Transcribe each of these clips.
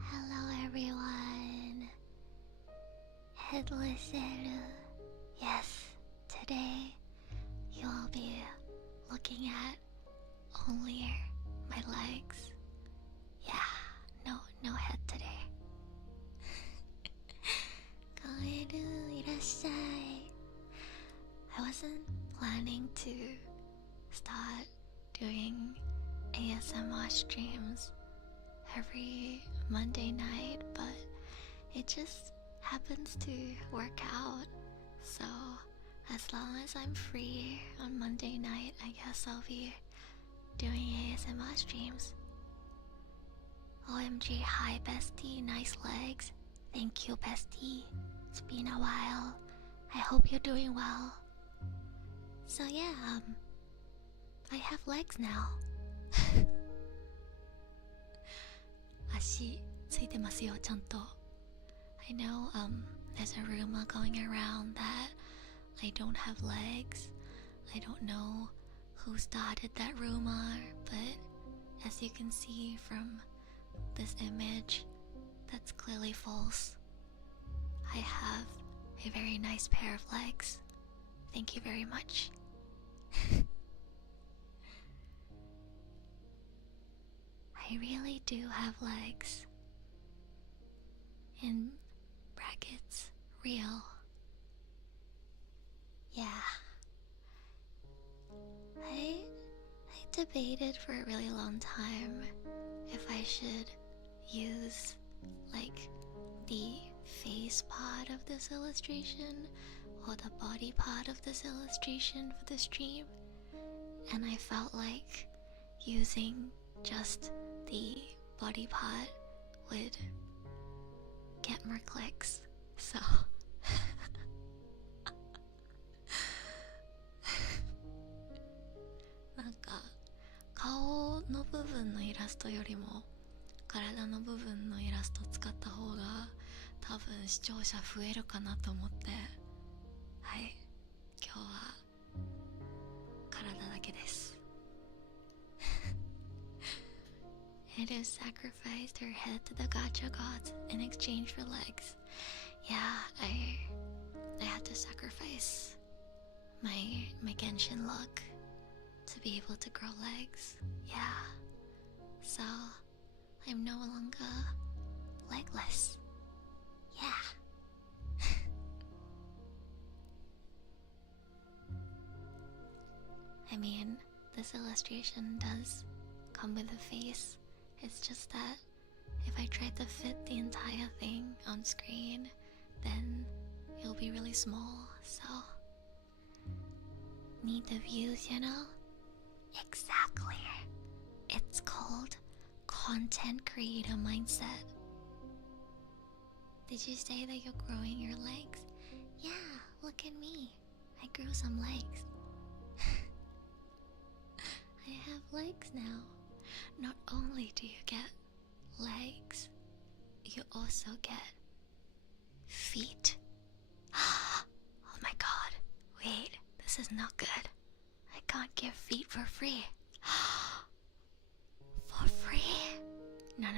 Hello everyone. Headlisteru. Yes, today you'll be looking at only my legs. Yeah, no head today. カエルいらっしゃい. I wasn't planning to start doing ASMR streams every Monday night, but it just happens to work out. So as long as I'm free on Monday night, I guess I'll be doing ASMR streams. OMG, hi bestie, nice legs. Thank you bestie. It's been a while. I hope you're doing well. So yeah, I have legs now. 足ついてますよ、ちゃんと。I know there's a rumor going around that I don't have legs. I don't know who started that rumor, but as you can see from this image, that's clearly false. I have a very nice pair of legs. Thank you very much. I really do have legs. In brackets, real. Yeah. I debated for a really long time if I should use like the face part of this illustration or the body part of this illustration for the stream, and I felt like using just the body part would get more clicks, soなんか顔の部分のイラストよりも体の部分のイラストを使った方が多分視聴者増えるかなと思って、はい、今日は体だけです。It is sacrificed her head to the gacha gods in exchange for legs. Yeah, I had to sacrifice my Genshin look to be able to grow legs. Yeah. So I'm no longer legless. Yeah. I mean, this illustration does come with a face. It's just that if I tried to fit the entire thing on screen, then it'll be really small, so need the views, you know? Exactly. It's called content creator mindset. Did you say that you're growing your legs? Yeah, look at me. I grew some legs. I have legs now. Not only do you get legs, you also get feet. Oh my god, wait, this is not good. I can't give feet for free. For free? No.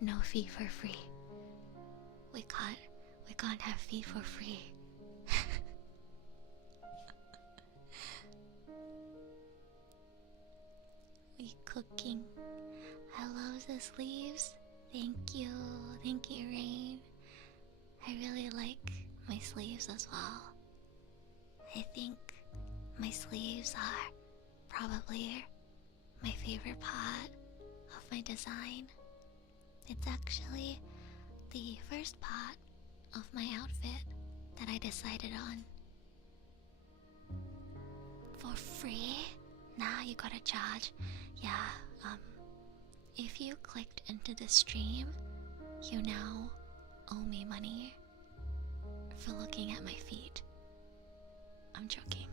No feet for free. We can't have feet for free. We cooking. I love the sleeves. Thank you, Rain. I really like my sleeves as well. I think my sleeves are probably my favorite part of my design. It's actually the first part of my outfit that I decided on. For free? Nah, you gotta charge. Yeah, if you clicked into the stream, you now owe me money for looking at my feet. I'm joking.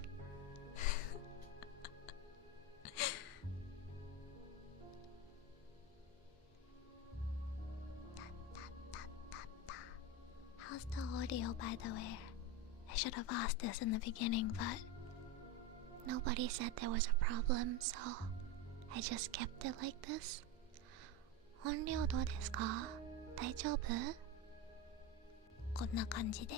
How's the audio, by the way? I should have asked this in the beginning, but nobody said there was a problem, so I just kept it like this. 音量どうですか？大丈夫？こんな感じで。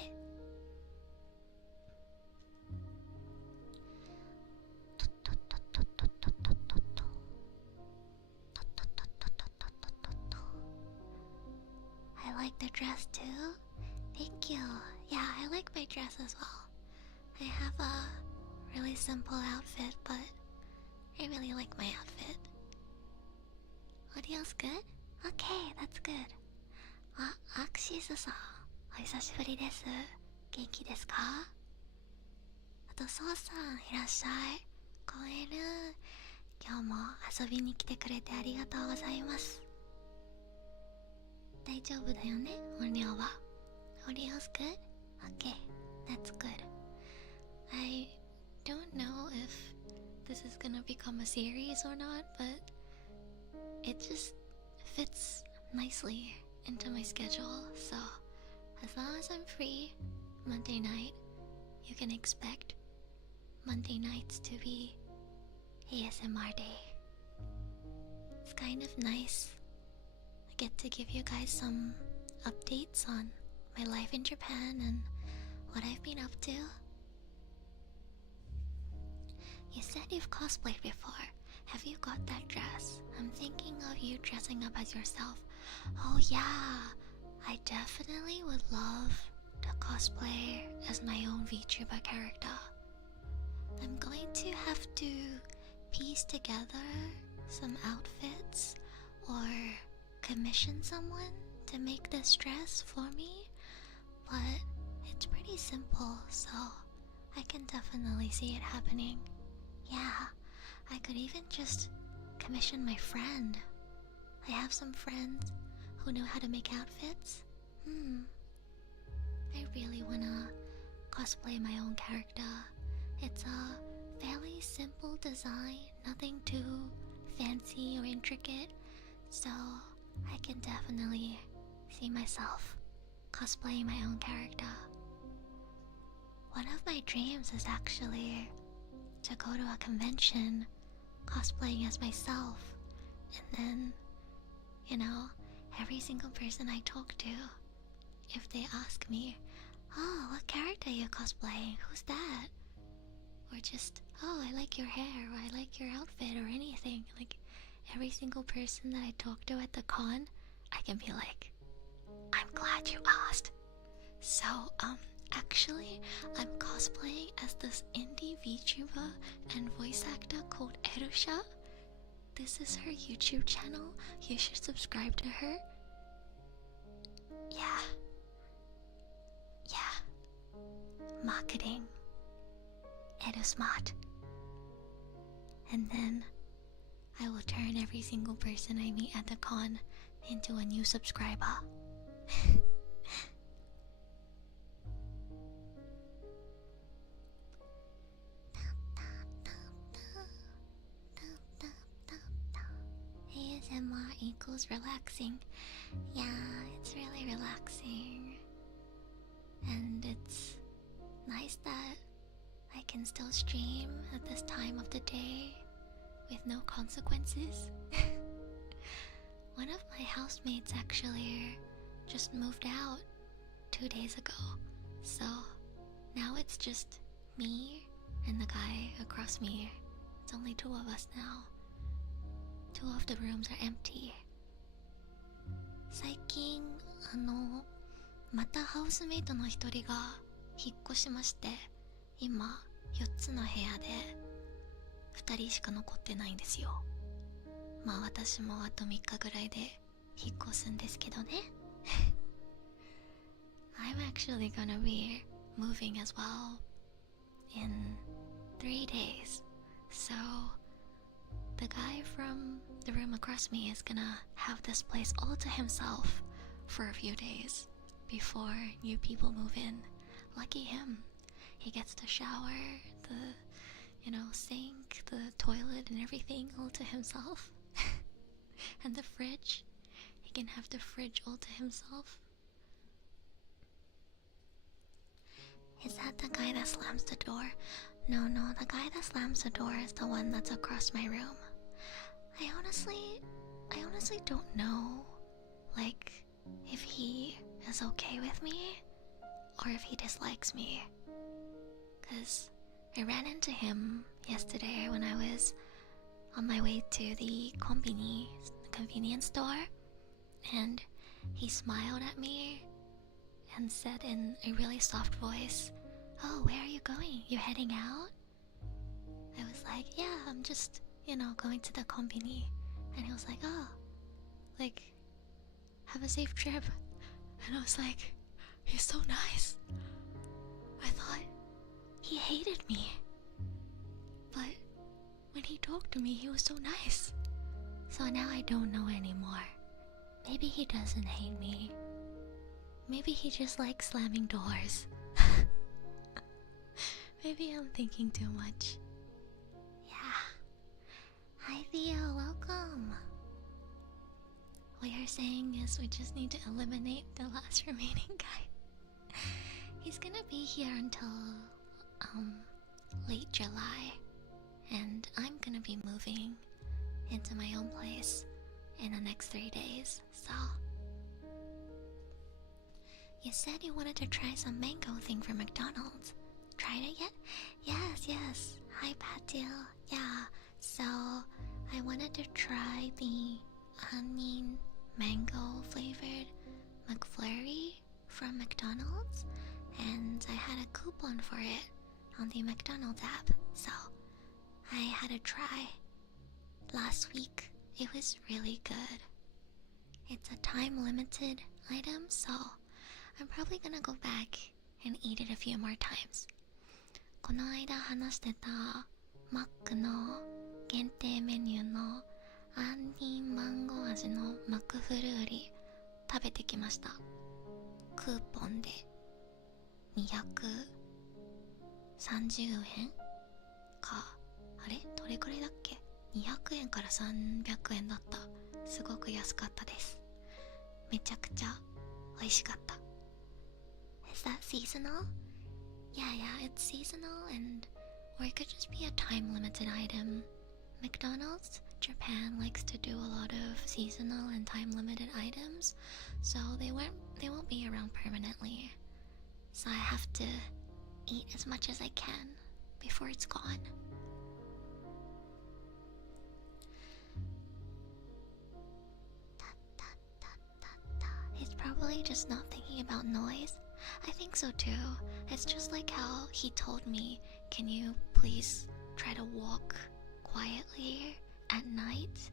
I like the dress too. Thank you. Yeah, I like my dress as well. I have a really simple outfit, but I really like my outfit. Audio's good? Okay, that's good. あ、アクシスさん、お久しぶりです。元気ですか？あと、そうさん、いらっしゃい。コエル、今日も遊びに来てくれてありがとうございます。大丈夫だよね、音量は。Audio's good? Okay, that's good. I don't know if this is gonna become a series or not, but it just fits nicely into my schedule, so as long as I'm free Monday night, you can expect Monday nights to be ASMR day. It's kind of nice. I get to give you guys some updates on my life in Japan and what I've been up to. You said you've cosplayed before. Have you got that dress? I'm thinking of you dressing up as yourself. Oh yeah, I definitely would love to cosplay as my own Vtuber character. I'm going to have to piece together some outfits or commission someone to make this dress for me, but it's pretty simple, so I can definitely see it happening. Yeah, I could even just commission my friend. I have some friends who know how to make outfits. I really wanna cosplay my own character. It's a fairly simple design, nothing too fancy or intricate, so I can definitely see myself cosplaying my own character. One of my dreams is actually to go to a convention cosplaying as myself, and then, you know, every single person I talk to if they ask me, oh, what character are you cosplaying? Who's that? Or just, oh, I like your hair, or I like your outfit, or anything. Like, every single person that I talk to at the con, I can be like, I'm glad you asked. So, actually, I'm cosplaying as this indie Vtuber and voice actor called Erusha. This is her YouTube channel. You should subscribe to her. Yeah. Marketing. Smart. And then I will turn every single person I meet at the con into a new subscriber. ASMR equals relaxing. Yeah, it's really relaxing. And it's nice that I can still stream at this time of the day with no consequences. One of my housemates actually just moved out 2 days ago. So now it's just me and the guy across me. It's only 2 of us now. 2 of the rooms are empty. 最近またハウスメイトの一人が引っ越しまして、今4つの部屋で2人しか残ってないんですよ。まあ私もあと3日ぐらいで引っ越すんですけどね。I'm actually gonna be moving as well in 3 days. So the guy from the room across me is gonna have this place all to himself for a few days before new people move in. Lucky him. He gets to shower, the, sink, the toilet and everything all to himself. And the fridge. He can have the fridge all to himself. Is that the guy that slams the door? No, the guy that slams the door is the one that's across my room. I honestly don't know, like, if he is okay with me or if he dislikes me. 'Cause I ran into him yesterday when I was on my way to the convenience store, and he smiled at me and said in a really soft voice, "Oh, where are you going? You heading out?" I was like, "Yeah, I'm just, going to the convenience." And he was like, "Oh, like, have a safe trip." And I was like, "He's so nice." I thought he hated me, but when he talked to me, he was so nice. So now I don't know anymore. Maybe he doesn't hate me. Maybe he just likes slamming doors. Maybe I'm thinking too much. Yeah. Hi Theo, welcome. What you're saying is we just need to eliminate the last remaining guy. He's gonna be here until late July, and I'm gonna be moving into my own place in the next 3 days. So you said you wanted to try some mango thing from McDonald's. Tried it yet? Yes. Hi Patil. Yeah, so I wanted to try the onion mango flavored McFlurry from McDonald's, and I had a coupon for it on the McDonald's app, so I had a try last week. It was really good. It's a time limited item, so I'm probably gonna go back and eat it a few more times. この間話してたマックの限定メニューのアンニンマンゴー味のマックフルーリ食べてきました。クーポンで230円か、あれどれくらいだっけ、200円から300円だった。すごく安かったです。めちゃくちゃ美味しかった。 Is that seasonal? Yeah, it's seasonal, or it could just be a time limited item. McDonald's Japan likes to do a lot of seasonal and time limited items, so they they won't be around permanently, so I have to eat as much as I can before it's gone. He's probably just not thinking about noise. I think so too. It's just like how he told me, can you please try to walk quietly at night?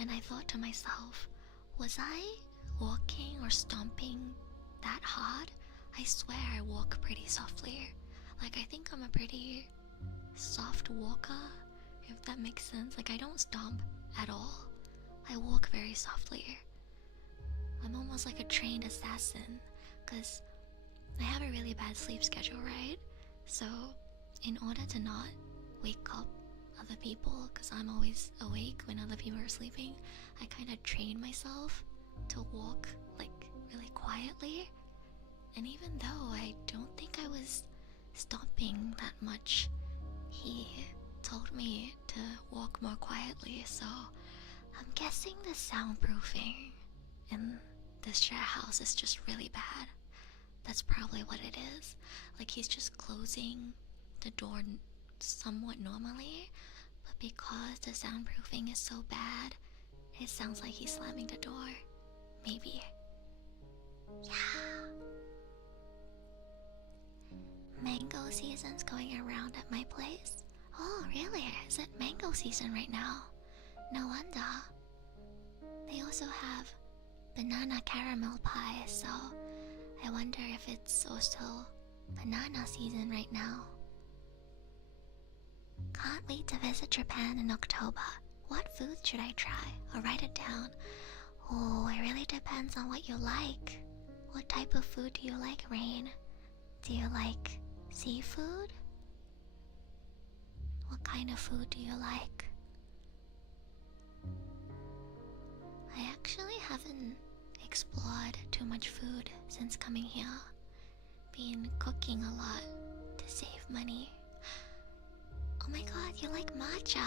And I thought to myself, was I walking or stomping that hard? I swear I walk pretty softly. Like, I think I'm a pretty soft walker, if that makes sense. Like, I don't stomp at all. I walk very softly. I'm almost like a trained assassin, because I have a really bad sleep schedule, right? So, in order to not wake up other people, because I'm always awake when other people are sleeping, I kind of train myself to walk, like, really quietly. And even though I don't think I was stomping that much, he told me to walk more quietly, so I'm guessing the soundproofing in this share house is just really bad. That's probably what it is. Like, he's just closing the door somewhat normally, but because the soundproofing is so bad, it sounds like he's slamming the door. Maybe. Yeah. Mango season's going around at my place. Oh, really? Is it mango season right now? No wonder. They also have banana caramel pie, so I wonder if it's also banana season right now. Can't wait to visit Japan in October. What food should I try? I'll write it down. Oh, it really depends on what you like. What type of food do you like, Rain? Do you like seafood? What kind of food do you like? I actually haven't explored too much food since coming here. Been cooking a lot to save money. Oh my god, you like matcha!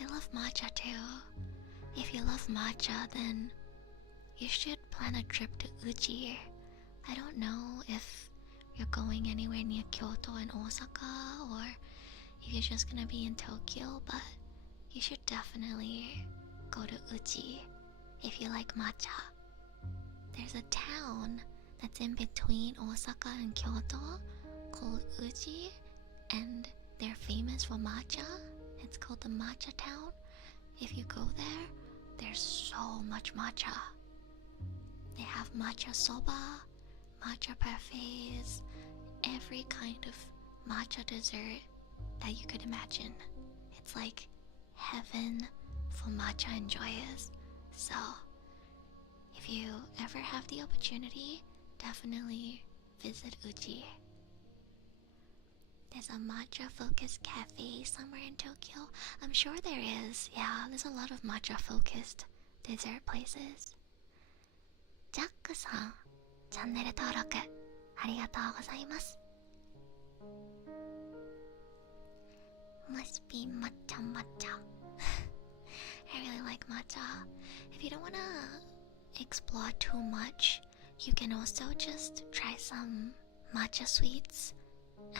I love matcha too. If you love matcha, then you should plan a trip to Uji. I don't know if you're going anywhere near Kyoto and Osaka, or if you're just gonna be in Tokyo, but you should definitely go to Uji if you like matcha. There's a town that's in between Osaka and Kyoto called Uji, and they're famous for matcha. It's called the matcha town. If you go there, there's so much matcha. They have matcha soba, matcha parfaits, every kind of matcha dessert that you could imagine. It's like heaven for matcha enjoyers. So, if you ever have the opportunity, definitely visit Uji. There's a matcha-focused cafe somewhere in Tokyo. I'm sure there is. Yeah, there's a lot of matcha-focused dessert places. Jack さん、チャンネル登録ありがとうございます。Must be matcha matcha. I really like matcha. If you don't want to explore too much, you can also just try some matcha sweets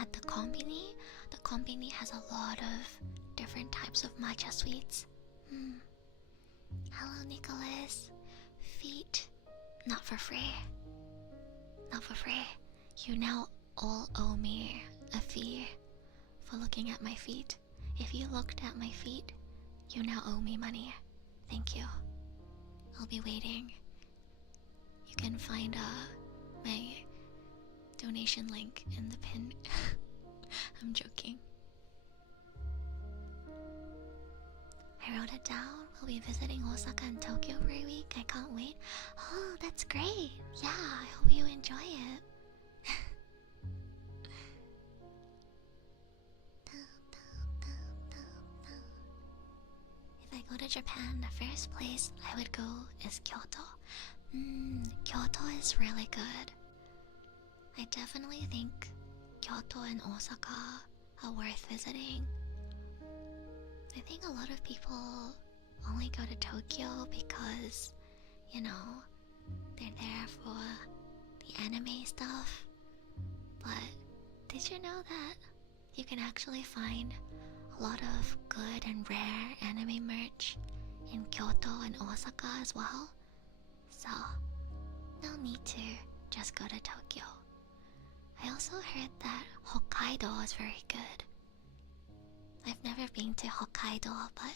at the konbini. The konbini has a lot of different types of matcha sweets. Hello, Nicholas. Feet, not for free. Not for free. You now all owe me a fee for looking at my feet. If you looked at my feet, you now owe me money. Thank you. I'll be waiting. You can find my donation link in the pin. I'm joking. I wrote it down. We'll be visiting Osaka and Tokyo for a week. I can't wait. Oh, that's great. Yeah, I hope you enjoy it. If I go to Japan, the first place I would go is Kyoto. Kyoto is really good. I definitely think Kyoto and Osaka are worth visiting. I think a lot of people only go to Tokyo because, you know, they're there for the anime stuff. But did you know that you can actually find a lot of good and rare anime merch in Kyoto and Osaka as well? So, no need to just go to Tokyo. I also heard that Hokkaido is very good. I've never been to Hokkaido, but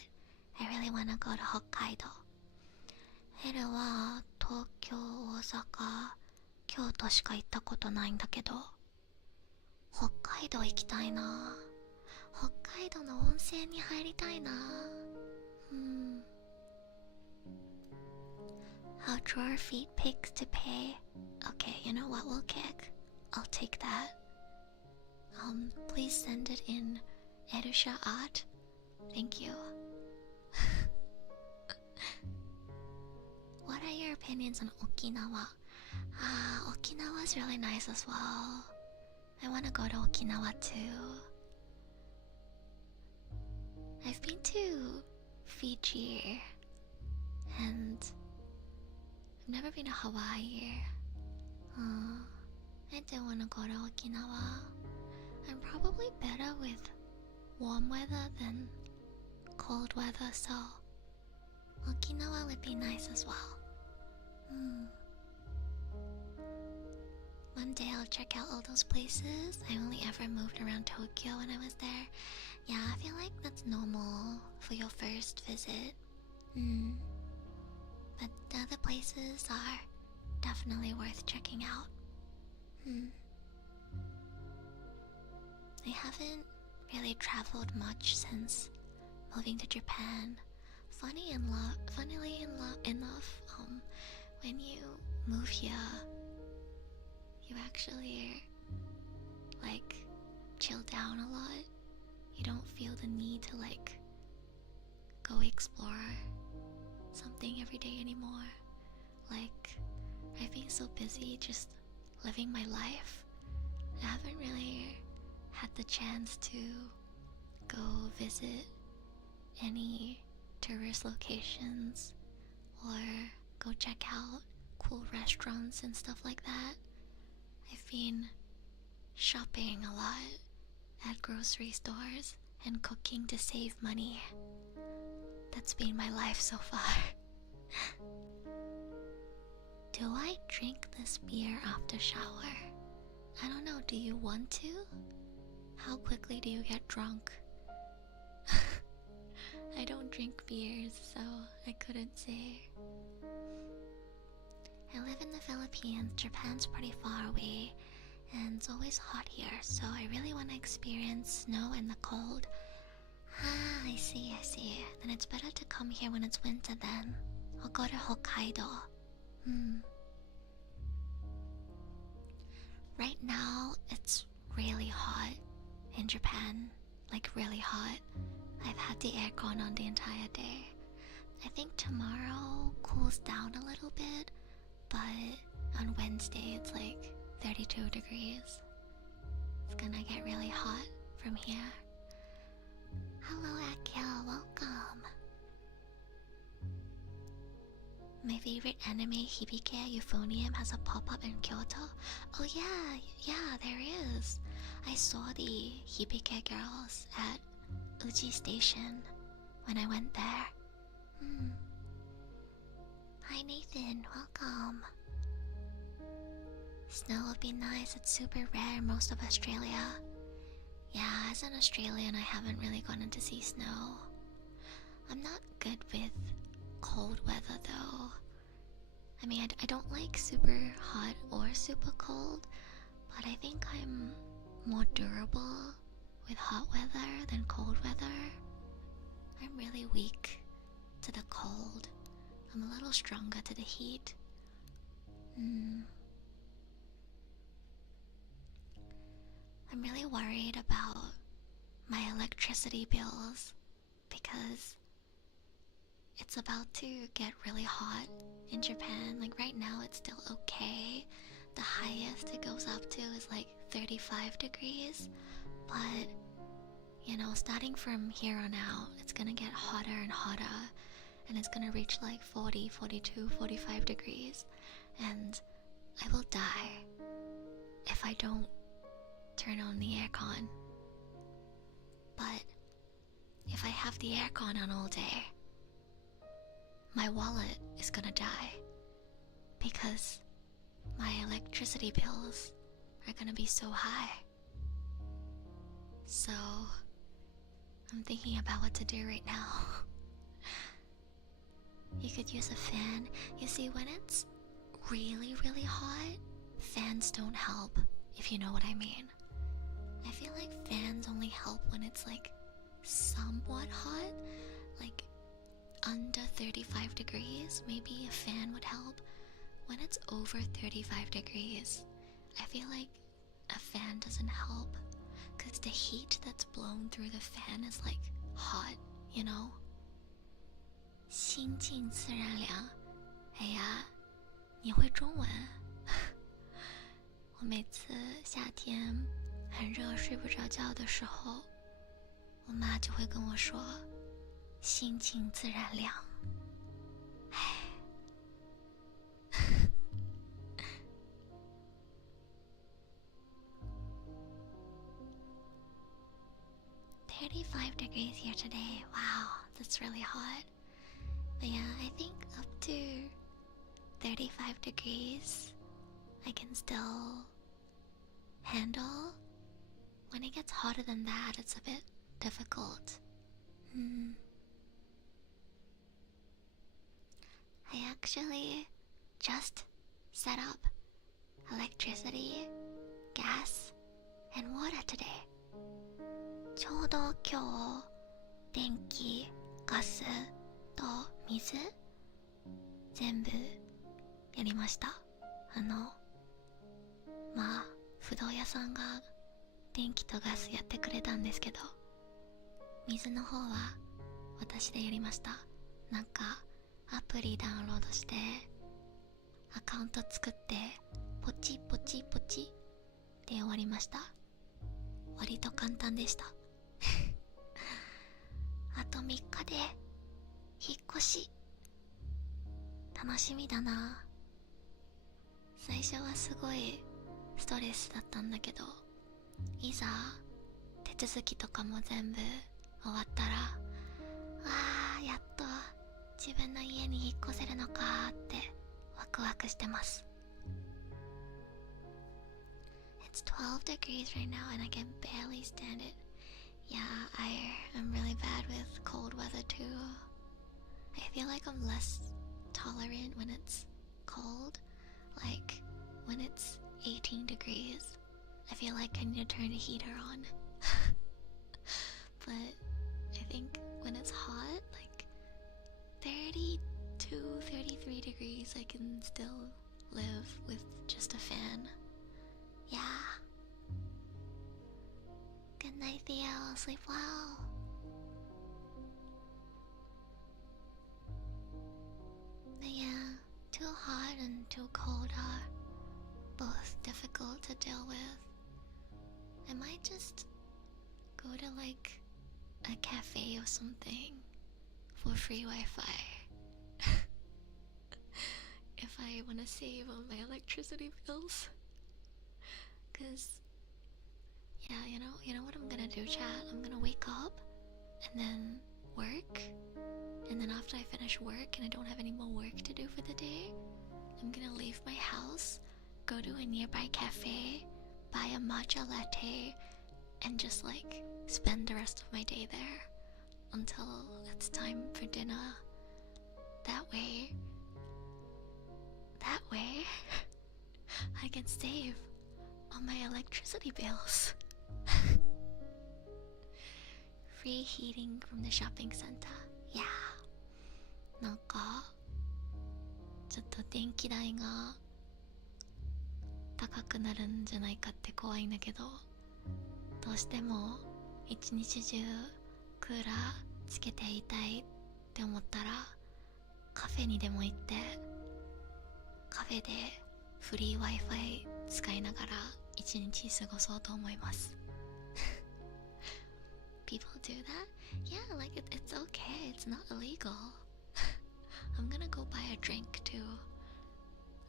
I really want to go to Hokkaido. ヘルは東京、大阪、京都しか行ったことないんだけど、北海道行きたいな。北海道の温泉に入りたいな。How drawer feet pics to pay. Okay, you know what, we'll kick. I'll take that. Please send it in Erusha art. Thank you. What are your opinions on Okinawa? Okinawa is really nice as well. I want to go to Okinawa too. I've been to Fiji and I've never been to Hawaii. I do want to go to Okinawa. I'm probably better with warm weather than cold weather, so Okinawa would be nice as well. One day I'll check out all those places. I only ever moved around Tokyo when I was there. Yeah, I feel like that's normal for your first visit. But the other places are definitely worth checking out. I haven't really traveled much since moving to Japan. Funnily enough, when you move here, you actually like chill down a lot. You don't feel the need to like go explore something every day anymore. Like, I've been so busy just living my life. I haven't really had the chance to go visit any tourist locations or go check out cool restaurants and stuff like that. I've been shopping a lot at grocery stores and cooking to save money. That's been my life so far. Do I drink this beer after shower? I don't know, do you want to? How quickly do you get drunk? I don't drink beers, so I couldn't say. I live in the Philippines. Japan's pretty far away, and it's always hot here, so I really want to experience snow and the cold. I see. Then it's better to come here when it's winter then. I'll go to Hokkaido. Right now, it's really hot in Japan. Like really hot. I've had the aircon on the entire day. I think tomorrow cools down a little bit, but on Wednesday it's like 32 degrees. It's gonna get really hot from here. Hello Akio, welcome. My favorite anime, Hibike Euphonium, has a pop-up in Kyoto. Oh yeah, there is. I saw the Hibike girls at Uji Station when I went there. Hi Nathan, welcome. Snow would be nice. It's super rare in most of Australia. Yeah, as an Australian, I haven't really gotten to see snow. I'm not good with cold weather though. I mean, I don't like super hot or super cold, but I think I'm more durable with hot weather than cold weather. I'm really weak to the cold. I'm a little stronger to the heat. I'm really worried about my electricity bills because it's about to get really hot in Japan. Like right now it's still okay. The highest it goes up to is like 35 degrees. But, you know, starting from here on out, it's gonna get hotter and hotter. And it's gonna reach like 40, 42, 45 degrees. And I will die if I don't turn on the aircon. But if I have the aircon on all day, my wallet is gonna die because my electricity bills are gonna be so high. So I'm thinking about what to do right now. You could use a fan. You see, when it's really, really hot, fans don't help, if you know what I mean. I feel like fans only help when it's like somewhat hot, like under 35 degrees, maybe a fan would help. When it's over 35 degrees, I feel like a fan doesn't help, because the heat that's blown through the fan is like hot, you know? 心静自然凉。哎呀，你会中文？我每次夏天很热睡不着觉的时候，我妈就会跟我说心静自然凉。唉。35 degrees here today. Wow, that's really hot. But yeah, I think up to 35 degrees I can still handle. When it gets hotter than that, it's a bit difficult. I actually just set up electricity, gas, and water today. ちょうど今日電気、ガスと水全部やりました。まあ不動屋さんが電気とガスやってくれたんですけど、水の方は私でやりました。なんかアプリダウンロードしてアカウント作ってポチポチポチで終わりました。割と簡単でしたあと3日で引っ越し楽しみだな。最初はすごいストレスだったんだけど、いざ手続きとかも全部終わったら、あーやっと自分の家に引っ越せるのかってワクワクしてます。It's 12 degrees right now and I can barely stand it. Yeah, I'm really bad with cold weather too. I feel like I'm less tolerant when it's cold. Like when it's 18 degrees, I feel like I need to turn the heater on. But I think when it's hot, like 32, 33 degrees, I can still live with just a fan. Yeah. Good night, Theo. Sleep well. But yeah, too hot and too cold are both difficult to deal with. I might just go to like a cafe or something for free Wi-Fi if I want to save on my electricity bills. Cause yeah, you know what I'm gonna do, chat? I'm gonna wake up and then work, and then after I finish work and I don't have any more work to do for the day, I'm gonna leave my house, go to a nearby cafe, buy a matcha latte, and just like spend the rest of my day there until it's time for dinner. That way I can save on my electricity bills. Free heating from the shopping center. Yeah. なんかちょっと電気代が高くなるんじゃないかって怖いんだけど、どうしても一日中クーラーつけていたいって思ったらカフェにでも行ってカフェでフリー Wi-Fi 使いながら一日過ごそうと思います。People do that? Yeah, like it's okay. It's not illegal. I'm gonna go buy a drink too.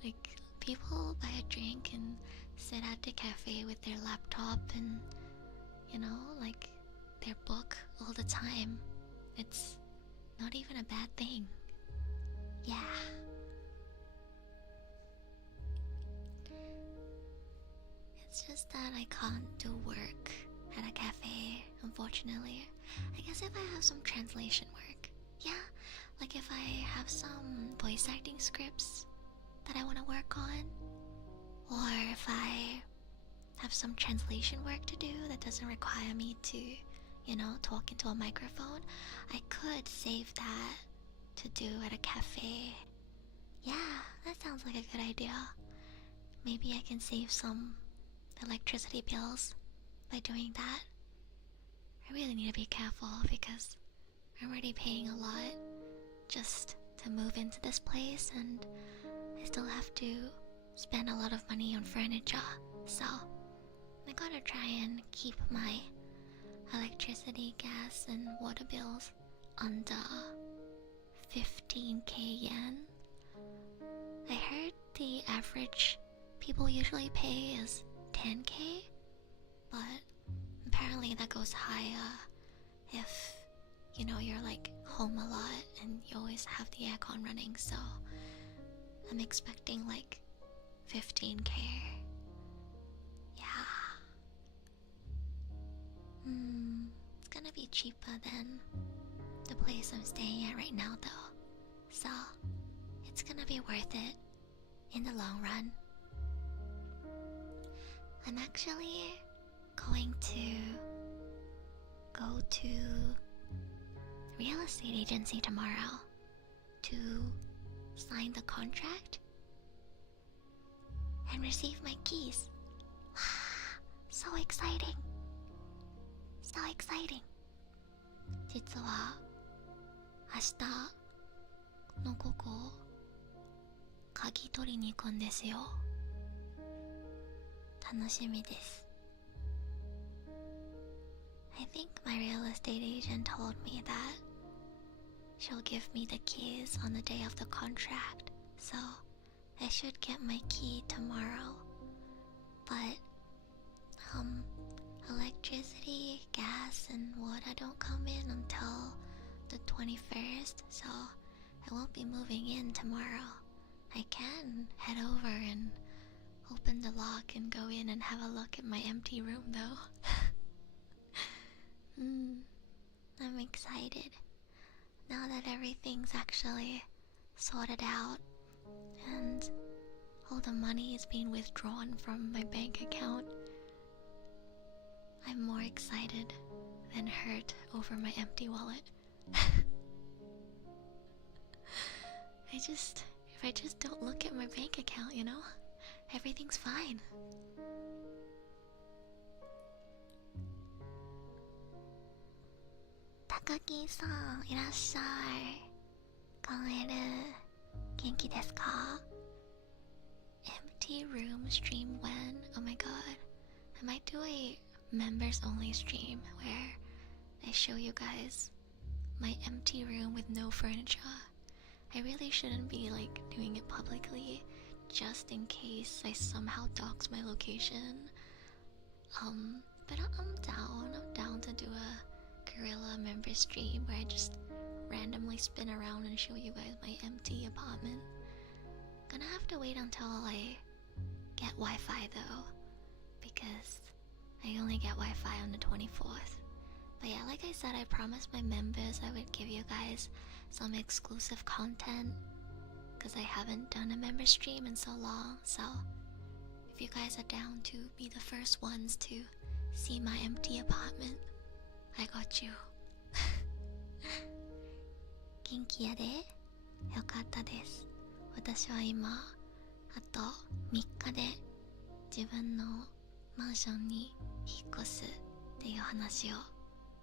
Like people buy a drink and sit at the cafe with their laptop and, you know, like their book all the time. It's not even a bad thing. Yeah. It's just that I can't do work at a cafe, unfortunately. I guess if I have some translation work. Yeah, like if I have some voice acting scripts that I want to work on, or if I have some translation work to do that doesn't require me to, you know, talk into a microphone, I could save that to do at a cafe. Yeah, that sounds like a good idea. Maybe I can save some electricity bills by doing that. I really need to be careful because I'm already paying a lot just to move into this place, and I still have to spend a lot of money on furniture, so I gotta try and keep my electricity, gas, and water bills under 15k yen. I heard the average people usually pay is 10k, but apparently that goes higher if, you know, you're like home a lot and you always have the aircon running, so I'm expecting like 15k. Yeah. It's gonna be cheaper than the place I'm staying at right now though, so it's gonna be worth it in the long run. I'm actually going to go to real estate agency tomorrow to sign the contract and receive my keys. So exciting. So exciting. 実は明日の午後鍵取りに行くんですよ。楽しみです。I think my real estate agent told me that she'll give me the keys on the day of the contract, so I should get my key tomorrow. But electricity, gas, and water don't come in until the 21st, so I won't be moving in tomorrow. I can head over and open the lock and go in and have a look at my empty room though. I'm excited now that everything's actually sorted out and all the money is being withdrawn from my bank account. I'm more excited than hurt over my empty wallet. If I just don't look at my bank account, you know, everything's fine. Takakiさん、いらっしゃい。カンエル、元気ですか? Empty room stream when? Oh my god. I might do a members only stream where I show you guys my empty room with no furniture. I really shouldn't be like doing it publicly just in case I somehow dox my location. But I'm down to do a guerrilla member stream where I just randomly spin around and show you guys my empty apartment. Gonna have to wait until I get Wi-Fi though, because I only get Wi-Fi on the 24th. But yeah, like I said, I promised my members I would give you guys some exclusive content, because I haven't done a member stream in so long. So if you guys are down to be the first ones to see my empty apartment, I got you. 元気やで? よかったです。私は今あと3日で自分のマンションに引っ越すっていう話を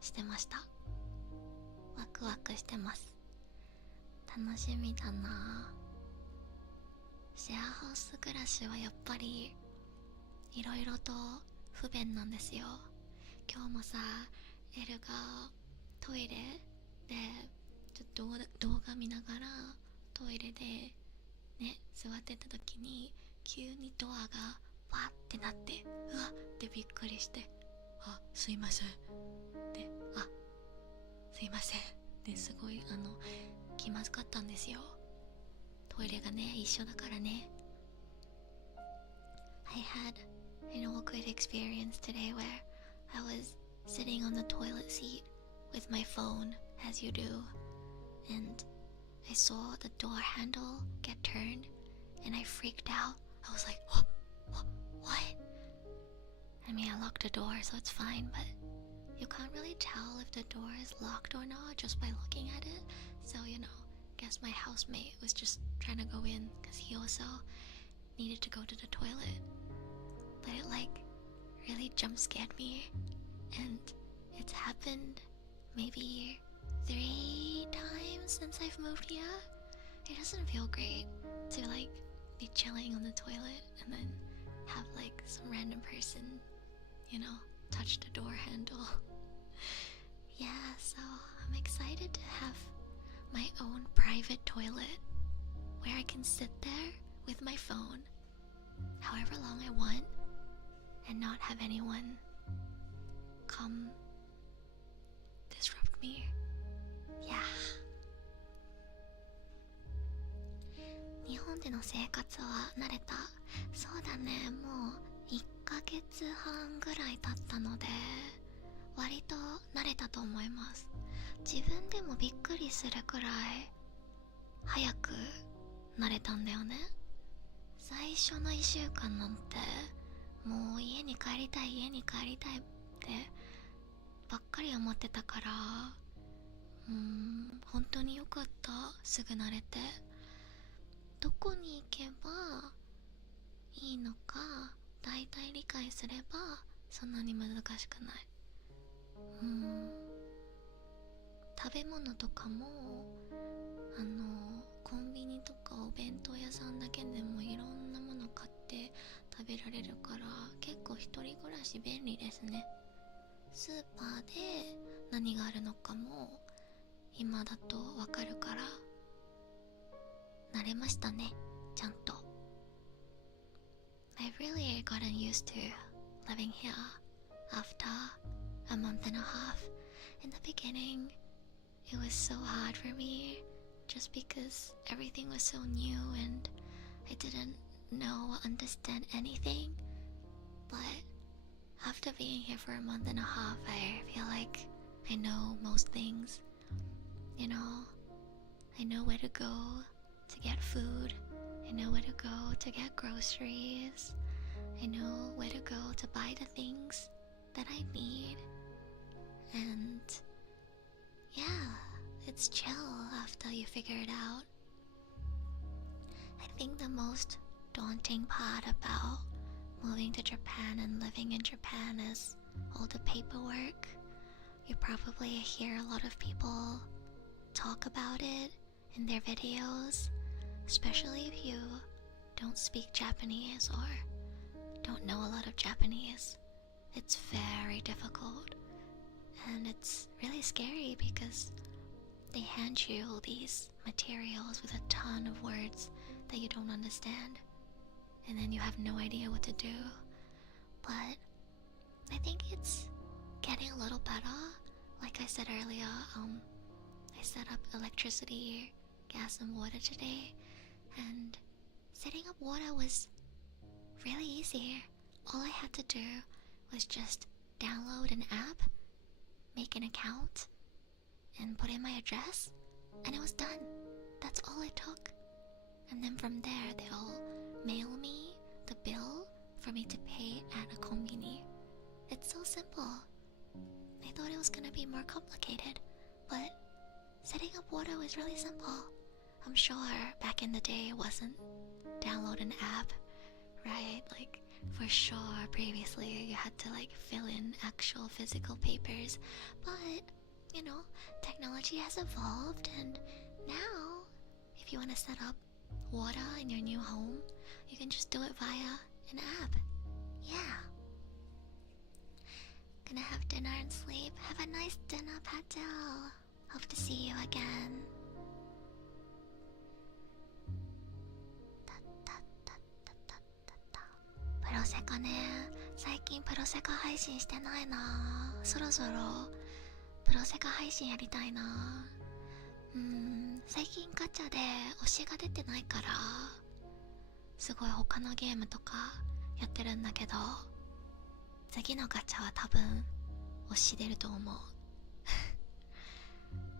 してました。ワクワクしてます。楽しみだな。シェアハウス暮らしはやっぱりいろいろと不便なんですよ。今日もさ、エルがトイレでちょっと動画見ながらトイレでね座ってた時に急にドアがバッてなって、うわってびっくりして、あ、すいませんで、あ、すいませんですごい気まずかったんですよ。トイレがね一緒だからね。I had an awkward experience today where I was sitting on the toilet seat with my phone, as you do, and I saw the door handle get turned, and I freaked out. I was like, what? I mean, I locked the door, so it's fine, but you can't really tell if the door is locked or not just by looking at it. So, guess my housemate was just trying to go in because he also needed to go to the toilet. But it really jump scared me, and it's happened maybe 3 times since I've moved here. It doesn't feel great to be chilling on the toilet and then have some random person, touch the door handle. Yeah, so I'm excited to have my own private toilet where I can sit there with my phone however long I want and not have anyone come disrupt me. Yeah. 日本での生活は慣れた。そうだね、もう1ヶ月半ぐらい経ったので割と慣れたと思います。自分でもびっくりするくらい早く慣れたんだよね。最初の1週間なんてもう家に帰りたいってばっかり思ってたから、本当によかった。すぐ慣れて、どこに行けばいいのかだいたい理解すればそんなに難しくない。食べ物とかもコンビニとかお弁当屋さんだけでもいろんなもの買って食べられるから結構一人暮らし便利ですね。スーパーで何があるのかも今だとわかるから慣れましたね、ちゃんと。I've really gotten used to living here after a month and a half. In the beginning, it was so hard for me just because everything was so new and I didn't know or understand anything. But after being here for a month and a half, I feel like I know most things. I know where to go to get food. I know where to go to get groceries. I know where to go to buy the things that I need. And yeah, it's chill after you figure it out. I think the most daunting part about moving to Japan and living in Japan is all the paperwork. You probably hear a lot of people talk about it in their videos, especially if you don't speak Japanese or don't know a lot of Japanese. It's very difficult, and it's really scary because they hand you all these materials with a ton of words that you don't understand, and then you have no idea what to do. But I think it's getting a little better. Like I said earlier, I set up electricity, gas and water today, and setting up water was really easy. All I had to do was just download an app, make an account, and put in my address, and it was done. That's all it took. And then from there, they'll mail me the bill for me to pay at a konbini. It's so simple. I thought it was gonna be more complicated, but setting up water was really simple. I'm sure back in the day it wasn't download an app, right? For sure previously you had to fill in actual physical papers, but technology has evolved, and now if you want to set up water in your new home, you can just do it via an app. Yeah. Gonna have dinner and sleep. Have a nice dinner, Patel. Hope to see you again. ね。最近プロセカ配信してないな。そろそろプロセカ配信やりたいな。最近ガチャで推しが出てないからすごい他のゲームとかやってるんだけど、次のガチャは多分推し出ると思う。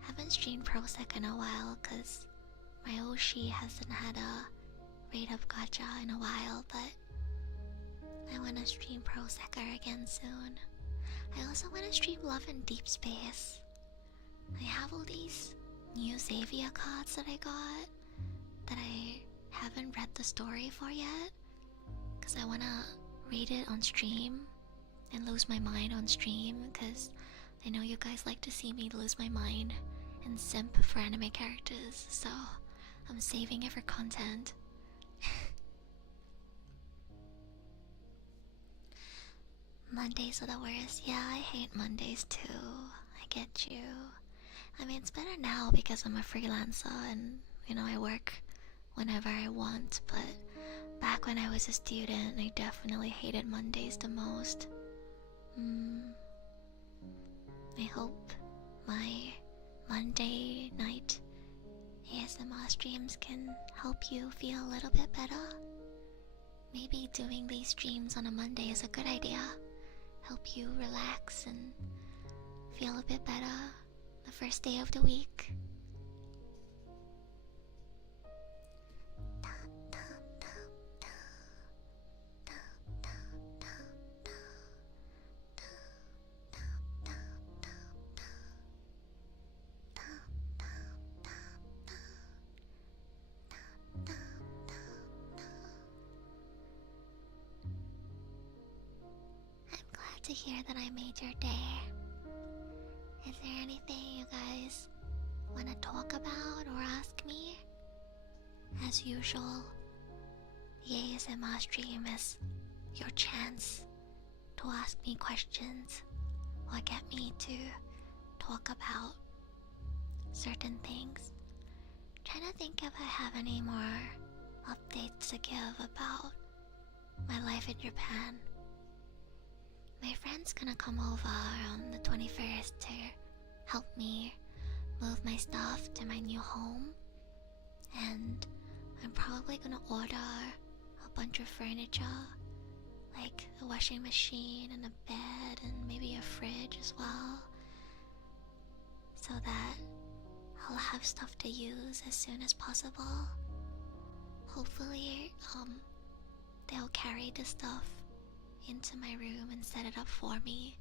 Haven't streamed Prosec in a while cause my Oshi hasn't had a raid of gacha in a while, but I wanna stream Prosecer again soon. I also wanna stream Love in Deep Space. I have all these new Xavier cards that I got that I haven't read the story for yet, cause I wanna read it on stream and lose my mind on stream, cause I know you guys like to see me lose my mind and simp for anime characters, so I'm saving it for content. Mondays are the worst. Yeah, I hate Mondays too. I get you. I mean, it's better now because I'm a freelancer and, you know, I work whenever I want, but back when I was a student, I definitely hated Mondays the most. I hope my Monday night ASMR streams can help you feel a little bit better. Maybe doing these streams on a Monday is a good idea. Help you relax and feel a bit better the first day of the week. To hear that I made your day. Is there anything you guys want to talk about or ask me? As usual, the ASMR stream is your chance to ask me questions or get me to talk about certain things. Trying to think if I have any more updates to give about my life in Japan. My friend's gonna come over on the 21st to help me move my stuff to my new home, and I'm probably gonna order a bunch of furniture, like a washing machine and a bed and maybe a fridge as well, so that I'll have stuff to use as soon as possible. Hopefully, they'll carry the stuff into my room and set it up for me,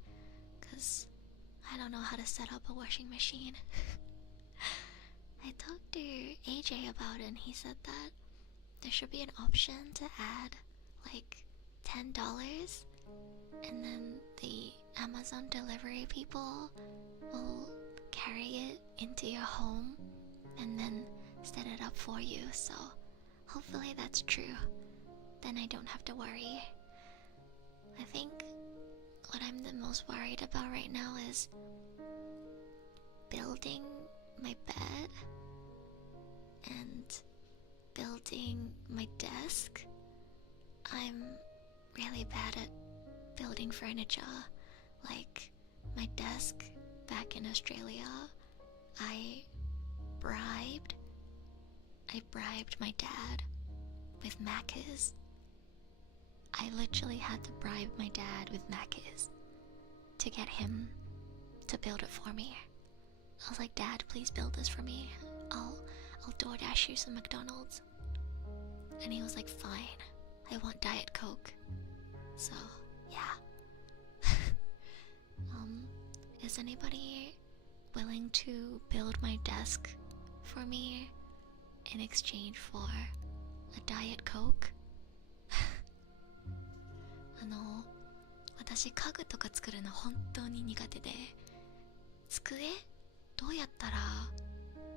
cause I don't know how to set up a washing machine. I talked to AJ about it and he said that there should be an option to add like $10 and then the Amazon delivery people will carry it into your home and then set it up for you, so hopefully that's true. Then I don't have to worry. I think what I'm the most worried about right now is building my bed and building my desk. I'm really bad at building furniture. Like my desk back in Australia, I bribed my dad with Macca's. I literally had to bribe my dad with Macca's to get him to build it for me. I was like, Dad, please build this for me. I'll DoorDash you some McDonald's. And he was like, fine, I want Diet Coke. So, yeah. Is anybody willing to build my desk for me in exchange for a Diet Coke? 私家具とか作るの本当に苦手で、机どうやったら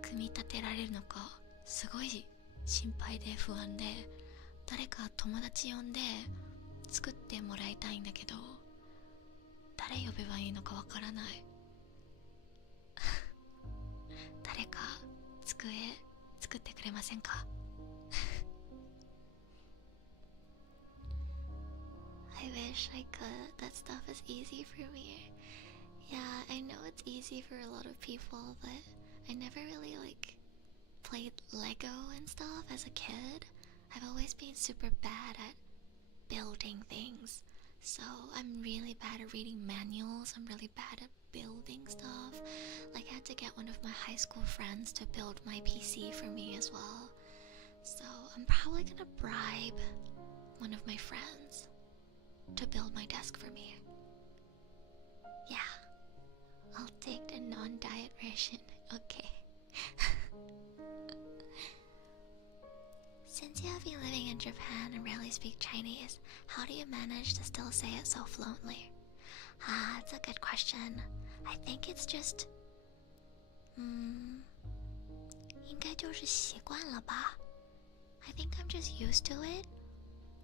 組み立てられるのかすごい心配で不安で、誰か友達呼んで作ってもらいたいんだけど、誰呼べばいいのかわからない。誰か机作ってくれませんか？ I I wish I could. That stuff is easy for me. Yeah, I know it's easy for a lot of people, but I never really like played Lego and stuff as a kid. I've always been super bad at building things. So I'm really bad at reading manuals. I'm really bad at building stuff. Like I had to get one of my high school friends to build my PC for me as well. So I'm probably gonna bribe one of my friends to build my desk for me. Yeah, I'll take the non-diet version. Okay. Since you have been living in Japan and rarely speak Chinese, how do you manage to still say it so fluently? That's a good question. I think it's just... 应该就是习惯了吧? I think I'm just used to it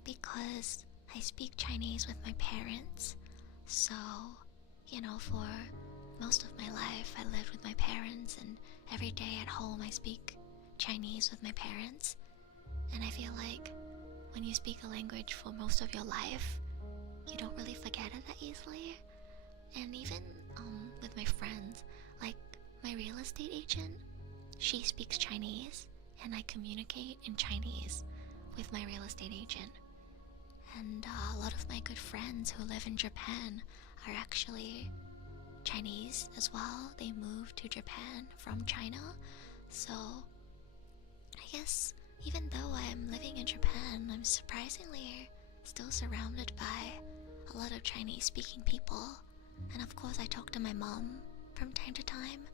because I speak Chinese with my parents. So, you know, for most of my life I lived with my parents, and every day at home I speak Chinese with my parents. And I feel like when you speak a language for most of your life, you don't really forget it that easily. And even with my friends, like my real estate agent, she speaks Chinese and I communicate in Chinese with my real estate agent. And a lot of my good friends who live in Japan are actually Chinese as well. They moved to Japan from China. So I guess even though I'm living in Japan, I'm surprisingly still surrounded by a lot of Chinese speaking people. And of course I talk to my mom from time to time.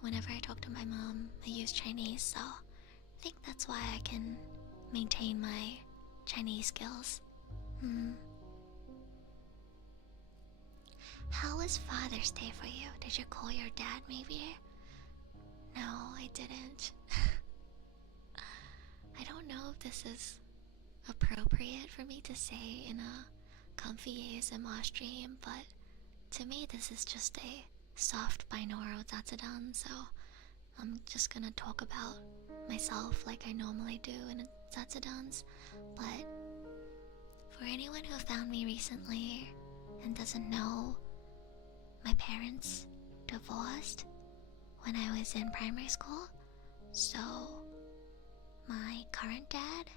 Whenever I talk to my mom, I use Chinese, so I think that's why I can maintain my Chinese skills. How was Father's Day for you? Did you call your dad maybe? No, I didn't. I don't know if this is appropriate for me to say in a comfy ASMR stream, but to me this is just a soft binaural zatsudan, so I'm just gonna talk about myself like I normally do in zatsudans. But for anyone who found me recently and doesn't know, my parents divorced when I was in primary school, so my current dad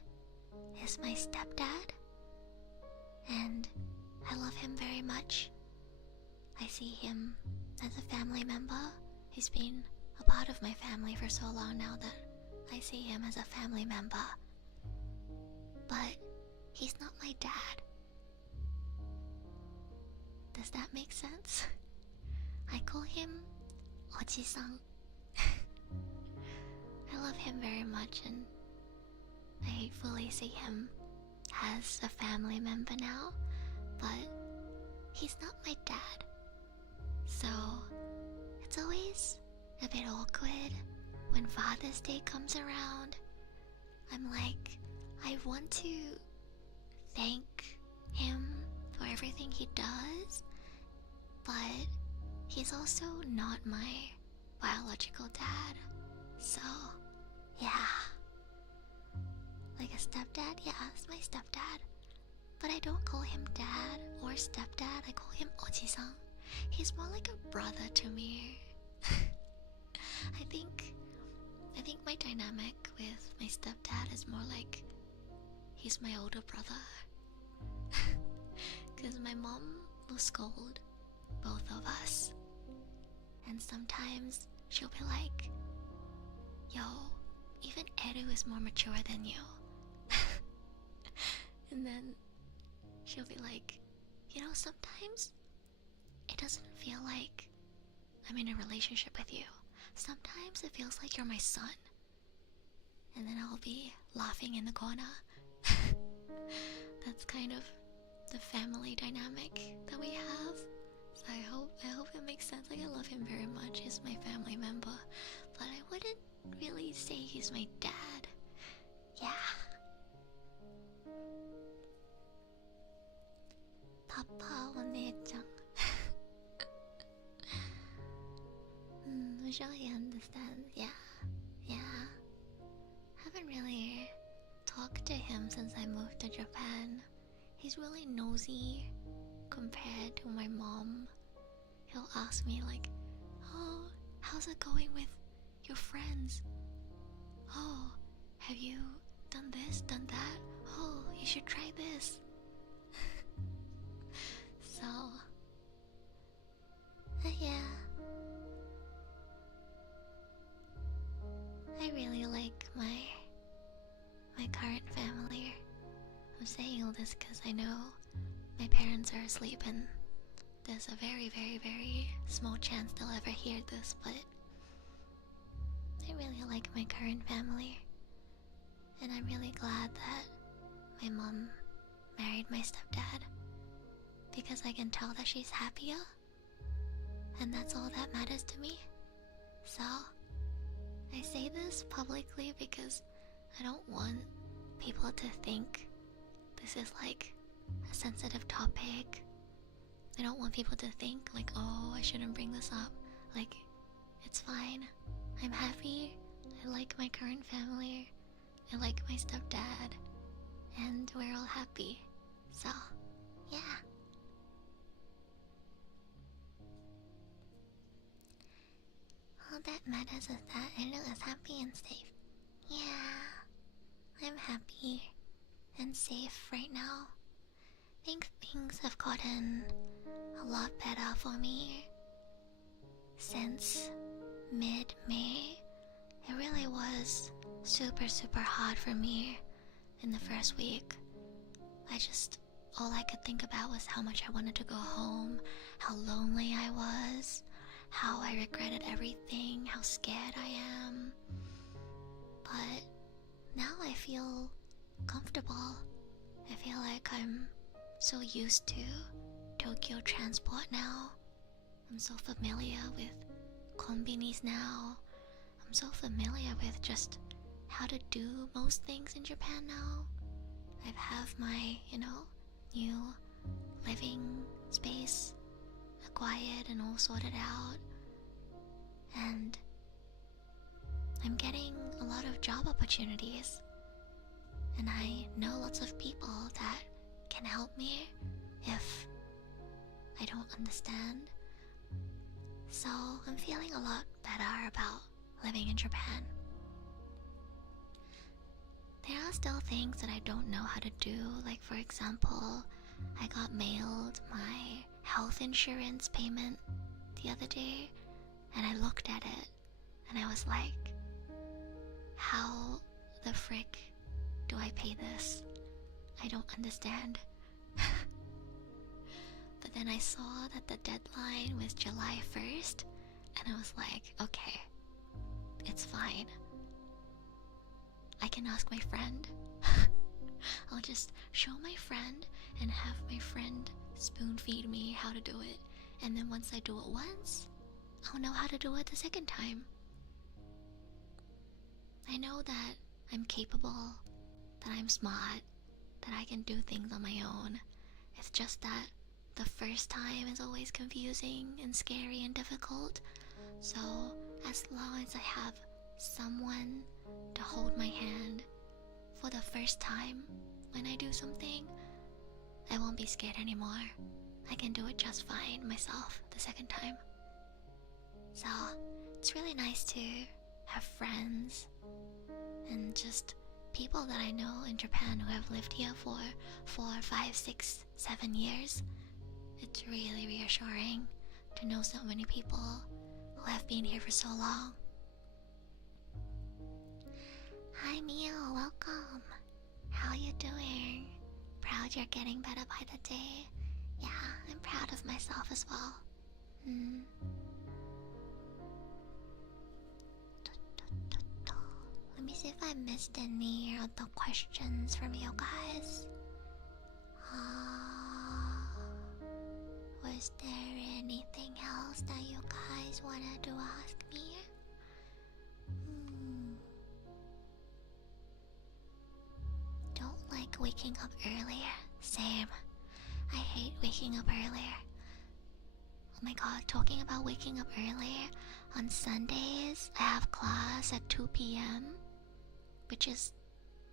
is my stepdad, and I love him very much. I see him as a family member. He's been a part of my family for so long now that I see him as a family member. But he's not my dad. Does that make sense? I call him Oji-san. I love him very much, and I fully see him as a family member now, but he's not my dad. So it's always a bit awkward when Father's Day comes around. I'm like, I want to thank him for everything he does, but he's also not my biological dad. So yeah, like a stepdad, yeah, it's my stepdad, but I don't call him dad or stepdad. I call him Oji-san. He's more like a brother to me. I think my dynamic with my stepdad is more like he's my older brother. Because my mom will scold both of us, and sometimes she'll be like, yo, even Eru is more mature than you. And then she'll be like, you know, sometimes it doesn't feel like I'm in a relationship with you. Sometimes it feels like you're my son. And then I'll be laughing in the corner. That's kind of the family dynamic that we have. So I hope it makes sense. Like, I love him very much. He's my family member, but I wouldn't really say he's my dad. Yeah. Papa, お姉ちゃん. I'm sure he understands. Yeah. Haven't really talked to him since I moved to Japan. he's really nosy compared to my mom. He'll ask me like, oh, how's it going with your friends? Oh, have you done this, done that? Oh, you should try this. So, yeah. I really like my current family. I'm saying all this because I know my parents are asleep and there's a very, very, very small chance they'll ever hear this, but I really like my current family. And I'm really glad that my mom married my stepdad, because I can tell that she's happier, and that's all that matters to me. So, I say this publicly because I don't want people to think this is like a sensitive topic. I don't want people to think like, oh, I shouldn't bring this up. Like, it's fine. I'm happy. I like my current family. I like my stepdad. And we're all happy. So, yeah. All that matters is that Elu is happy and safe. Yeah, I'm happy and safe right now. I think things have gotten a lot better for me since mid-May. It really was super, super hard for me in the first week. All I could think about was how much I wanted to go home, how lonely I was, how I regretted everything, how scared I am. But now I feel comfortable. I feel like I'm so used to Tokyo transport now. I'm so familiar with konbinis now. I'm so familiar with just how to do most things in Japan now. I have my, new living space acquired and all sorted out. And I'm getting a lot of job opportunities. And I know lots of people that can help me if I don't understand. So I'm feeling a lot better about living in Japan. There are still things that I don't know how to do. Like, for example, I got mailed my health insurance payment the other day, and I looked at it and I was like, how the frick do I pay this? I don't understand. But then I saw that the deadline was July 1st, and I was like, okay, it's fine. I can ask my friend. I'll just show my friend and have my friend spoon feed me how to do it. And then once I do it once, I'll know how to do it the second time. I know that I'm capable, that I'm smart, that I can do things on my own. It's just that the first time is always confusing and scary and difficult. So as long as I have someone to hold my hand for the first time when I do something, I won't be scared anymore. I can do it just fine myself the second time. So it's really nice to have friends and just people that I know in Japan who have lived here for 4, 5, 6, 7 years. It's really reassuring to know so many people who have been here for so long. Hi Mio, welcome. How you doing? Proud you're getting better by the day. Yeah, I'm proud of myself as well. Let me see if I missed any of the questions from you guys. Was there anything else that you guys wanted to ask me? Don't like waking up earlier. Same. I hate waking up earlier. Oh my god, talking about waking up earlier, on Sundays I have class at 2 p.m. which is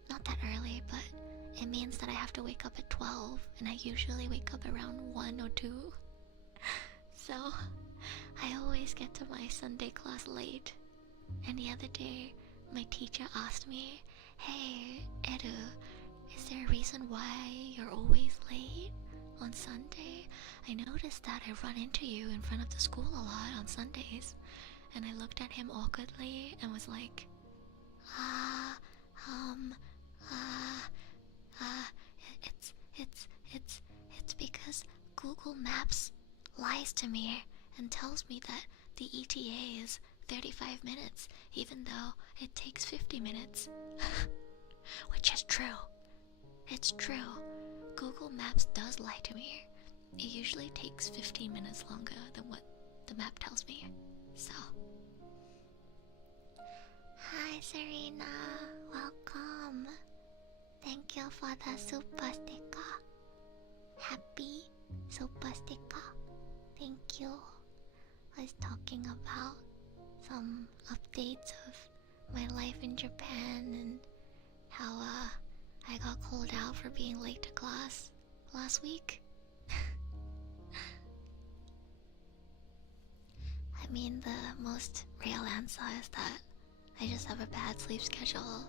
not that early, but it means that I have to wake up at 12, and I usually wake up around 1 or 2. So I always get to my Sunday class late. And the other day, my teacher asked me, "Hey, Edu, is there a reason why you're always late on Sunday? I noticed that I run into you in front of the school a lot on Sundays." And I looked at him awkwardly and was like, it's because Google Maps lies to me and tells me that the ETA is 35 minutes, even though it takes 50 minutes. Which is true. It's true. Google Maps does lie to me. It usually takes 15 minutes longer than what the map tells me. So. Hi Serena, welcome. Thank you for the super sticker. Happy super sticker. Thank you. I was talking about some updates of my life in Japan and how I got called out for being late to class last week. I mean, the most real answer is that I just have a bad sleep schedule.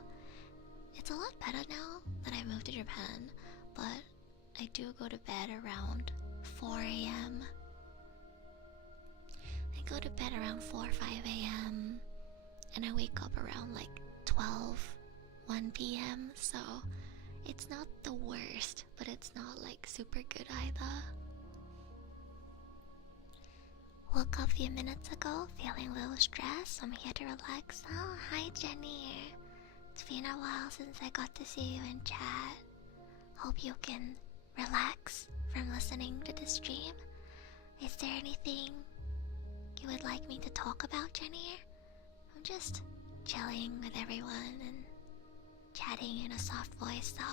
It's a lot better now that I moved to Japan, but I do go to bed around 4 a.m. I go to bed around 4 or 5 a.m. and I wake up around like 1 p.m. So it's not the worst, but it's not like super good either. Woke up a few minutes ago, feeling a little stressed, so I'm here to relax. Oh, hi Jenny. It's been a while since I got to see you in chat. Hope you can relax from listening to the stream. Is there anything you would like me to talk about, Jenny? I'm just chilling with everyone and chatting in a soft voice, so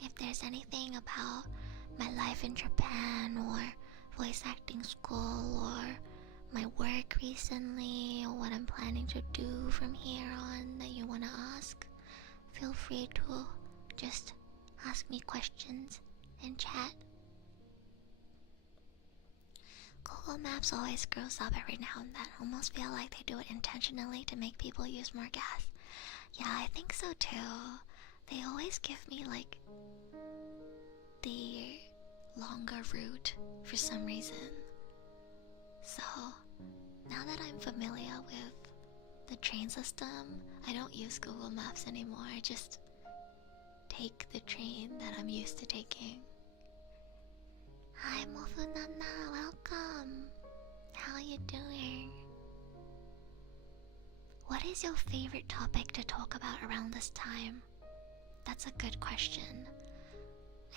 if there's anything about my life in Japan or voice acting school or my work recently or what I'm planning to do from here on that you want to ask, feel free to just ask me questions in chat. Google Maps always screws up every now and then. Almost feel like they do it intentionally to make people use more gas. Yeah, I think so too. They always give me like the longer route for some reason. So now that I'm familiar with the train system, I don't use Google Maps anymore. I just take the train that I'm used to taking. Hi Mofunana, welcome. How you doing? What is your favorite topic to talk about around this time? That's a good question.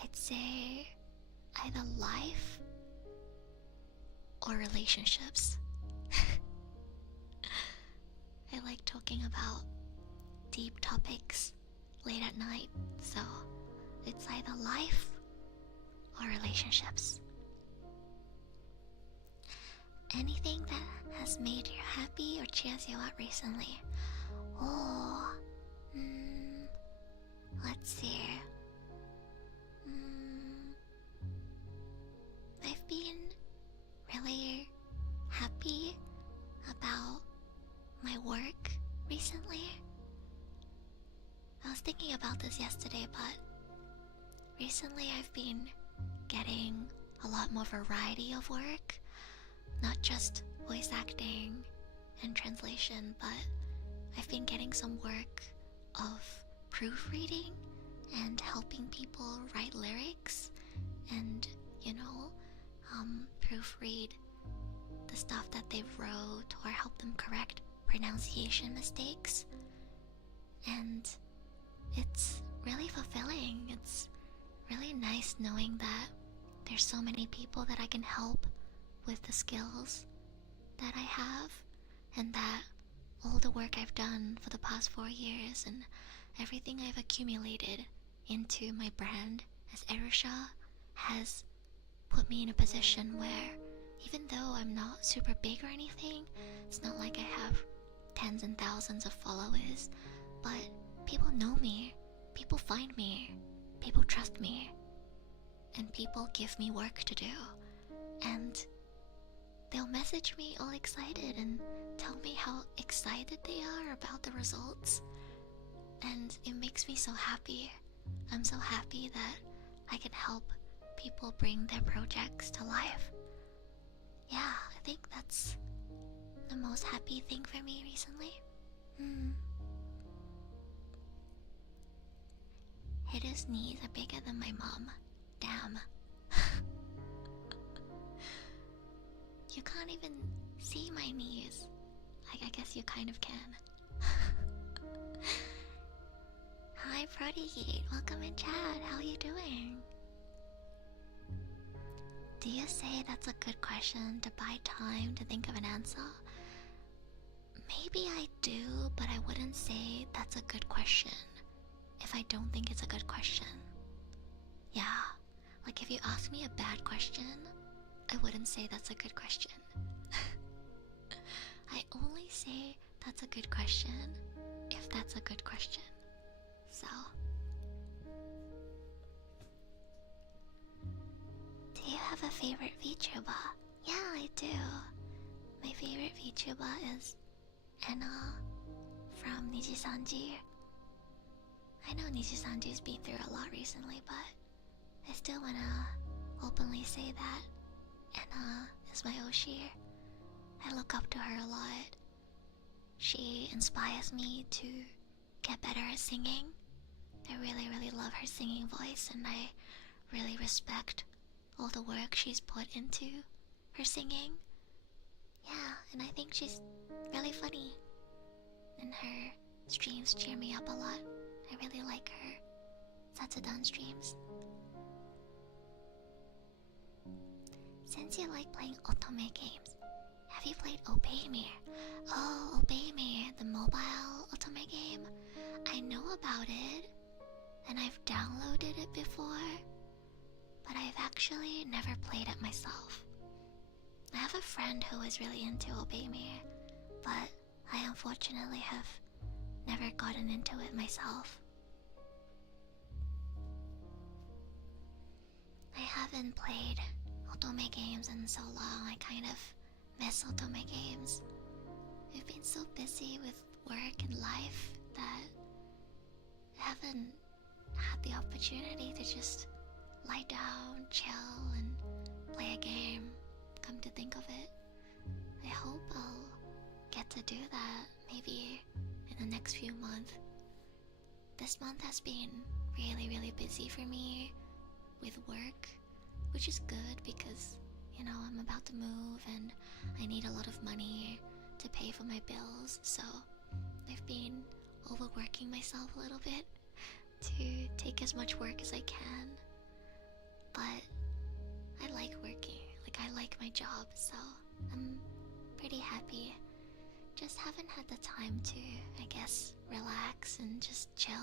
I'd say either life or relationships. I like talking about deep topics late at night, so it's either life or relationships. Anything that has made you happy or cheers you up recently? Oh, let's see. I've been really happy about my work recently. I was thinking about this yesterday, but recently I've been getting a lot more variety of work. Not just voice acting and translation, but I've been getting some work of proofreading and helping people write lyrics and, proofread the stuff that they wrote or help them correct pronunciation mistakes. And it's really fulfilling. It's really nice knowing that there's so many people that I can help with the skills that I have, and that all the work I've done for the past 4 years and everything I've accumulated into my brand as Erusha has put me in a position where even though I'm not super big or anything, it's not like I have tens and thousands of followers, but people know me, people find me, people trust me, and people give me work to do, and they'll message me all excited and tell me how excited they are about the results, and it makes me so happy. I'm so happy that I can help people bring their projects to life. Yeah, I think that's the most happy thing for me recently. Hida's knees are bigger than my mom. Damn. You can't even see my knees. I guess you kind of can. Hi Prodigy, welcome in chat. How are you doing? Do you say that's a good question to buy time to think of an answer? Maybe I do, but I wouldn't say that's a good question if I don't think it's a good question. Yeah, like if you ask me a bad question, I wouldn't say that's a good question. I only say that's a good question if that's a good question. So, do you have a favorite Vtuber? Yeah, I do. My favorite Vtuber is Anna from Nijisanji. I know Nijisanji's been through a lot recently, but I still wanna openly say that Anna is my Oshi. I look up to her a lot. She inspires me to get better at singing. I really love her singing voice, and I really respect all the work she's put into her singing. Yeah, and I think she's really funny, and her streams cheer me up a lot. I really like her Satsudan streams. Since you like playing otome games, have you played Obey Me? Oh, Obey Me, the mobile otome game. I know about it, and I've downloaded it before, but I've actually never played it myself. I have a friend who is really into Obey Me, but I unfortunately have never gotten into it myself. I haven't played otome games in so long. I kind of miss otome games. We've been so busy with work and life that I haven't had the opportunity to just lie down, chill, and play a game, come to think of it. I hope I'll get to do that maybe in the next few months. This month has been really busy for me with work, which is good because, you know, I'm about to move and I need a lot of money to pay for my bills, so I've been overworking myself a little bit to take as much work as I can. But I like working, like I like my job, so I'm pretty happy. Just haven't had the time to, I guess, relax and just chill.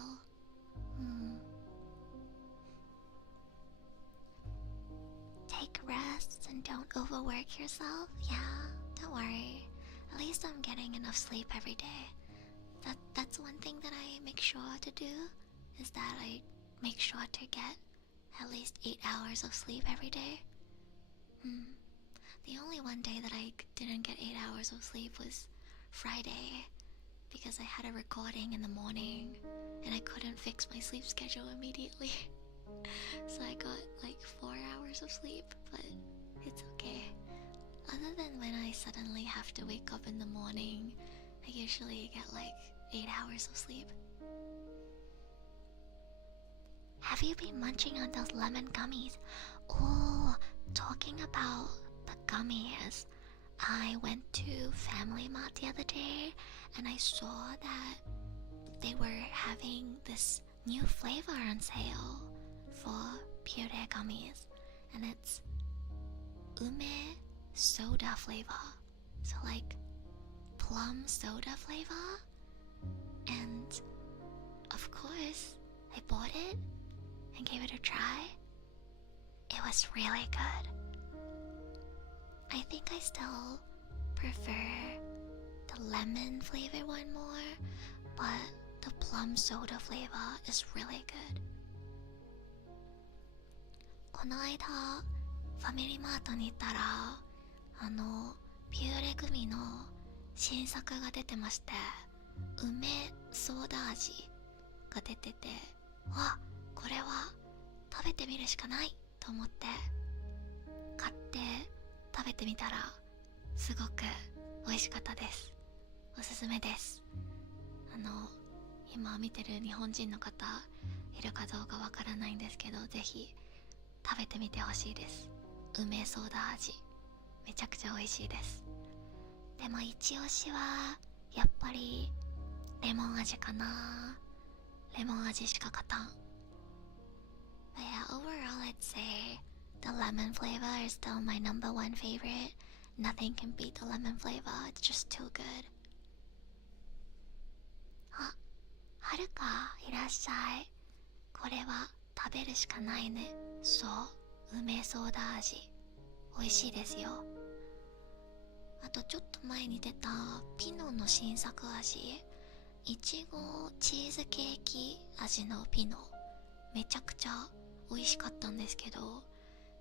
Take rests and don't overwork yourself. Yeah, don't worry. At least I'm getting enough sleep every day. That's one thing that I make sure to do, is that I make sure to get at least 8 hours of sleep every day. The only one day that I didn't get 8 hours of sleep was Friday, because I had a recording in the morning and I couldn't fix my sleep schedule immediately. So I got like 4 hours of sleep, but it's okay. Other than when I suddenly have to wake up in the morning, I usually get like 8 hours of sleep. Have you been munching on those lemon gummies? Oh, talking about the gummies, I went to Family Mart the other day and I saw that they were having this new flavor on sale for puree gummies, and it's ume soda flavor, so like plum soda flavor. And of course I bought it and gave it a try. It was really good. I think I still prefer the lemon flavor one more, but The plum soda flavor is really good. この間ファミリーマートに行ったらピューレグミの新作が出てまして、梅ソーダ味が出てて、わ、これは食べてみるしかないと思って買って食べてみたらすごく美味しかったです。おすすめです。今見てる日本人の方いるかどうかわからないんですけど、ぜひ食べてみてほしいです。梅ソーダ味めちゃくちゃ美味しいです。でも一押しはやっぱりレモン味かな。レモン味しか勝たん。But yeah, overall I'd say the lemon flavor is still my number one favorite. Nothing can beat the lemon flavor. It's just too good. あ、はるかいらっしゃい。これは食べるしかないね。そう、梅ソーダ味美味しいですよ。あとちょっと前に出たピノの新作味、いちごチーズケーキ味のピノ、めちゃくちゃ美味しかったんですけど、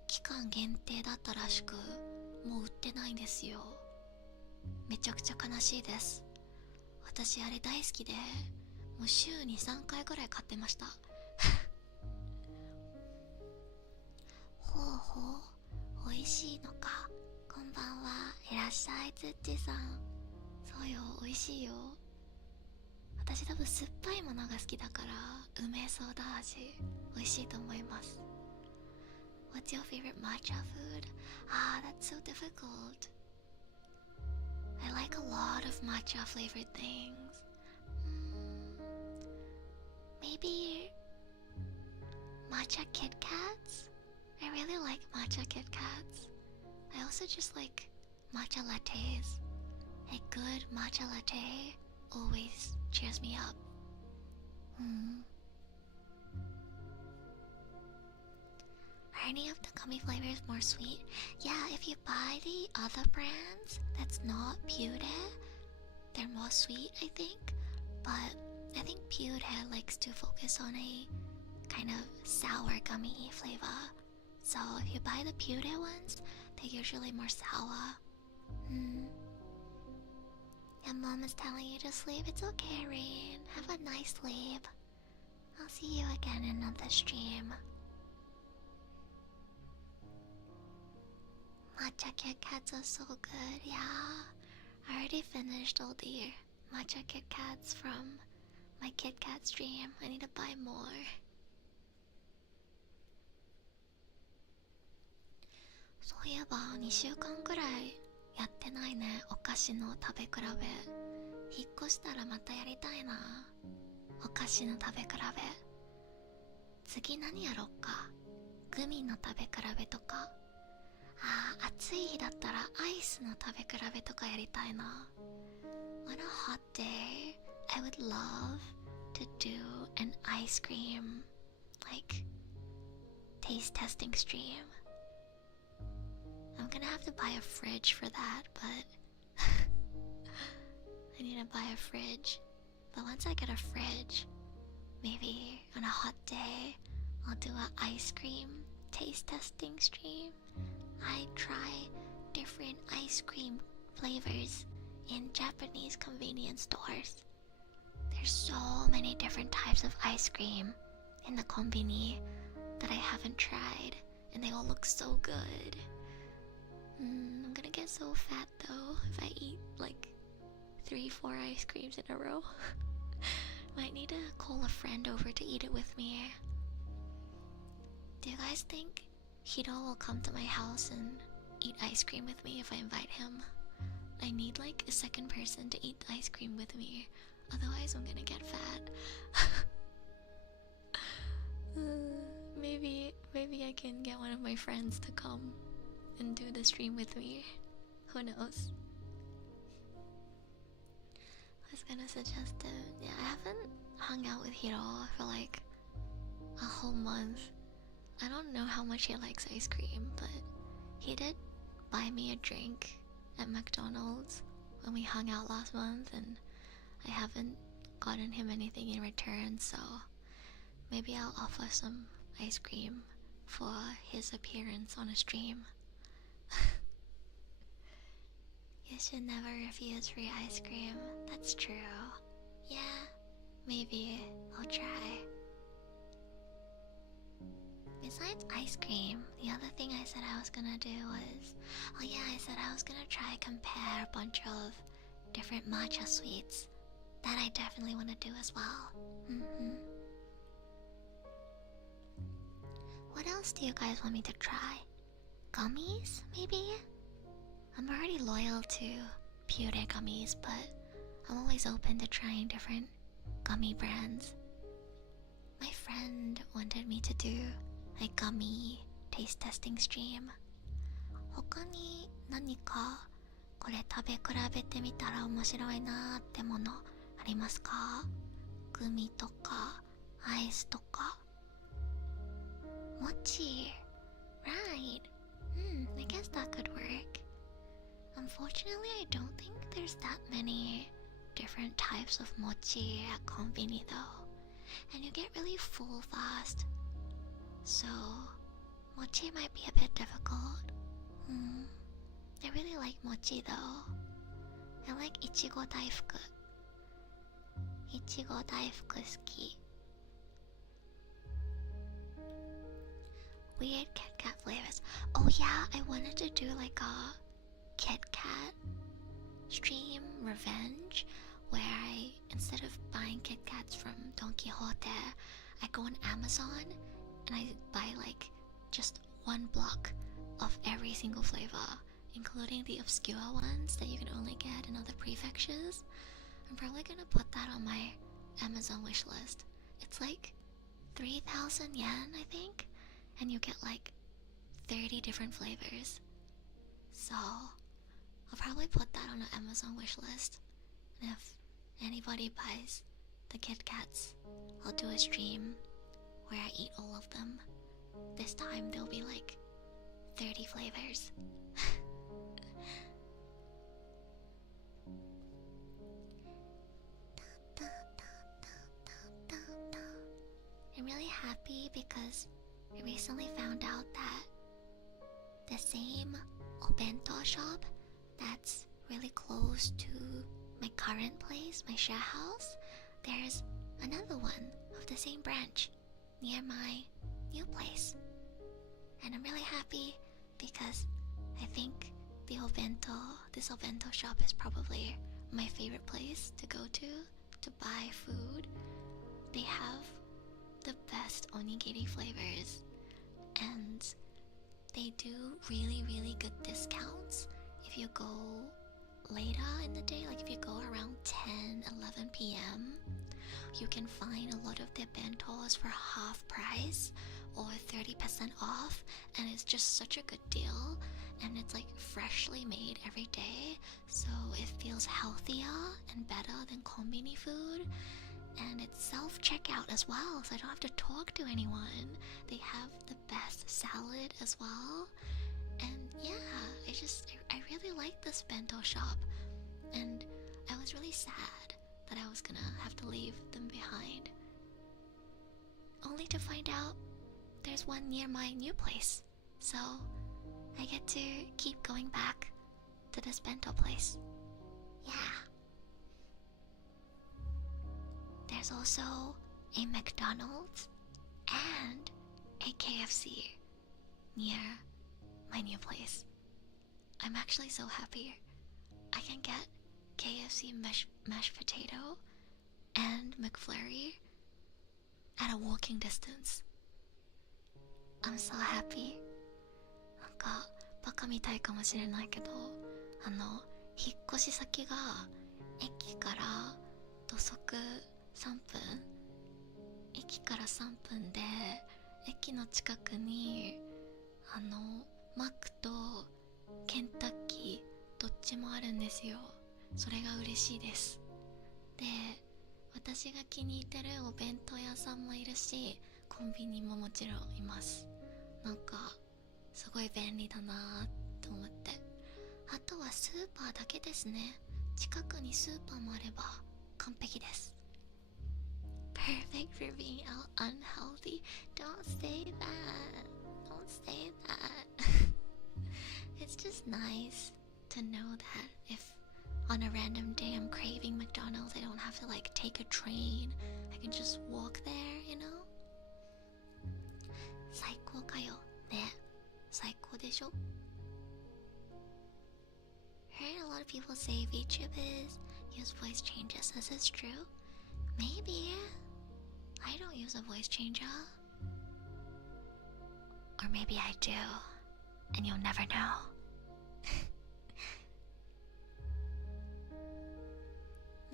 期間限定だったらしくもう売ってないんですよ。めちゃくちゃ悲しいです。私あれ大好きで、もう週に3回ぐらい買ってましたほうほう、美味しいのか。こんばんは、いらっしゃいつっちさん。そうよ、美味しいよ。私多分酸っぱいものが好きだから梅ソーダ味美味しいと思います。 What's your favorite matcha food? Ah, that's so difficult. I like a lot of matcha flavored things. Maybe matcha Kit Kats? I really like matcha Kit Kats. I also just like matcha lattes. A good matcha latte always cheers me up. Are any of the gummy flavors more sweet? Yeah, if you buy the other brands that's not Pewter, they're more sweet, I think. But I think Pewter likes to focus on a kind of sour gummy flavor. So if you buy the Pewter ones, they're usually more sour. Your mom is telling you to sleep. It's okay, Rain. Have a nice sleep. I'll see you again in another stream. Matcha Kit Kats are so good, yeah. I already finished all the matcha Kit Kats from my Kit Kat stream. I need to buy more. そういえば2週間くらいやってないね、お菓子の食べ比べ。引っ越したらまたやりたいな、お菓子の食べ比べ。次何やろっか。グミの食べ比べとか。暑い日だったらアイスの食べ比べとかやりたいな。On a hot day, I would love to do an ice cream, like, taste testing stream. I'm gonna have to buy a fridge for that, but I need to buy a fridge. But once I get a fridge, maybe on a hot day, I'll do an ice cream taste testing stream. I try different ice cream flavors in Japanese convenience stores. There's so many different types of ice cream in the konbini that I haven't tried, and they all look so good. I'm gonna get so fat though if I eat like 3-4 ice creams in a row. Might need to call a friend over to eat it with me. Do you guys think Hiro will come to my house and eat ice cream with me if I invite him? I need like a second person to eat ice cream with me, otherwise I'm gonna get fat. Maybe I can get one of my friends to come and do the stream with me. Who knows? I was gonna suggest it. Yeah, I haven't hung out with Hiro for like a whole month. I don't know how much he likes ice cream, but he did buy me a drink at McDonald's when we hung out last month, and I haven't gotten him anything in return, so maybe I'll offer some ice cream for his appearance on a stream. You should never refuse free ice cream. That's true. Yeah, maybe I'll try. Besides ice cream, the other thing I said I was gonna do was... I said I was gonna try compare a bunch of different matcha sweets. That I definitely want to do as well. What else do you guys want me to try? Gummies, maybe? I'm already loyal to Pure gummies, but I'm always open to trying different gummy brands. My friend wanted me to do a gummy taste testing stream. 他に何かこれ食べ比べてみたら面白いなーってものありますか？グミとかアイスとか。Mochi, right? I guess that could work. Unfortunately, I don't think there's that many different types of mochi at Konbini though, and you get really full fast. So, mochi might be a bit difficult. I really like mochi though. I like ichigo daifuku. Ichigo daifuku suki. Weird Kit Kat flavors. Oh yeah, I wanted to do like a Kit Kat stream revenge where I, instead of buying Kit Kats from Don Quixote, I go on Amazon and I buy like just one block of every single flavor, including the obscure ones that you can only get in other prefectures. I'm probably gonna put that on my Amazon wish list. It's like 3,000 yen, I think, and you get like 30 different flavors. So I'll probably put that on an Amazon wish list, and if anybody buys the Kit Kats, I'll do a stream where I eat all of them. This time there'll be like 30 flavors. I'm really happy because I recently found out that the same obento shop that's really close to my current place, my share house, there's another one of the same branch near my new place. And I'm really happy because I think this obento shop is probably my favorite place to go to buy food. They have the best onigiri flavors, and they do really, really good discounts if you go later in the day. Like if you go around 10-11 p.m, you can find a lot of their bentos for half price or 30% off, and it's just such a good deal, and it's like freshly made every day, so it feels healthier and better than konbini food. And it's self-checkout as well, so I don't have to talk to anyone. They have the best salad as well. And yeah, I really like this bento shop. And I was really sad that I was gonna have to leave them behind, only to find out there's one near my new place. So I get to keep going back to this bento place. Yeah. There's also a McDonald's and a KFC near my new place. I'm actually so happy. I can get KFC mashed potato and McFlurry at a walking distance. I'm so happy. なんかバカみたいかもしれないけど、引っ越し先が駅から土足3分、駅から3分で、駅の近くにマックとケンタッキーどっちもあるんですよ。それが嬉しいです。で、私が気に入ってるお弁当屋さんもいるし、コンビニももちろんいます。なんかすごい便利だなと思って。あとはスーパーだけですね。近くにスーパーもあれば完璧です。perfect for being out unhealthy. Don't say that. Don't say that. It's just nice to know that if on a random day I'm craving McDonald's, I don't have to like take a train. I can just walk there, you know? 最高かよね。最高でしょ? Heard a lot of people say VTubers use voice changes. Is this true? Maybe. I don't use a voice changer. Or maybe I do, and you'll never know.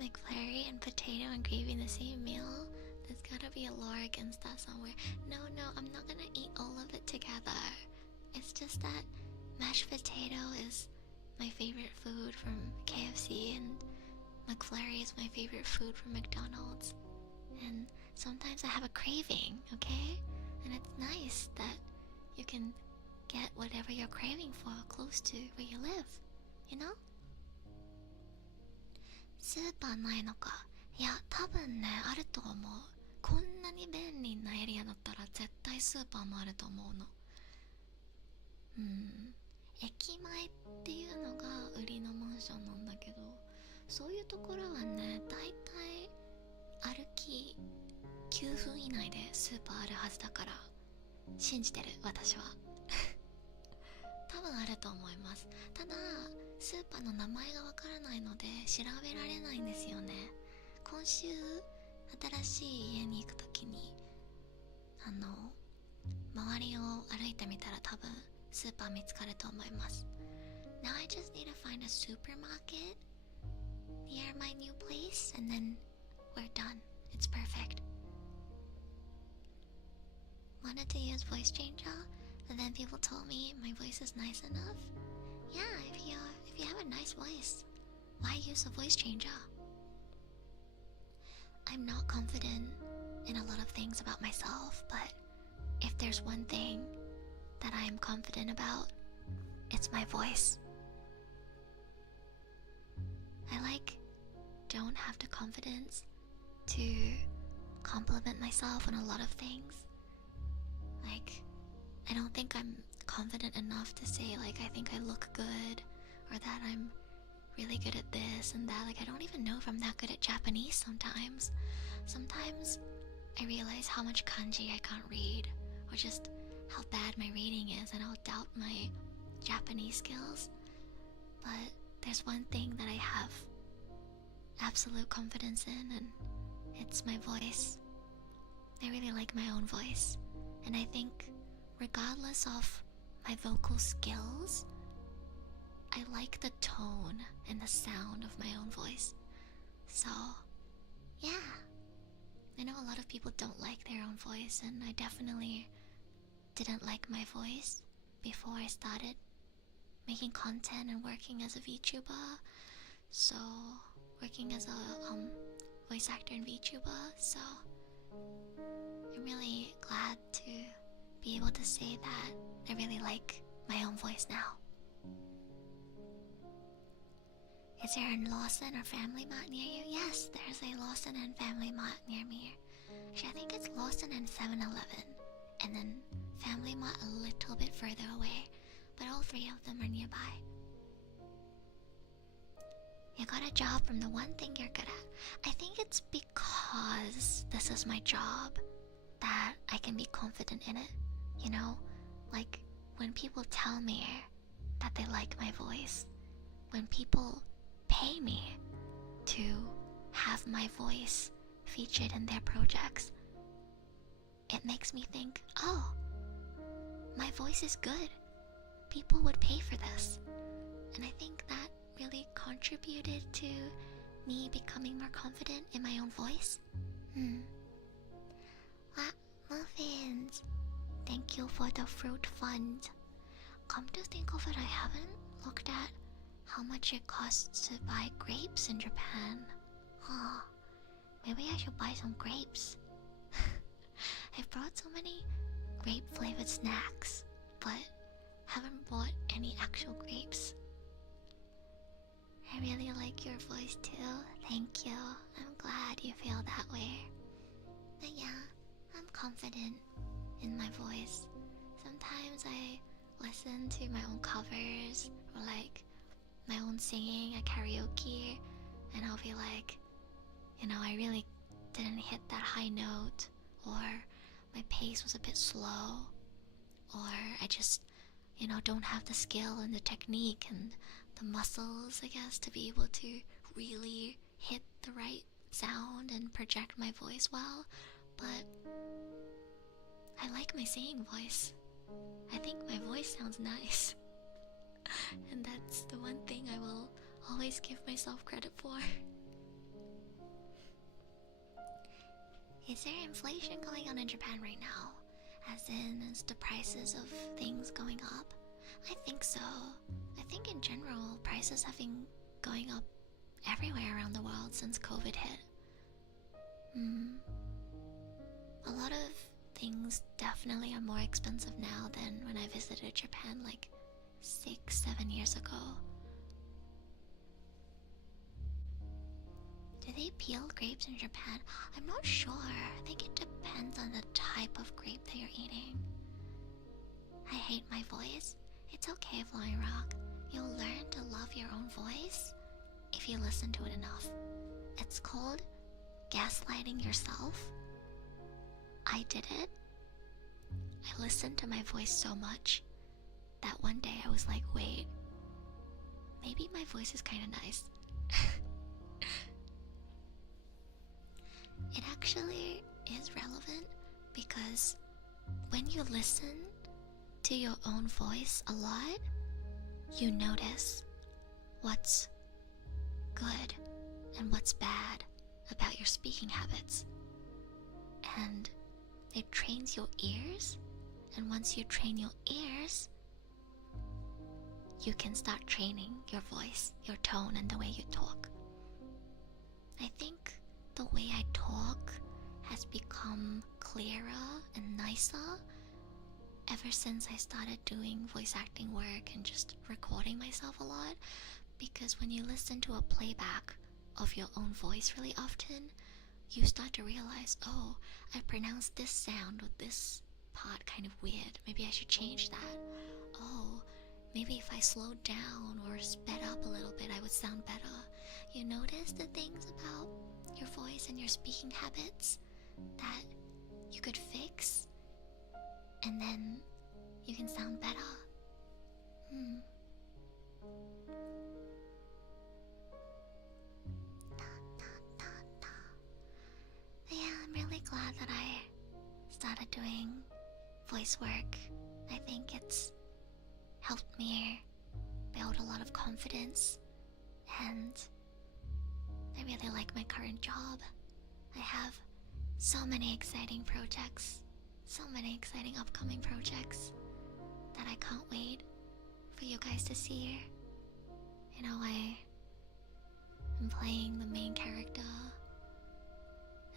McFlurry and potato and gravy in the same meal? There's gotta be a law against that somewhere. No, I'm not gonna eat all of it together. It's just that mashed potato is my favorite food from KFC, and McFlurry is my favorite food from McDonald's. And sometimes I have a craving, okay? And it's nice that you can get whatever you're craving for close to where you live, you know? スーパーないのか。いや、多分ね、あると思う。こんなに便利なエリアだったら絶対スーパーもあると思うの。駅前っていうのが売りのマンションなんだけど、そういうところはね、だいたい歩き9分以内でスーパーあるはずだから信じてる、私は。多分あると思います。ただスーパーの名前がわからないので調べられないんですよね。今週新しい家に行くときに周りを歩いてみたら多分スーパー見つかると思います。Now I just need to find a supermarket near my new place and then we're done. It's perfect. Wanted to use voice changer, and then people told me my voice is nice enough. Yeah, if you have a nice voice, why use a voice changer? I'm not confident in a lot of things about myself, but if there's one thing that I am confident about, it's my voice. I don't have the confidence to compliment myself on a lot of things. I don't think I'm confident enough to say I think I look good, or that I'm really good at this and that. I don't even know if I'm that good at Japanese sometimes. Sometimes I realize how much kanji I can't read, or just how bad my reading is, and I'll doubt my Japanese skills. But there's one thing that I have absolute confidence in, and it's my voice. I really like my own voice, and I think regardless of my vocal skills, I like the tone and the sound of my own voice. So, yeah. I know a lot of people don't like their own voice, and I definitely didn't like my voice before I started making content and working as a VTuber. So, working as a voice actor and VTuber. So, I'm really glad to be able to say that I really like my own voice now. Is there a Lawson or Family Mart near you? Yes, there's a Lawson and Family Mart near me. Actually, I think it's Lawson and 7-Eleven, and then Family Mart a little bit further away, but all three of them are nearby. You got a job from the one thing you're good at. I think it's because this is my job that I can be confident in it. You know, when people tell me that they like my voice, when people pay me to have my voice featured in their projects, it makes me think, oh, my voice is good. People would pay for this. And I think that really contributed to me becoming more confident in my own voice. Muffins! Thank you for the fruit fund. Come to think of it, I haven't looked at how much it costs to buy grapes in Japan. Maybe I should buy some grapes. I've brought so many grape-flavored snacks, but haven't bought any actual grapes. I really like your voice too. Thank you. I'm glad you feel that way. But yeah, I'm confident in my voice. Sometimes I listen to my own covers or like my own singing at karaoke, and I'll be like, I really didn't hit that high note, or my pace was a bit slow, or I just, don't have the skill and the technique and the muscles, I guess, to be able to really hit the right sound and project my voice well. But I like my singing voice. I think my voice sounds nice. And that's the one thing I will always give myself credit for. Is there inflation going on in Japan right now? As in, is the prices of things going up? I think so. I think in general, prices have been going up everywhere around the world since COVID hit. A lot of things definitely are more expensive now than when I visited Japan like 6-7 years ago. Do they peel grapes in Japan? I'm not sure. I think it depends on the type of grape that you're eating. I hate my voice. It's okay, Flying Rock. You'll learn to love your own voice if you listen to it enough. It's called gaslighting yourself. I did it. I listened to my voice so much that one day I was like, wait, maybe my voice is kind of nice. It actually is relevant because when you listen to your own voice a lot, you notice what's good and what's bad about your speaking habits. And it trains your ears, and once you train your ears, you can start training your voice, your tone, and the way you talk. I think the way I talk has become clearer and nicer ever since I started doing voice acting work and just recording myself a lot, because when you listen to a playback of your own voice really often, you start to realize, oh, I pronounced this sound with this part kind of weird. Maybe I should change that. Oh, maybe if I slowed down or sped up a little bit, I would sound better. You notice the things about your voice and your speaking habits that you could fix, and then you can sound better. Yeah, I'm really glad that I started doing voice work. I think it's helped me build a lot of confidence, and I really like my current job. I have so many exciting projects, so many exciting upcoming projects that I can't wait for you guys to see. I am playing the main character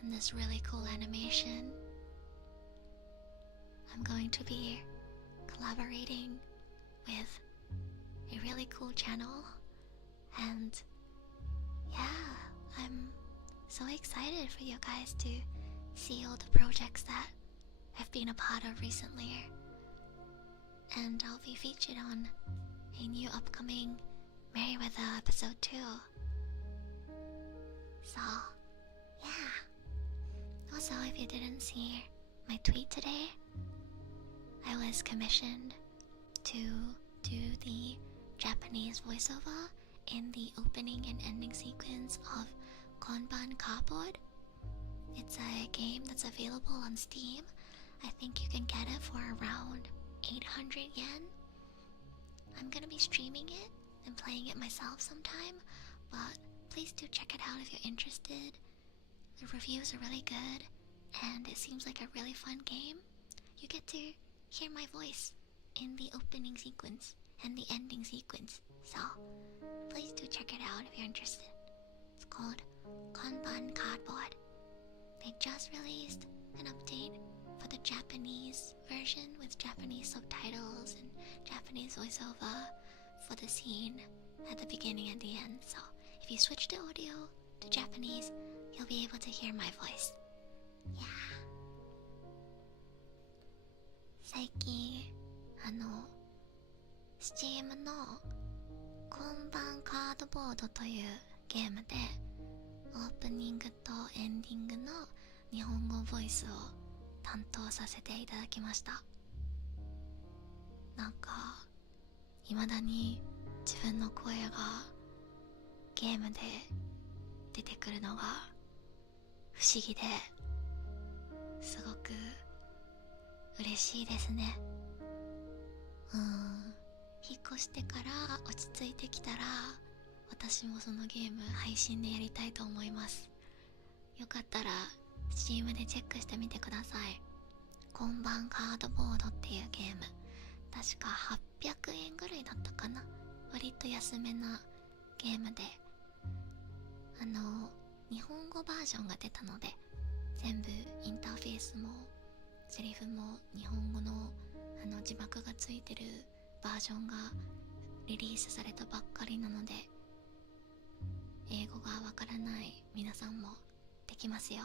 in this really cool animation. I'm going to be collaborating with a really cool channel, and yeah, I'm so excited for you guys to see all the projects that I've been a part of recently. And I'll be featured on a new upcoming Merryweather episode 2. So, yeah. Also, if you didn't see my tweet today, I was commissioned to do the Japanese voiceover in the opening and ending sequence of Kanban Cardboard. It's a game that's available on Steam. I think you can get it for around 800 yen. I'm gonna be streaming it and playing it myself sometime, but please do check it out if you're interested. The reviews are really good, and it seems like a really fun game. You get to hear my voice in the opening sequence and the ending sequence, so please do check it out if you're interested. It's called Kanban Cardboard. They just released an update for the Japanese version with Japanese subtitles and Japanese voiceover for the scene at the beginning and the end. So if you switch the audio to Japanese, you'll be able to hear my voice. Yeah. 最近Steam の今晩カードボードというゲームでオープニングとエンディングの日本語ボイスを担当させていただきました。なんか未だに自分の声がゲームで出てくるのが不思議ですごく嬉しいですね。引っ越してから落ち着いてきたら私もそのゲーム配信でやりたいと思います。よかったら Steam でチェックしてみてください。今晩カードボードっていうゲーム、確か800円ぐらいだったかな。割と安めなゲームで日本語バージョンが出たので全部インターフェースもセリフも日本語の字幕がついてるバージョンがリリースされたばっかりなので英語がわからない皆さんもできますよ。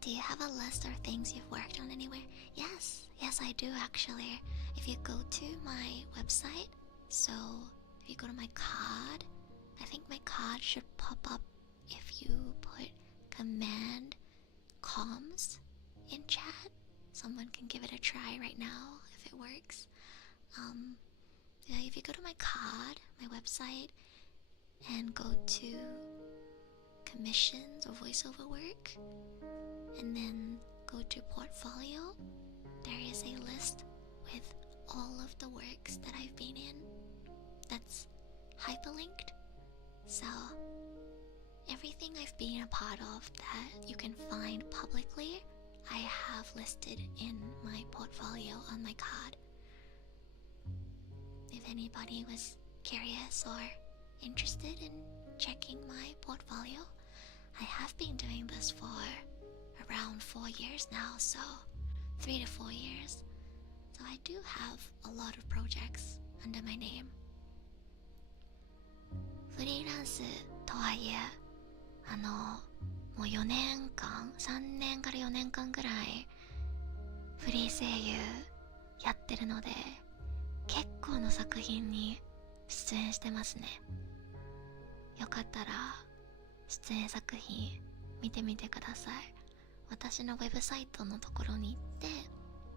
Do you have a list or things you've worked on anywhere? Yes, I do actually. If you go to my website, so if you go to my card, I think my card should pop up if you put command comms in chat. Someone can give it a try right now if it works. If you go to my card, my website, and go to commissions or voiceover work, and then go to portfolio, there is a list with all of the works that I've been in that's hyperlinked. So everything I've been a part of that you can find publicly, I have listed in my portfolio on my card. If anybody was curious or interested in checking my portfolio, I have been doing this for around 4 years now, so 3 to 4 years. So I do have a lot of projects under my name. フリーランスとはいえもう4年間3年から4年間ぐらいフリー声優やってるので結構の作品に出演してますね。よかったら出演作品見てみてください。私のウェブサイトのところに行って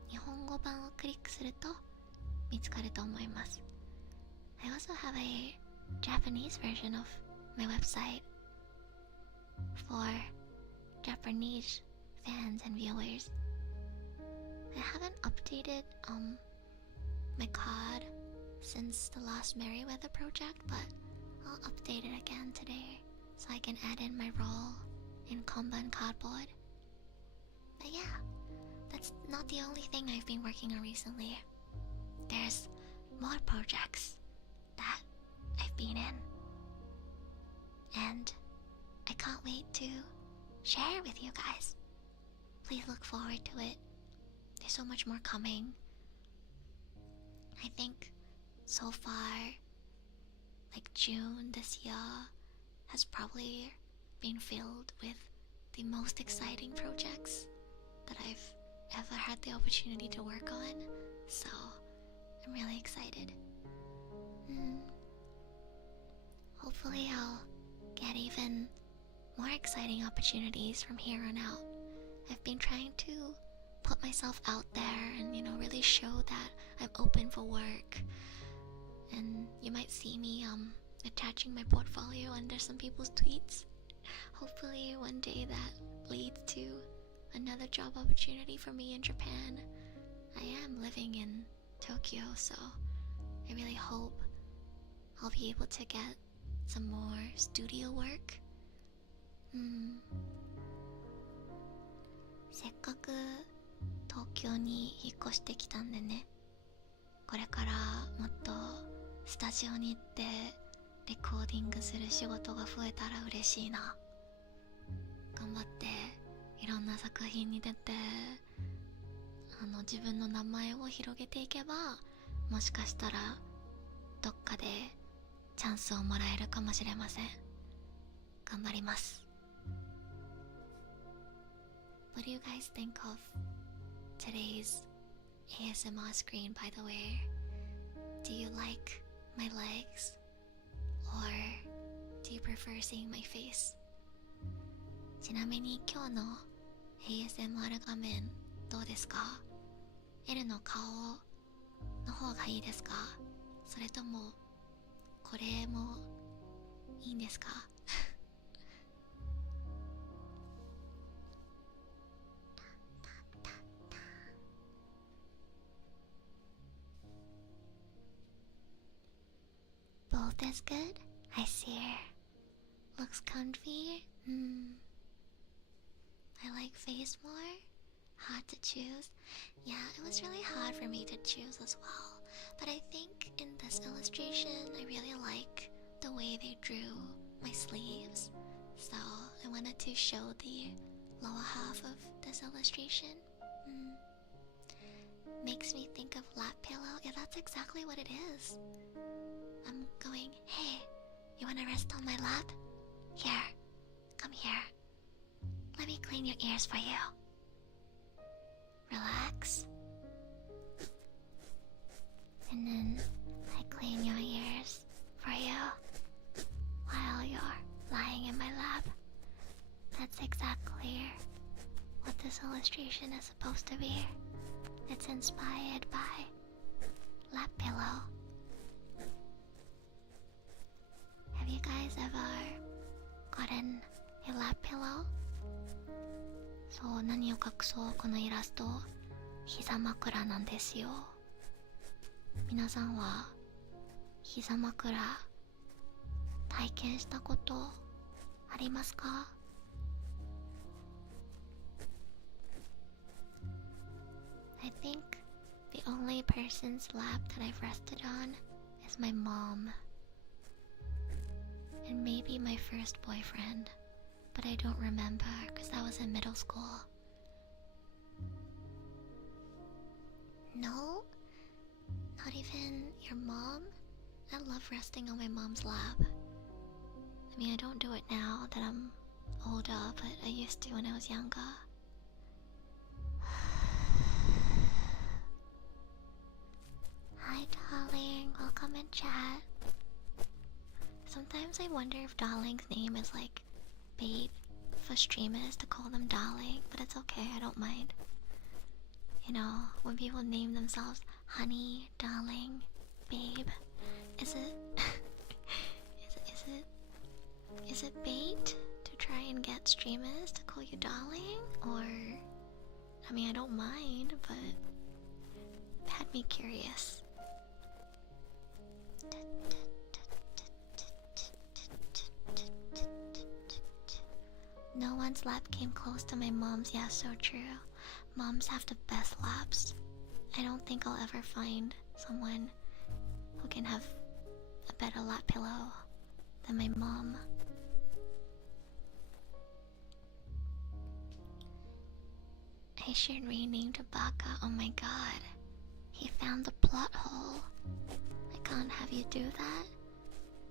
日本語版をクリックすると見つかると思います。I also have a Japanese version of my website for Japanese fans and viewers. I haven't updated my card since the last Merryweather project, but I'll update it again today so I can add in my role in Kanban cardboard. But yeah, that's not the only thing I've been working on recently. There's more projects that I've been in, and I can't wait to share with you guys. Please look forward to it. There's so much more coming. I think so far, like June this year has probably been filled with the most exciting projects that I've ever had the opportunity to work on. So I'm really excited. Hopefully I'll get even more exciting opportunities from here on out. I've been trying to put myself out there and, really show that I'm open for work. And you might see me attaching my portfolio under some people's tweets. Hopefully one day that leads to another job opportunity for me in Japan. I am living in Tokyo, so I really hope I'll be able to get some more studio work. せっかく東京に引っ越してきたんでね、これからもっとスタジオに行ってレコーディングする仕事が増えたら嬉しいな。頑張っていろんな作品に出て自分の名前を広げていけば、もしかしたらどっかでチャンスをもらえるかもしれません。頑張ります。What do you guys think of today's ASMR screen, by the way. Do you like my legs? Or do you prefer seeing my face? ちなみに今日の ASMR 画面どうですか？ L の顔の方がいいですか？それともこれもいいんですか？Both is good? I see. Looks comfy? I like face more? Hard to choose? Yeah, it was really hard for me to choose as well. But I think in this illustration, I really like the way they drew my sleeves. So I wanted to show the lower half of this illustration. Makes me think of lap pillow. Yeah, that's exactly what it is. I'm going, hey, you wanna rest on my lap? Here, come here. Let me clean your ears for you. Relax. And then I clean your ears for you while you're lying in my lap. That's exactly what this illustration is supposed to be. It's inspired by lap pillow. Have you guys ever gotten a lap pillow? そう、何を隠そう、このイラスト膝枕なんですよ。皆さんは膝枕体験したことありますか？ I think the only person's lap that I've rested on is my mom. And maybe my first boyfriend, but I don't remember because that was in middle school. No? Not even your mom? I love resting on my mom's lap. I mean, I don't do it now that I'm older, but I used to when I was younger. Hi darling, welcome in chat. Sometimes I wonder if darling's name is like bait for streamers to call them darling, but it's okay, I don't mind. You know, when people name themselves honey, darling, babe, is it is it bait to try and get streamers to call you darling? Or, I mean, I don't mind, but it had me curious. No one's lap came close to my mom's. Yeah, so true. Moms have the best laps. I don't think I'll ever find someone who can have a better lap pillow than my mom. I should rename to Baka. Oh my god. He found the plot hole. I can't have you do that.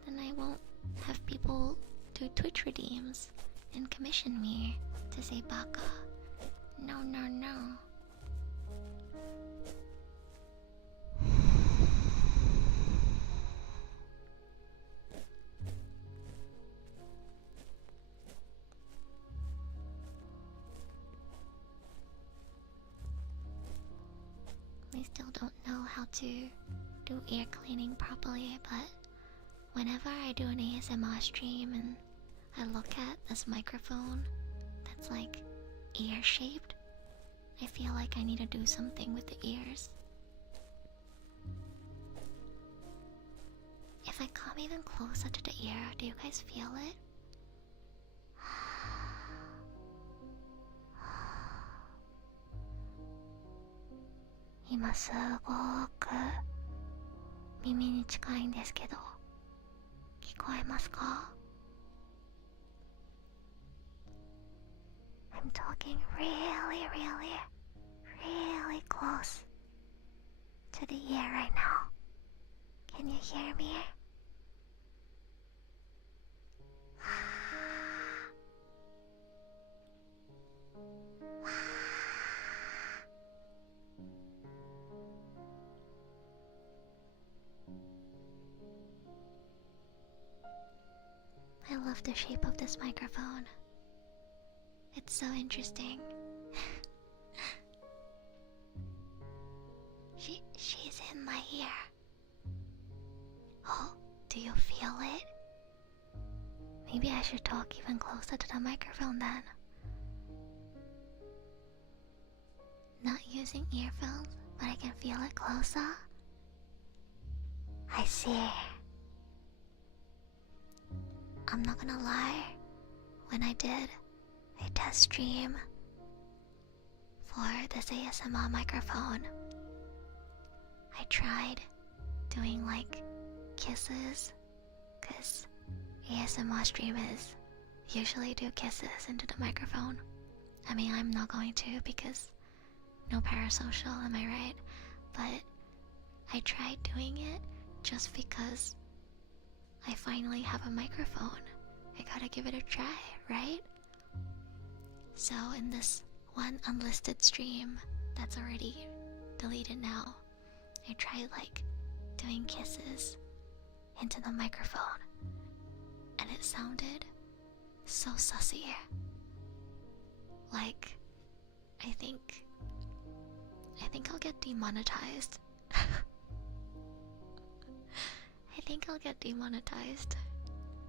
Then I won't have people do Twitch redeems and commission me to say Baka. No, no, no. I still don't know how to do ear cleaning properly, but whenever I do an ASMR stream and I look at this microphone that's like ear-shaped, I feel like I need to do something with the ears. If I come even closer to the ear, do you guys feel it? Ima すごく耳に近いんですけど、聞こえますか？ I'm talking really, really, really close to the ear right now. Can you hear me? I love the shape of this microphone. It's so interesting. She's in my ear. Oh, do you feel it? Maybe I should talk even closer to the microphone then. Not using earphones, but I can feel it closer. I see. I'm not gonna lie. When I did a test stream for this ASMR microphone, I tried doing like kisses, cause ASMR streamers usually do kisses into the microphone. I mean, I'm not going to because no parasocial, am I right? But I tried doing it just because I finally have a microphone. I gotta give it a try, right? So in this one unlisted stream that's already deleted now, I tried like doing kisses into the microphone, and it sounded so sussy. Like, I think I'll get demonetized. I think I'll get demonetized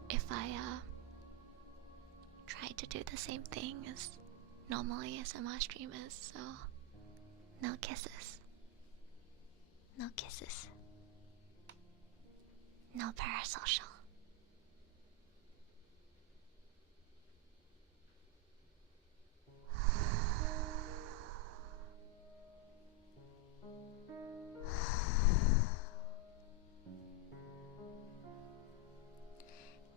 if I try to do the same thing as normal ASMR streamers, so no kisses. No kisses. No parasocial.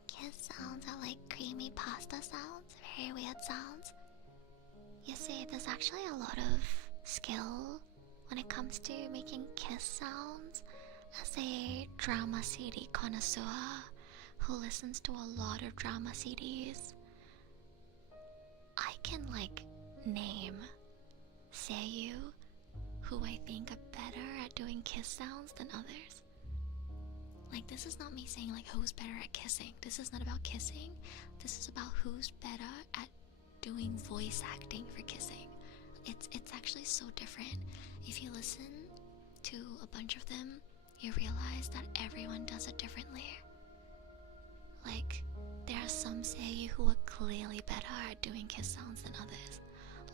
Kiss sounds are like creamy pasta sounds, very weird sounds. You see, there's actually a lot of skill when it comes to making kiss sounds. As a drama CD connoisseur who listens to a lot of drama CDs, I can like name seiyu who I think are better at doing kiss sounds than others. Like, this is not me saying like who's better at kissing. This is not about kissing. This is about who's better at doing voice acting for kissing. It's actually so different. If you listen to a bunch of them, you realize that everyone does it differently. Like, there are some seiyu who are clearly better at doing kiss sounds than others.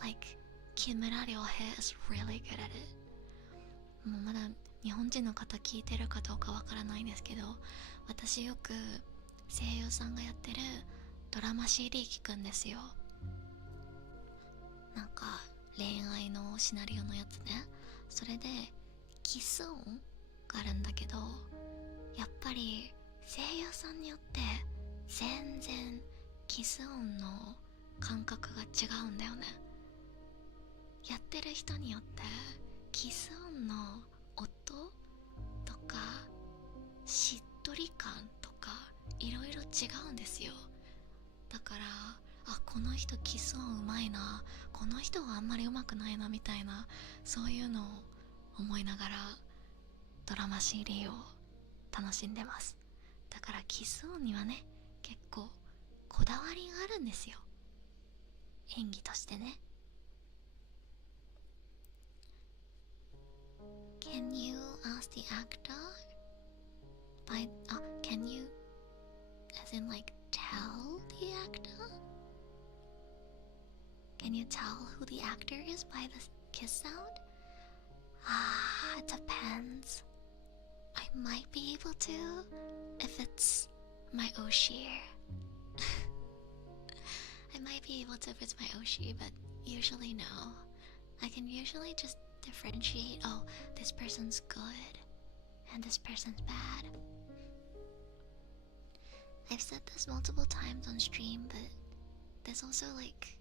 Like, Kimura Ryohei is really good at it. もうまだ日本人の方聞いてるかどうかわからないんですけど、私よく声優さんがやってるドラマ CD 聞くんですよ。なんか恋愛のシナリオのやつね。それでキス音があるんだけど、やっぱり声優さんによって全然キス音の感覚が違うんだよね。やってる人によってキス音の音とかしっとり感とかいろいろ違うんですよ。だからこの人キス音うまいな、この人はあんまりうまくないなみたいな、そういうのを思いながらドラマ CD を楽しんでます。だからキス音にはね、結構こだわりがあるんですよ、演技としてね。Can you ask the actor can you as in like tell the actor? Can you tell who the actor is by the kiss sound? It depends. I might be able to if it's my Oshi. I might be able to if it's my Oshi, but usually no. I can usually just differentiate, this person's good and this person's bad. I've said this multiple times on stream, but there's also like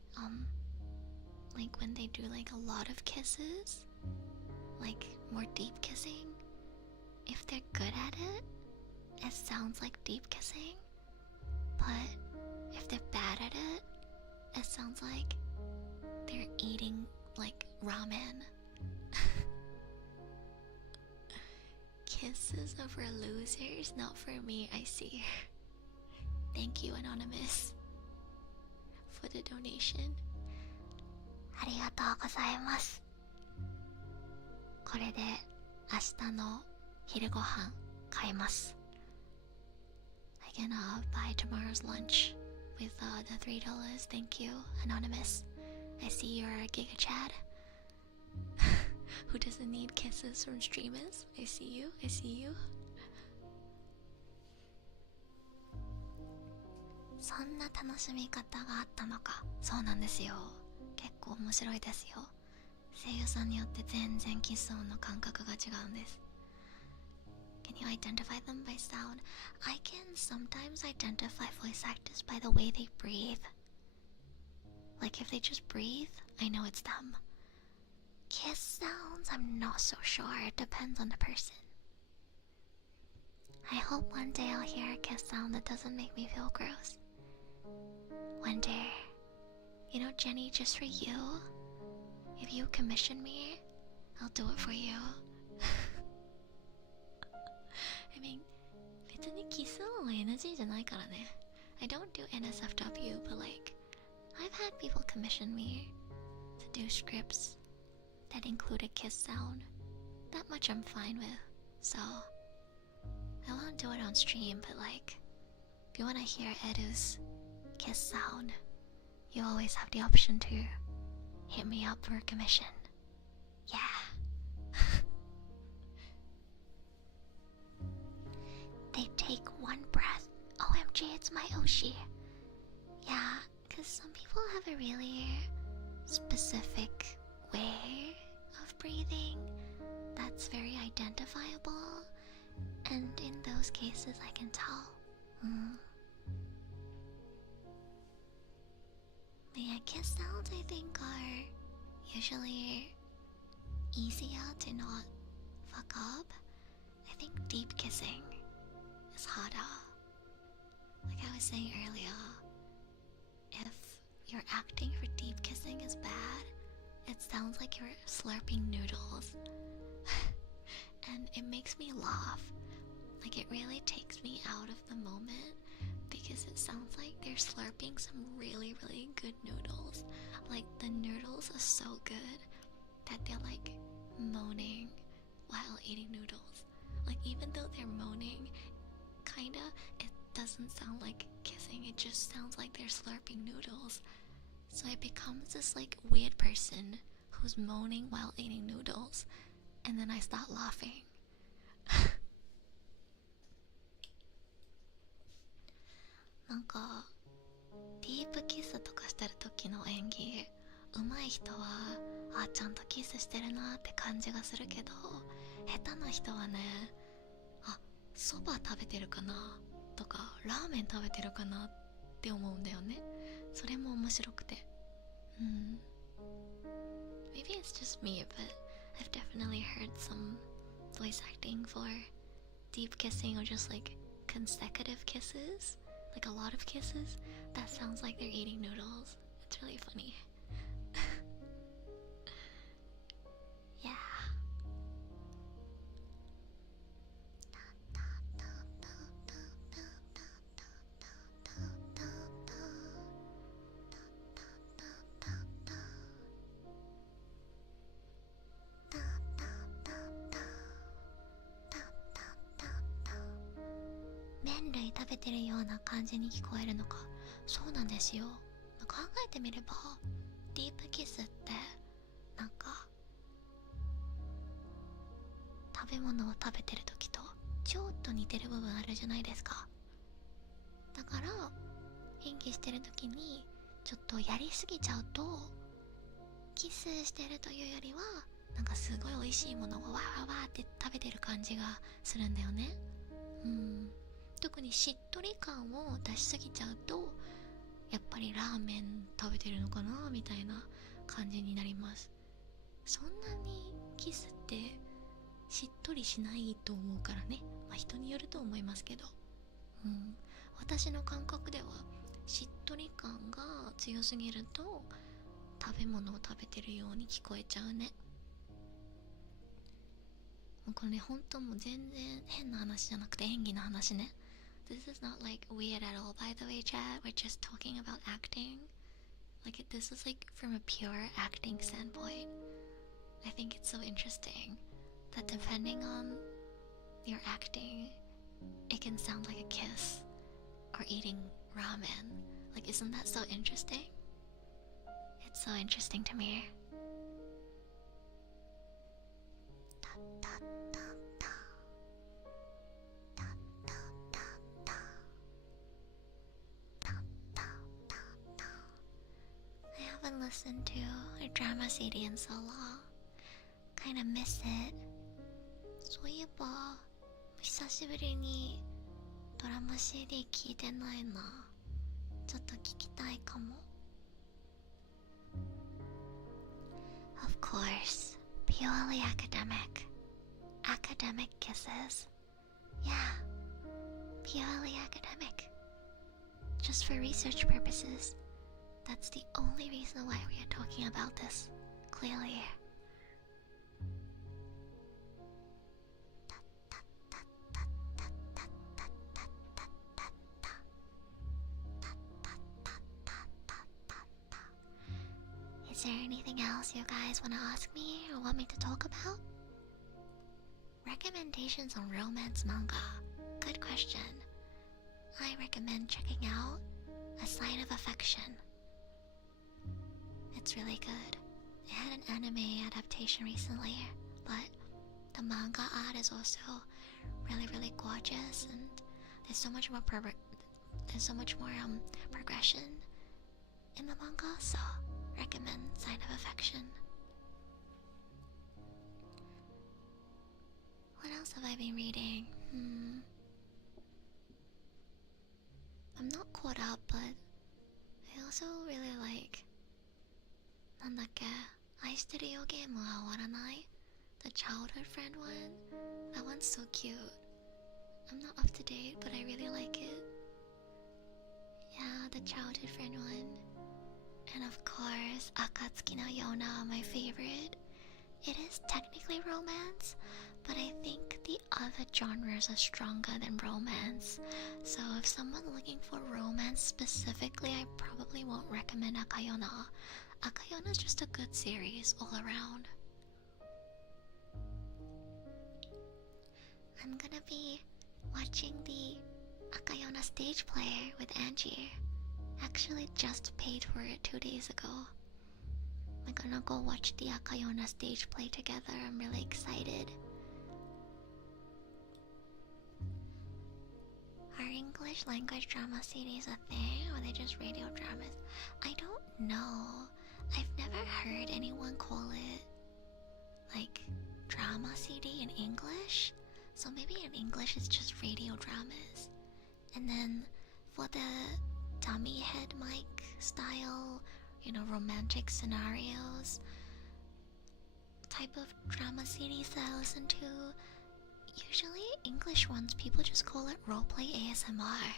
when they do like a lot of kisses, like more deep kissing, if they're good at it, it sounds like deep kissing. But if they're bad at it, it sounds like they're eating like ramen. Kisses are for losers, not for me, I see. Thank you, Anonymous, for the donation. ありがとうございます。これで明日の昼ご飯買います。I can buy tomorrow's lunch with the $3. Thank you, Anonymous. I see you're a Giga Chad who doesn't need kisses from streamers. I see you, I see you. そんな楽しみ方があったのか。そうなんですよ。結構面白いですよ。声優さんによって全然キス音の感覚が違うんです。Can you identify them by sound? I can sometimes identify voice actors by the way they breathe. Like if they just breathe, I know it's them. Kiss sounds, I'm not so sure. It depends on the person. I hope one day I'll hear a kiss sound that doesn't make me feel gross. One day. You know, Jenny, just for you, if you commission me, I'll do it for you. I mean, 別にキス音は NG じゃないからね。I don't do NSFW, but like, I've had people commission me to do scripts that include a kiss sound. That much I'm fine with. So, I won't do it on stream, but like, if you want to hear Edu's kiss sound, you always have the option to hit me up for a commission. Yeah. They take one breath. OMG, it's my Oshi. Yeah, because some people have a really specific way of breathing that's very identifiable, and in those cases I can tell. Yeah, kiss sounds I think are usually easier to not fuck up. I think deep kissing is harder. Like I was saying earlier, if your acting for deep kissing is bad, it sounds like you're slurping noodles. And it makes me laugh. Like it really takes me out of the moment, because it sounds like they're slurping some really, really good noodles. Like the noodles are so good that they're like moaning while eating noodles. Like even though they're moaning, kinda, it doesn't sound like kissing. It just sounds like they're slurping noodles. So it becomes this like weird person who's moaning while eating noodles. And then I start laughing. なんかディープキスとかしてる時の演技上手い人はちゃんとキスしてるなって感じがするけど、下手な人はね、そば食べてるかなとかラーメン食べてるかなって思うんだよね。それも面白くて。Maybe it's just me, but I've definitely heard some voice acting for deep kissing or just like consecutive kisses, like a lot of kisses, that sounds like they're eating noodles. It's really funny. Yeah.麺類食べてるような感じに聞こえるのか。そうなんですよ。考えてみればディープキスってなんか食べ物を食べてる時とちょっと似てる部分あるじゃないですか。だから演技してる時にちょっとやりすぎちゃうと、キスしてるというよりはなんかすごい美味しいものをわーわーって食べてる感じがするんだよね。特にしっとり感を出しすぎちゃうと、やっぱりラーメン食べてるのかなみたいな感じになります。そんなにキスってしっとりしないと思うからね。人によると思いますけど、私の感覚ではしっとり感が強すぎると食べ物を食べてるように聞こえちゃうね。これね、本当もう全然変な話じゃなくて演技の話ね。this is not like weird at all, by the way, chat. We're just talking about acting. Like, this is like from a pure acting standpoint. I think it's so interesting that depending on your acting, it can sound like a kiss or eating ramen. Like, isn't that so interesting? It's so interesting to me. I haven't listened to a drama CD in so long. Kinda miss it. そういえば久しぶりにドラマ CD 聞いてないな。ちょっと聞きたいかも。Of course, purely academic. Academic kisses. Yeah, purely academic. Just for research purposes. That's the only reason why we are talking about this, clearly. Is there anything else you guys want to ask me or want me to talk about? Recommendations on romance manga. Good question. I recommend checking out A Sign of Affection. It's really good. It had an anime adaptation recently, but the manga art is also really gorgeous, and there's so much more progression in the manga, so recommend Sign of Affection. What else have I been reading? I'm not caught up, but I also really like なんだっけ、愛してるよゲームは終わらない The childhood friend one? That one's so cute. I'm not up to date, but I really like it. Yeah, the childhood friend one. And of course, Akatsuki no Yona, my favorite. It is technically romance, but I think the other genres are stronger than romance. So if someone's looking for romance specifically, I probably won't recommend Akayona. Akayona is just a good series all around. I'm gonna be watching the Akayona stage play with Angie. Actually just paid for it 2 days ago. We're gonna go watch the Akayona stage play together. I'm really excited. Are English language drama CDs a thing, or are they just radio dramas? I don't know. I've never heard anyone call it like drama CD in English. So maybe in English it's just radio dramas. And then for the dummy head mic style, you know, romantic scenarios type of drama CDs that I listen to, usually English ones, people just call it roleplay ASMR.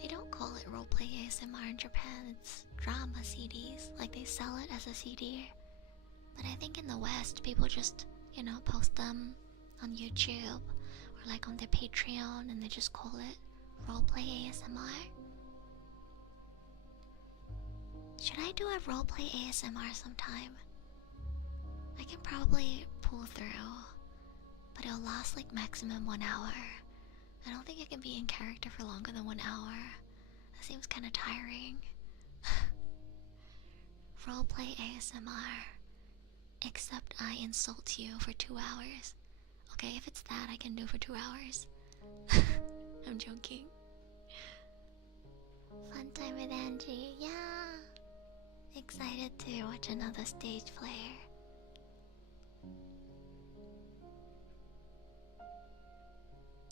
They don't call it roleplay ASMR in Japan, it's drama CDs, like they sell it as a CD. But I think in the West, people just, you know, post them on YouTube or like on their Patreon, and they just call it roleplay ASMR. Should I do a roleplay ASMR sometime? I can probably pull through, but it'll last like maximum 1 hour. I don't think I can be in character for longer than 1 hour. That seems kind of tiring. Roleplay ASMR. Except I insult you for 2 hours. Okay, if it's that, I can do for 2 hours. I'm joking. Fun time with Angie, yeah. Excited to watch another stage play.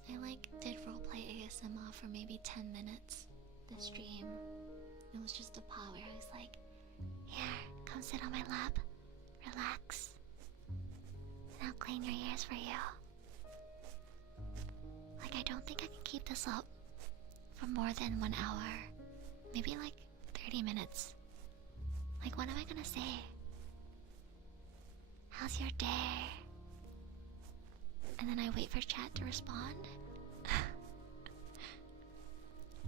I like did roleplay ASMR for maybe 10 minutes. The stream, it was just a power. I was like, here, come sit on my lap, relax, and I'll clean your ears for you. Like, I don't think I can keep this up for more than 1 hour. Maybe like 30 minutes. Like, what am I gonna say? How's your day? And then I wait for chat to respond.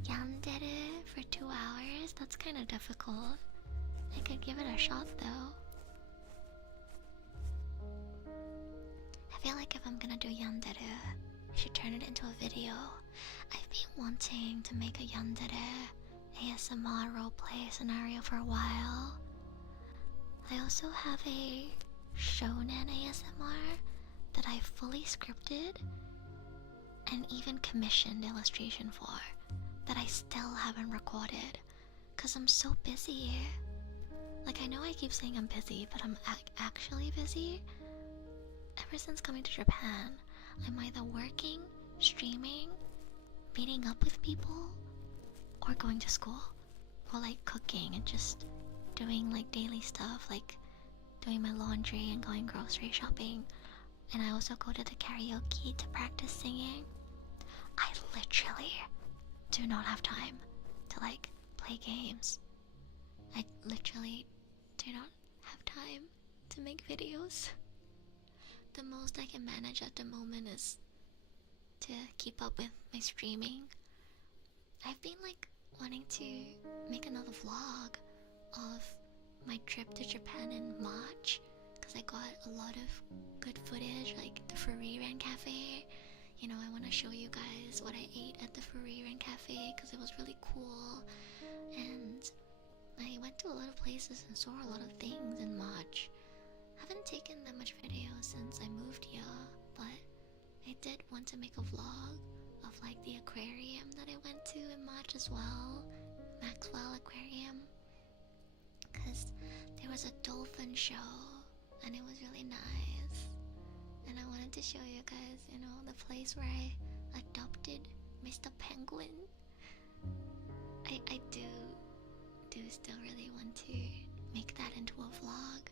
yandere for 2 hours? That's kind of difficult. I could give it a shot though. I feel like if I'm gonna do yandere, I should turn it into a video. I've been wanting to make a yandere ASMR roleplay scenario for a while. I also have a shonen ASMR that I fully scripted and even commissioned illustration for that I still haven't recorded because I'm so busy. Like, I know I keep saying I'm busy, but I'm actually busy. Ever since coming to Japan, I'm either working, streaming, meeting up with people, or going to school, or like cooking and just doing like daily stuff, like doing my laundry and going grocery shopping. And I also go to the karaoke to practice singing. I literally do not have time to like play games. I literally do not have time to make videos. The most I can manage at the moment is to keep up with my streaming. I've been like wanting to make another vlog of my trip to Japan in March because I got a lot of good footage, like the Furiren Cafe. You know, I want to show you guys what I ate at the Furiren Cafe because it was really cool. And I went to a lot of places and saw a lot of things in March. I haven't taken that much video since I moved here, but I did want to make a vlog of like the aquarium that I went to in March as well, Maxwell Aquarium, because there was a dolphin show and it was really nice. And I wanted to show you guys, you know, the place where I adopted Mr. Penguin. I do still really want to make that into a vlog.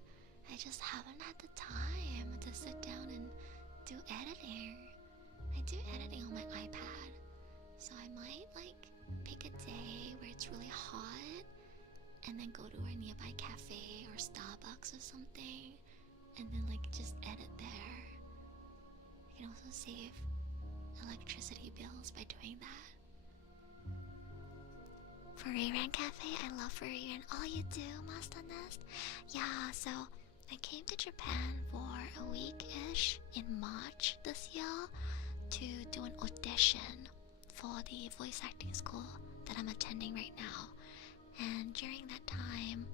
I just haven't had the time to sit down and do editing. I do editing on my iPad, so I might like pick a day where it's really hot and then go to a nearby cafe or Starbucks or something and then like just edit there. I can also save electricity bills by doing that. Furiren Cafe, I love Furiren. Oh, you do, Master Nest? Yeah, so I came to Japan for a week-ish in March this year to do an audition for the voice acting school that I'm attending right now. And during that time,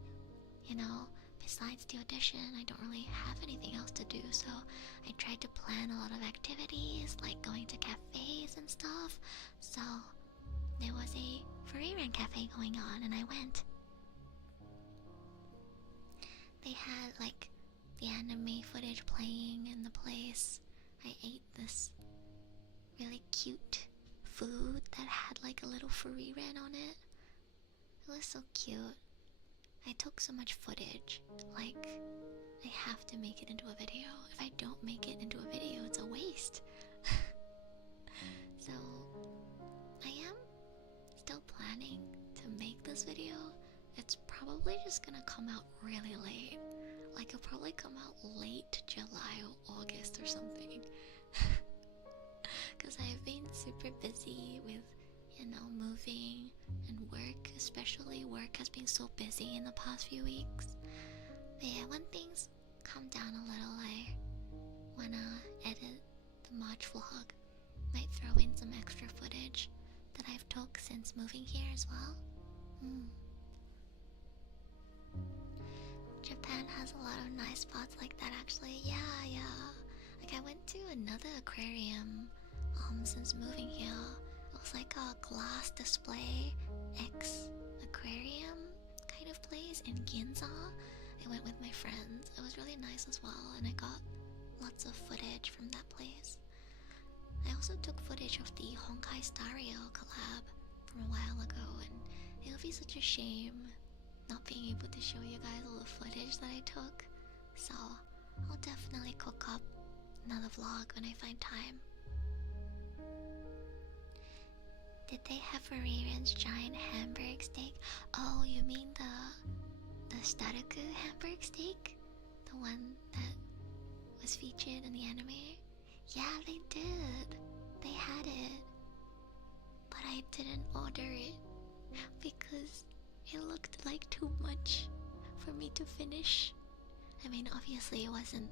you know, besides the audition, I don't really have anything else to do, so I tried to plan a lot of activities, like going to cafes and stuff. So there was a Furiren Cafe going on, and I went. They had like the anime footage playing in the place. I ate this really cute food that had like a little Furiren on it. It was so cute. I took so much footage, like I have to make it into a video. If I don't make it into a video, it's a waste. So I am still planning to make this video. It's probably just gonna come out really late. Like it'll probably come out late July or August or something. Because I've been super busy with, you know, moving and work. Especially work has been so busy in the past few weeks. But yeah, when things calm down a little, I wanna edit the March vlog. Might throw in some extra footage that I've took since moving here as well. Japan has a lot of nice spots like that actually. Yeah. Like I went to another aquarium since moving here. It was like a glass display X aquarium kind of place in Ginza. I went with my friends. It was really nice as well, and I got lots of footage from that place. I also took footage of the Honkai Stereo collab from a while ago, and it would be such a shame not being able to show you guys all the footage that I took. So I'll definitely cook up another vlog when I find time. Did they have Furiren's giant hamburg steak? Oh, you mean the Staruku hamburg steak? The one that was featured in the anime? Yeah, they did. They had it. But I didn't order it because it looked like too much for me to finish. I mean, obviously it wasn't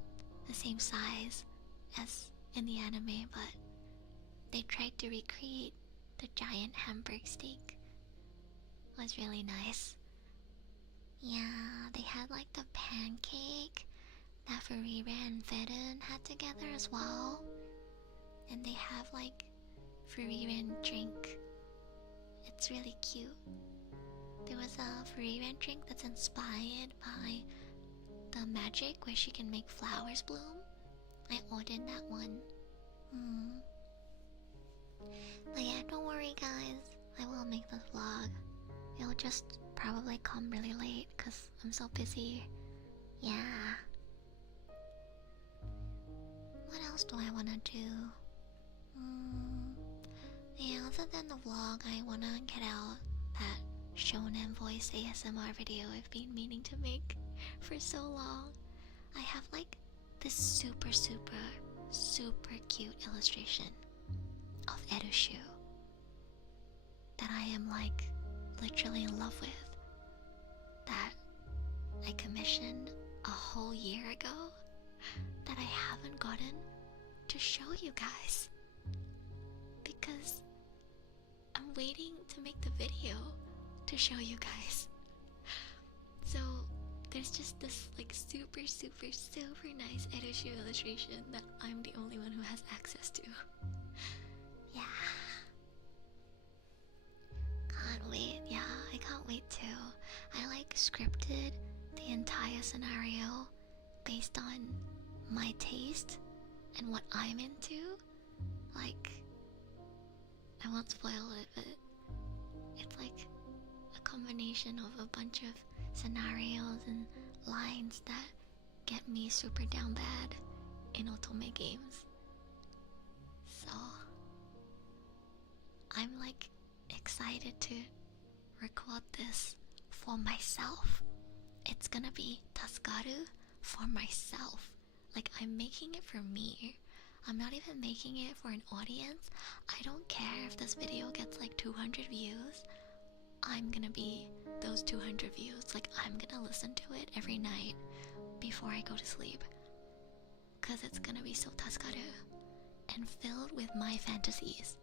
the same size as in the anime, but they tried to recreate the giant hamburg steak. It was really nice. Yeah, they had like the pancake that Farira and Veden had together as well. And they have like Farira drink. It's really cute. There was a Farira drink that's inspired by the magic where she can make flowers bloom. I ordered that one. But yeah, don't worry guys, I will make this vlog. It'll just probably come really late because I'm so busy. Yeah. What else do I want to do? Yeah, other than the vlog, I want to get out that shonen voice ASMR video I've been meaning to make for so long. I have like this super cute illustration of Erushu that I am like literally in love with, that I commissioned a whole year ago, that I haven't gotten to show you guys because I'm waiting to make the video to show you guys. So there's just this like super nice Erushu illustration that I'm the only one who has access to. Yeah. Can't wait. Yeah, I can't wait too. I like scripted the entire scenario based on my taste and what I'm into. Like, I won't spoil it, but it's like a combination of a bunch of scenarios and lines that get me super down bad in otome games. So I'm like excited to record this for myself. It's gonna be Tasukaru for myself. Like, I'm making it for me. I'm not even making it for an audience. I don't care if this video gets like 200 views. I'm gonna be those 200 views. Like, I'm gonna listen to it every night before I go to sleep, cause it's gonna be so Tasukaru and filled with my fantasies.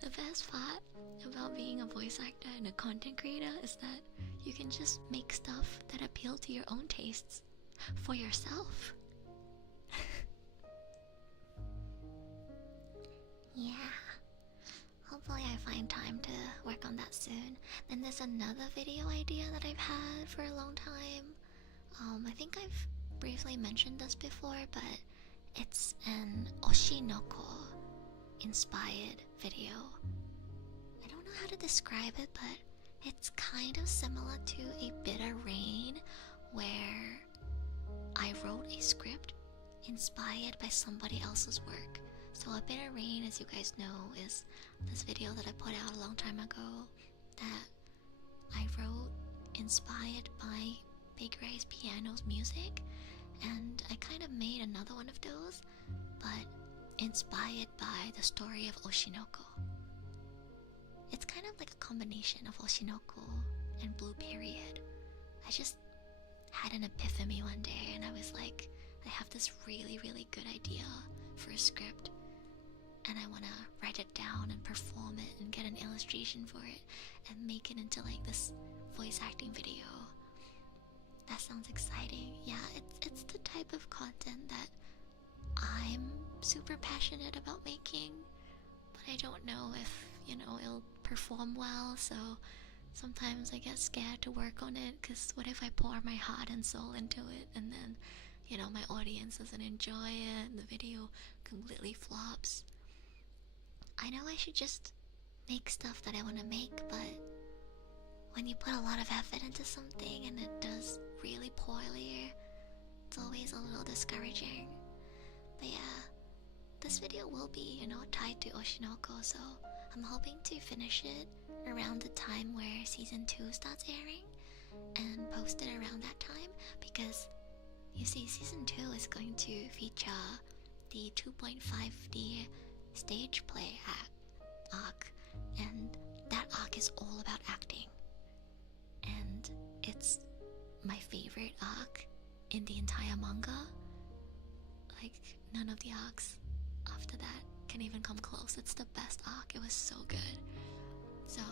The best part about being a voice actor and a content creator is that you can just make stuff that appeal to your own tastes for yourself. Yeah. Hopefully I find time to work on that soon. Then there's another video idea that I've had for a long time. I think I've briefly mentioned this before, but it's an Oshinoko inspired video. I don't know how to describe it, but it's kind of similar to A Bitter Rain, where I wrote a script inspired by somebody else's work. So A Bitter Rain, as you guys know, is this video that I put out a long time ago that I wrote inspired by Big Ray's Piano's music, and I kind of made another one of those, but inspired by the story of Oshinoko. It's kind of like a combination of Oshinoko and Blue Period. I just had an epiphany one day and I was like, I have this really good idea for a script, and I want to write it down and perform it and get an illustration for it and make it into like this voice acting video. That sounds exciting. Yeah, it's the type of content that I'm super passionate about making, but I don't know if, it'll perform well, so sometimes I get scared to work on it, because what if I pour my heart and soul into it and then, my audience doesn't enjoy it and the video completely flops. I know I should just make stuff that I want to make, but when you put a lot of effort into something and it does really poorly, it's always a little discouraging. But yeah, this video will be, tied to Oshinoko, so I'm hoping to finish it around the time where season 2 starts airing and post it around that time, because you see, season 2 is going to feature the 2.5D stage play arc, and that arc is all about acting, and it's my favorite arc in the entire manga. Like, none of the arcs after that can even come close. It's the best arc. It was so good. So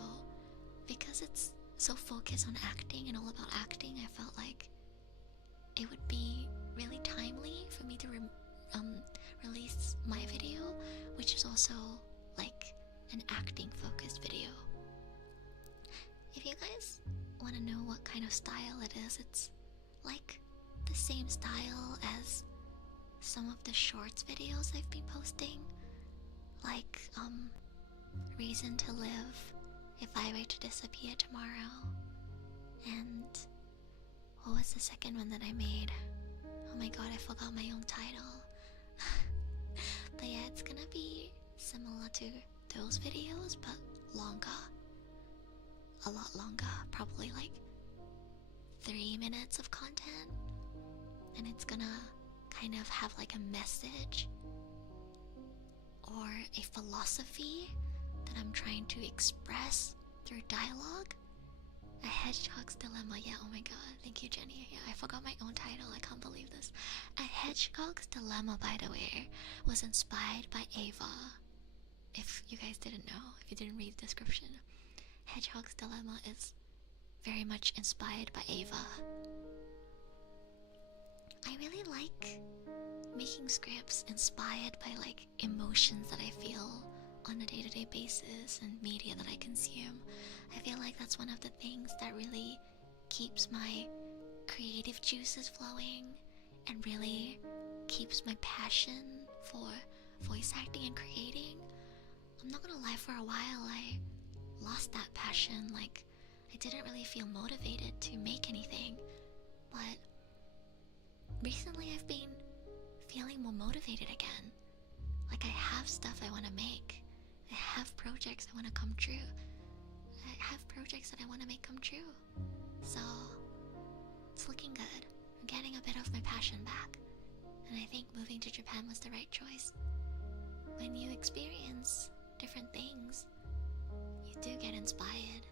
because it's so focused on acting and all about acting, I felt like it would be really timely for me to release my video, which is also like an acting focused video. If you guys want to know what kind of style it is, it's like the same style as some of the shorts videos I've been posting, like Reason to Live, If I Were to Disappear Tomorrow, and what was the second one that I made? Oh my god, I forgot my own title. But yeah, it's gonna be similar to those videos, but longer. A lot longer, probably like 3 minutes of content, and it's gonna kind of have like a message or a philosophy that I'm trying to express through dialogue. A Hedgehog's Dilemma. Yeah, oh my god, thank you, Jenny. Yeah, I forgot my own title. I can't believe this. A Hedgehog's Dilemma, by the way, was inspired by Ava. If you guys didn't know, if you didn't read the description, Hedgehog's Dilemma is very much inspired by Ava. I really like making scripts inspired by like emotions that I feel on a day-to-day basis and media that I consume. I feel like that's one of the things that really keeps my creative juices flowing and really keeps my passion for voice acting and creating. I'm not gonna lie, for a while I lost that passion. Like, I didn't really feel motivated to make anything, but recently I've been feeling more motivated again. Like, I have stuff I want to make. I have projects I want to come true. I have projects that I want to make come true. So it's looking good. I'm getting a bit of my passion back, and I think moving to Japan was the right choice. When you experience different things, you do get inspired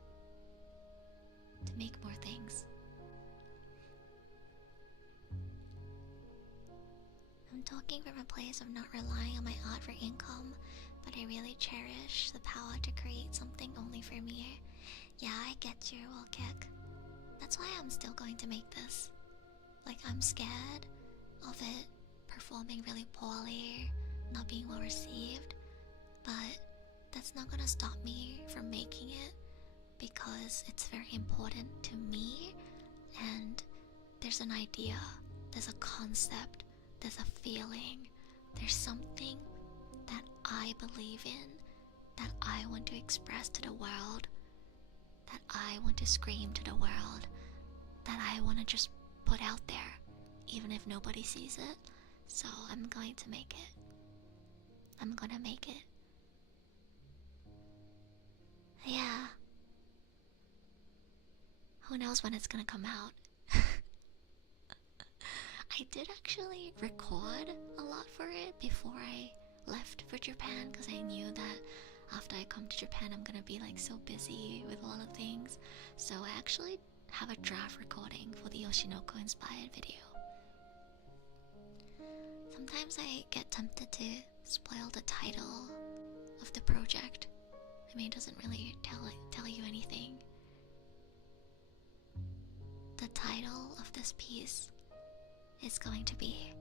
to make more things. I'm talking from a place of not relying on my art for income, but I really cherish the power to create something only for me. Yeah, I get you, well, Kick. That's why I'm still going to make this. Like, I'm scared of it performing really poorly, not being well received, but that's not gonna stop me from making it, because it's very important to me, and there's an idea, there's a concept, there's a feeling, there's something that I believe in, that I want to express to the world, that I want to scream to the world, that I want to just put out there, even if nobody sees it. So I'm going to make it. I'm gonna make it. Yeah. Who knows when it's gonna come out? I did actually record a lot for it before I left for Japan, because I knew that after I come to Japan I'm gonna be like so busy with a lot of things. So I actually have a draft recording for the Yoshinoko inspired video. Sometimes I get tempted to spoil the title of the project. I mean, it doesn't really tell you anything. The title of this piece is going to be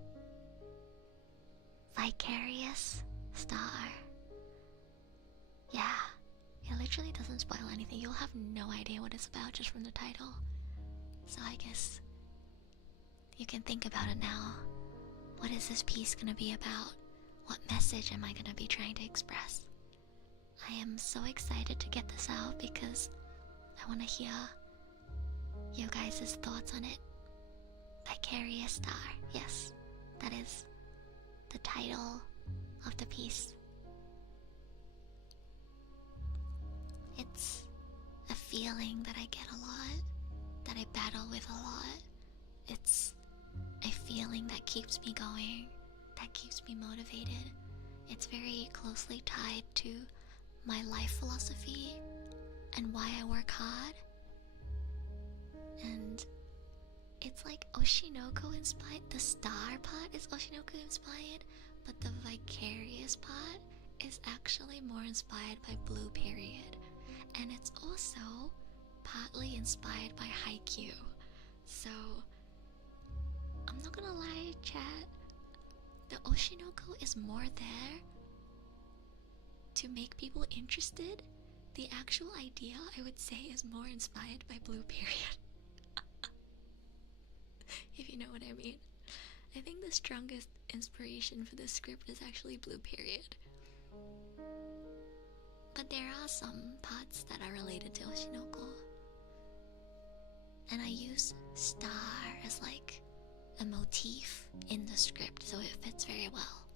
Vicarious Star. Yeah, it literally doesn't spoil anything. You'll have no idea what it's about just from the title. So I guess you can think about it now. What is this piece gonna be about? What message am I gonna be trying to express? I am so excited to get this out because I want to hear you guys' thoughts on it. Vicarious Star. Yes, that is the title of the piece. It's a feeling that I get a lot, that I battle with a lot. It's a feeling that keeps me going, that keeps me motivated. it's very closely tied to my life philosophy and why I work hard. And it's like Oshinoko inspired. The star part is Oshinoko inspired, but the vicarious part is actually more inspired by Blue Period. And it's also partly inspired by Haikyuu. So, I'm not gonna lie, chat. The Oshinoko is more there to make people interested. The actual idea, I would say, is more inspired by Blue Period. If you know what I mean. I think the strongest inspiration for this script is actually Blue Period. But there are some parts that are related to Oshinoko. And I use star as like a motif in the script, so it fits very well.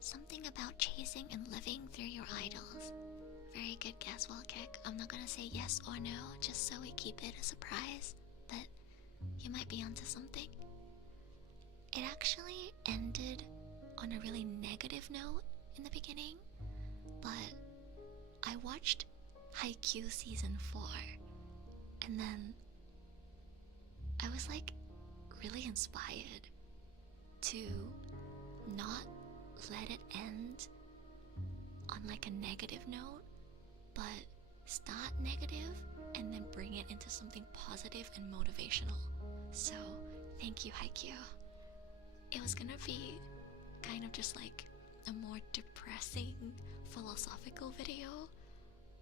Something about chasing and living through your idols. Very good guess, Wellkick. I'm not gonna say yes or no, just so we keep it a surprise, but you might be onto something. It actually ended on a really negative note in the beginning, but I watched Haikyuu season 4, and then I was like really inspired to not let it end on like a negative note, but start negative and then bring it into something positive and motivational. So thank you, Haikyuu. It was gonna be kind of just like a more depressing philosophical video,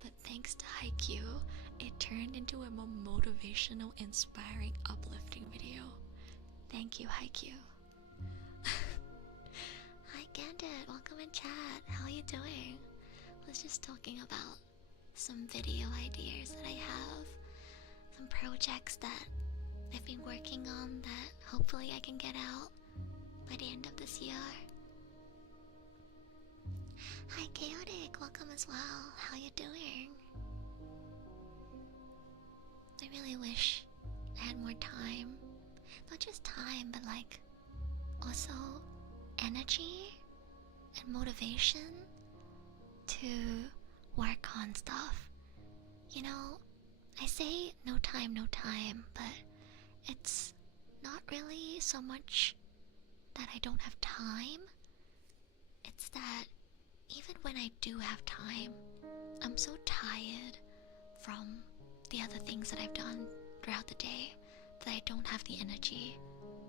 but thanks to Haikyuu, it turned into a more motivational, inspiring, uplifting video. Thank you, Haikyuu. Hi Gandit, welcome in chat. How are you doing? I was just talking about some video ideas that I have, some projects that I've been working on that hopefully I can get out by the end of this year. Hi Chaotic, welcome as well. How you doing? I really wish I had more time. Not just time, but like also energy and motivation to work on stuff. You know, I say no time, but it's not really so much that I don't have time. It's that even when I do have time, I'm so tired from the other things that I've done throughout the day that I don't have the energy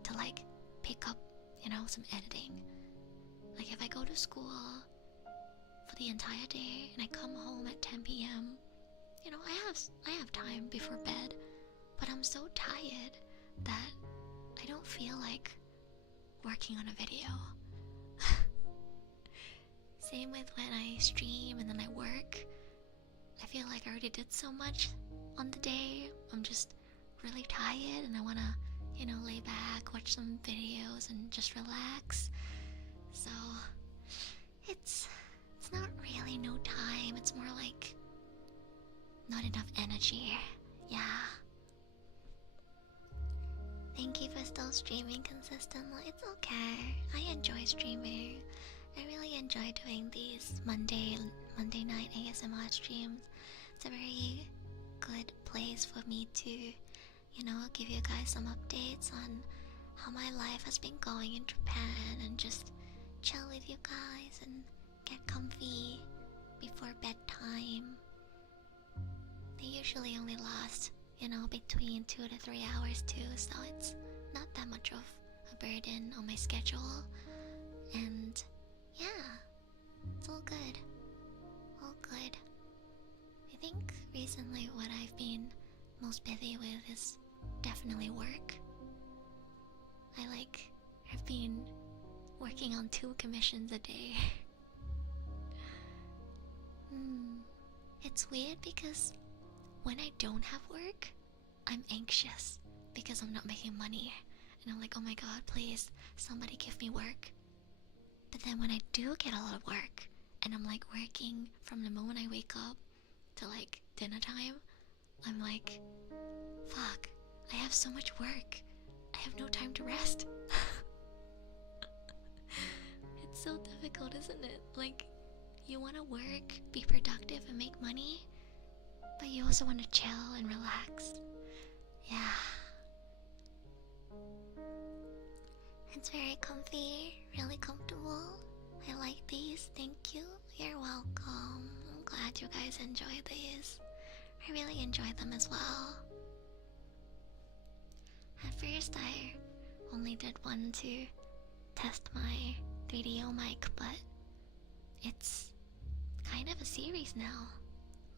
to like pick up, you know, some editing. Like if I go to school for the entire day and I come home at 10 p.m, you know, I have time before bed, but I'm so tired that I don't feel like working on a video. Same with when I stream and then I work. I feel like I already did so much on the day. I'm just really tired and I wanna, you know, lay back, watch some videos and just relax. So it's not really no time. It's more like not enough energy. Yeah. Thank you for still streaming consistently. It's okay. I enjoy streaming. I really enjoy doing these Monday night ASMR streams. It's a very good place for me to, you know, give you guys some updates on how my life has been going in Japan and just chill with you guys and get comfy before bedtime. They usually only last, you know, between 2 to 3 hours too, so it's not that much of a burden on my schedule. And yeah, it's all good. All good. I think recently what I've been most busy with is definitely work. I've been working on 2 commissions a day. It's weird because when I don't have work, I'm anxious because I'm not making money. And I'm like, oh my god, please, somebody give me work. But then when I do get a lot of work, and I'm like working from the moment I wake up to like dinner time, I'm like, fuck, I have so much work. I have no time to rest. so difficult, isn't it? Like, you want to work, be productive, and make money, but you also want to chill and relax. Yeah. It's very comfy, really comfortable. I like these, thank you. You're welcome. I'm glad you guys enjoy these. I really enjoy them as well. At first I only did one to test my 3DO mic, but it's kind of a series now.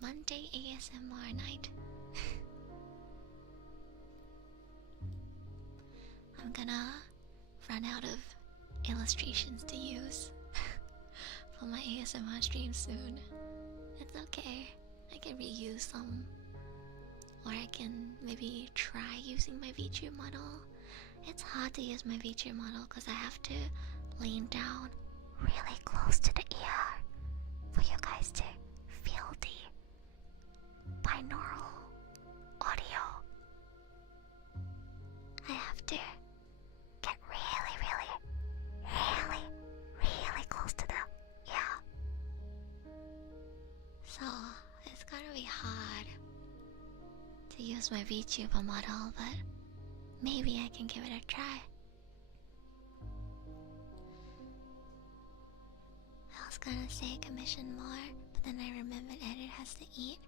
Monday ASMR night. I'm gonna run out of illustrations to use for my ASMR stream soon. It's okay, I can reuse some, or I can maybe try using my VTuber model. It's hard to use my VTuber model because I have to lean down really close to the ear for you guys to feel the binaural audio. I have to get really close to the ear. So it's gonna be hard to use my VTuber model, but maybe I can give it a try. I was gonna say commission more, but then I remembered Edit has to eat.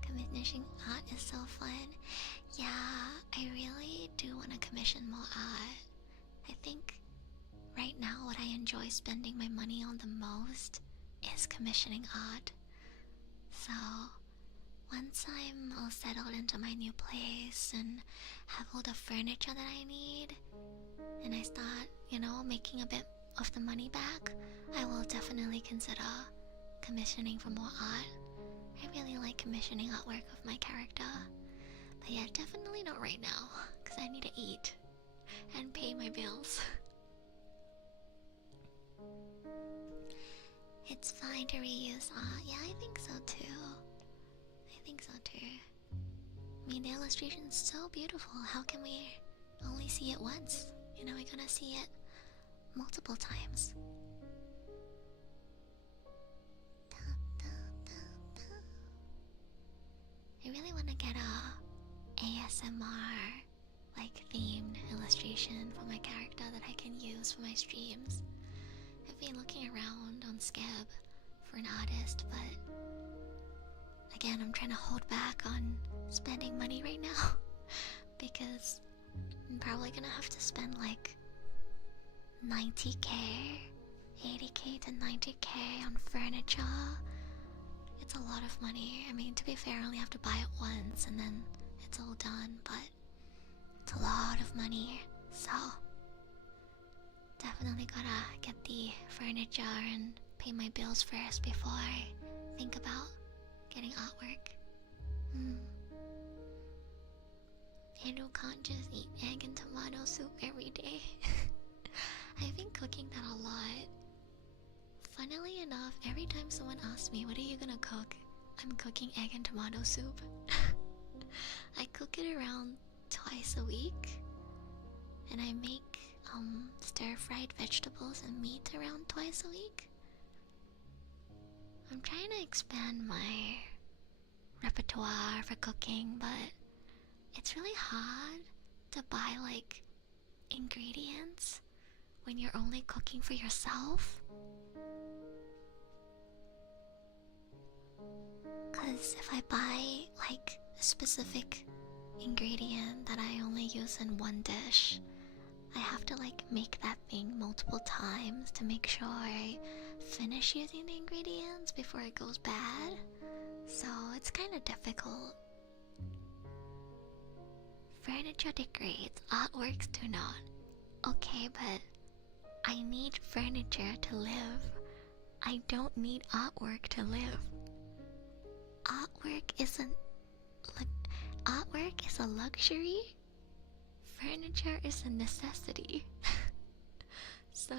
Commissioning art is so fun. Yeah, I really do want to commission more art. I think right now what I enjoy spending my money on the most is commissioning art. So once I'm all settled into my new place and have all the furniture that I need, and I start, making a bit of the money back, I will definitely consider commissioning for more art. I really like commissioning artwork of my character. But yeah, definitely not right now, because I need to eat and pay my bills. It's fine to reuse art. Yeah, I think so too. I mean, the illustration's so beautiful. How can we only see it once? We're gonna see it multiple times. I really want to get a ASMR themed illustration for my character that I can use for my streams. I've been looking around on Skeb for an artist, but again, I'm trying to hold back on spending money right now because I'm probably gonna have to spend 90k, 80k to 90k on furniture. It's a lot of money. I mean, to be fair, I only have to buy it once and then it's all done, but it's a lot of money. So definitely gotta get the furniture and pay my bills first before I think about getting artwork. Andrew can't just eat egg and tomato soup every day. I've been cooking that a lot. Funnily enough, every time someone asks me, what are you gonna cook? I'm cooking egg and tomato soup. I cook it around twice a week. And I make stir-fried vegetables and meat around twice a week. I'm trying to expand my repertoire for cooking, but it's really hard to buy ingredients when you're only cooking for yourself. Cause if I buy a specific ingredient that I only use in one dish, I have to make that thing multiple times to make sure I finish using the ingredients before it goes bad. So it's kind of difficult. Furniture degrades, artworks do not. Okay, but I need furniture to live. I don't need artwork to live. Artwork is a luxury. Furniture is a necessity. So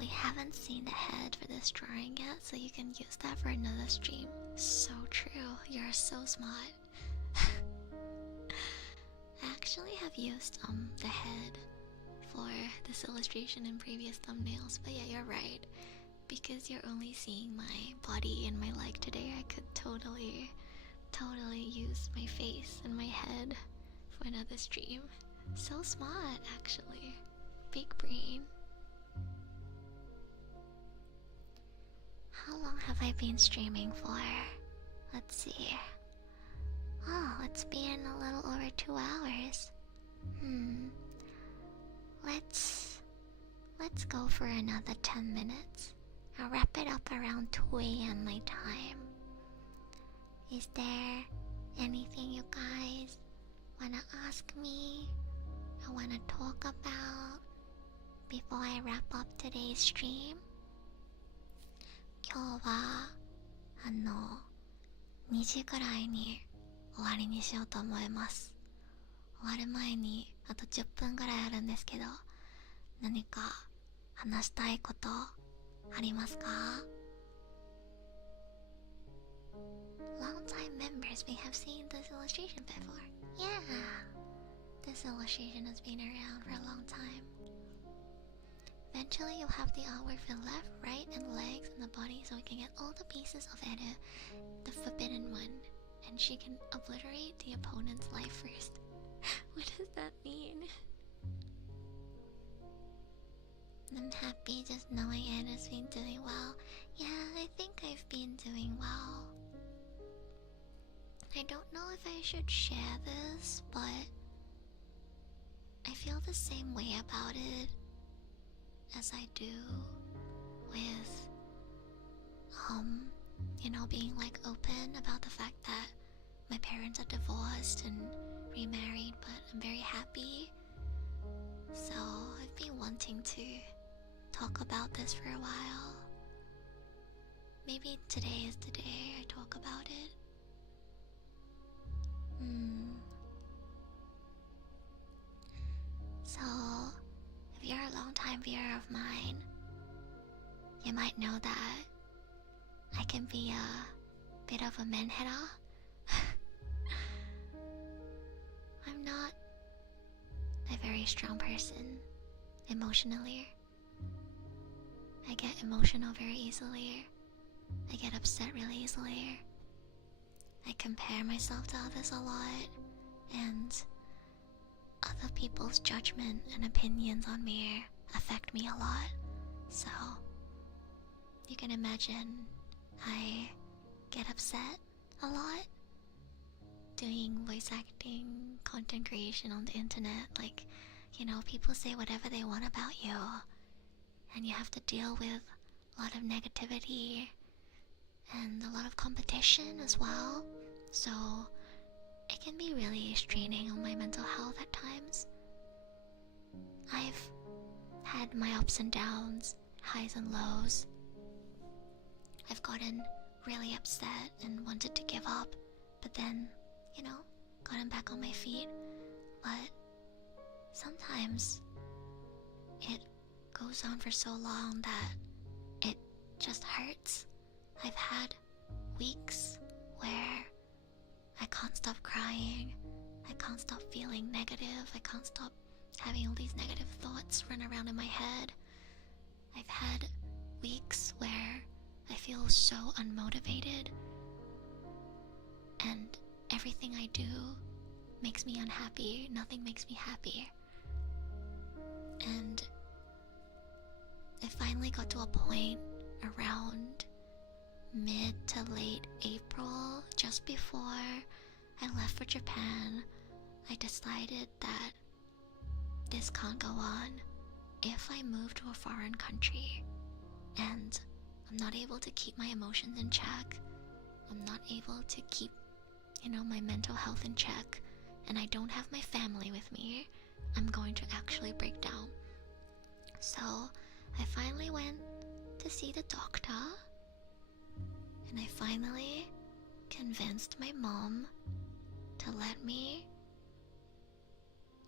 we haven't seen the head for this drawing yet, so you can use that for another stream. So true, you're so smart. I actually have used the head for this illustration in previous thumbnails, but yeah, you're right. Because you're only seeing my body and my leg today, I could totally use my face and my head for another stream. So smart, actually. Big brain. How long have I been streaming for? Let's see. Oh, it's been a little over 2 hours. Let's go for another 10 minutes. I'll wrap it up around 2 a.m. my time. Is there anything you guys wanna ask me or wanna talk about before I wrap up today's stream? 今日は2時くらいに終わりにしようと思います。終わる前にあと10分くらいあるんですけど、何か話したいことありますか？ Long-time members may have seen this illustration before. Yeah, this illustration has been around for a long time. Eventually you'll have the artwork for left, right, and legs and the body so we can get all the pieces of Edo, the forbidden one, and she can obliterate the opponent's life first. What does that mean? I'm happy just knowing Edo's been doing well. Yeah, I think I've been doing well. I don't know if I should share this, but I feel the same way about it as I do with, being like open about the fact that my parents are divorced and remarried, but I'm very happy. So I've been wanting to talk about this for a while. Maybe today is the day I talk about it. So, if you're a long-time viewer of mine, you might know that I can be a bit of a man-hater. I'm not a very strong person emotionally. I get emotional very easily. I get upset really easily. I compare myself to others a lot, and other people's judgment and opinions on me affect me a lot. So you can imagine I get upset a lot doing voice acting, content creation on the internet. Like, people say whatever they want about you, and you have to deal with a lot of negativity and a lot of competition as well. So it can be really straining on my mental health at times. I've had my ups and downs, highs and lows. I've gotten really upset and wanted to give up, but then, gotten back on my feet. But sometimes it goes on for so long that it just hurts. I've had weeks where I can't stop crying, I can't stop feeling negative, I can't stop having all these negative thoughts run around in my head. I've had weeks where I feel so unmotivated, and everything I do makes me unhappy, nothing makes me happy. And I finally got to a point around mid to late April, just before I left for Japan. I decided that this can't go on. If I move to a foreign country and I'm not able to keep my emotions in check, I'm not able to keep, my mental health in check, and I don't have my family with me, I'm going to actually break down. So I finally went to see the doctor, and I finally convinced my mom to let me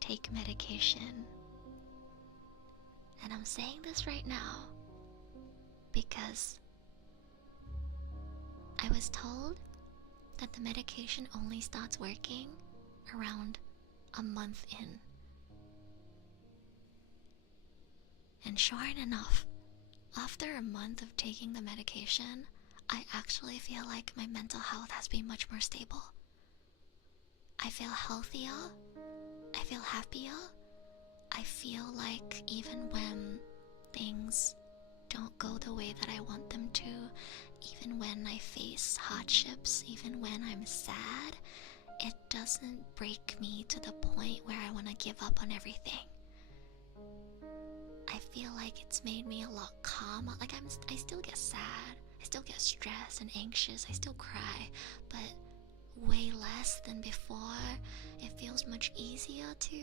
take medication. And I'm saying this right now because I was told that the medication only starts working around a month in. And sure enough, after a month of taking the medication, I actually feel like my mental health has been much more stable. I feel healthier, I feel happier, I feel like even when things don't go the way that I want them to, even when I face hardships, even when I'm sad, it doesn't break me to the point where I want to give up on everything. I feel like it's made me a lot calmer. Like I still get sad, I still get stressed and anxious, I still cry, but way less than before. It feels much easier to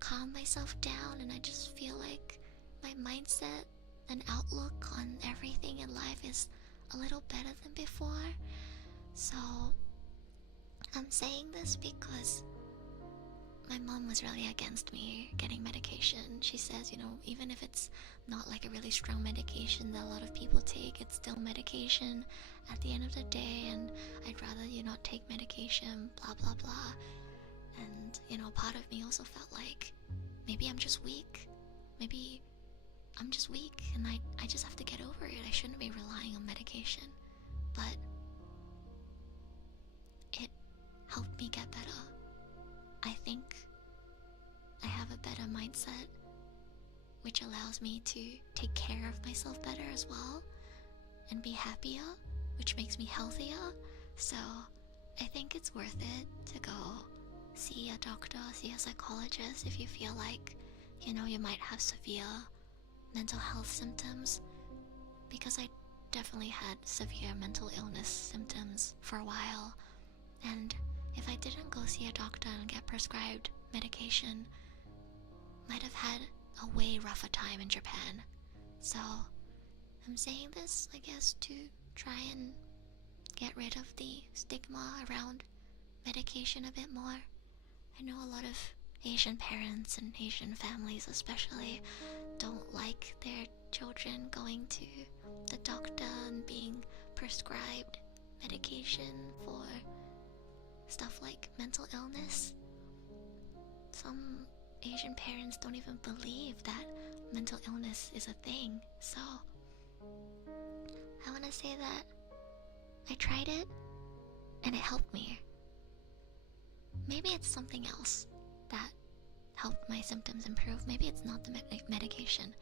calm myself down, and I just feel like my mindset and outlook on everything in life is a little better than before. So I'm saying this because my mom was really against me getting medication. She says, even if it's not like a really strong medication that a lot of people take, it's still medication at the end of the day, and I'd rather you not take medication, blah blah blah. And part of me also felt like maybe I'm just weak. Maybe I'm just weak and I just have to get over it. I shouldn't be relying on medication. But it helped me get better. I think I have a better mindset, which allows me to take care of myself better as well and be happier, which makes me healthier. So I think it's worth it to go see a doctor, see a psychologist if you feel like, you might have severe mental health symptoms, because I definitely had severe mental illness symptoms for a while, and if I didn't go see a doctor and get prescribed medication, might have had a way rougher time in Japan. So I'm saying this, I guess, to try and get rid of the stigma around medication a bit more. I know a lot of Asian parents and Asian families especially don't like their children going to the doctor and being prescribed medication for stuff like mental illness. Some Asian parents don't even believe that mental illness is a thing. So I want to say that I tried it and it helped me. Maybe it's something else that helped my symptoms improve. Maybe it's not the medication,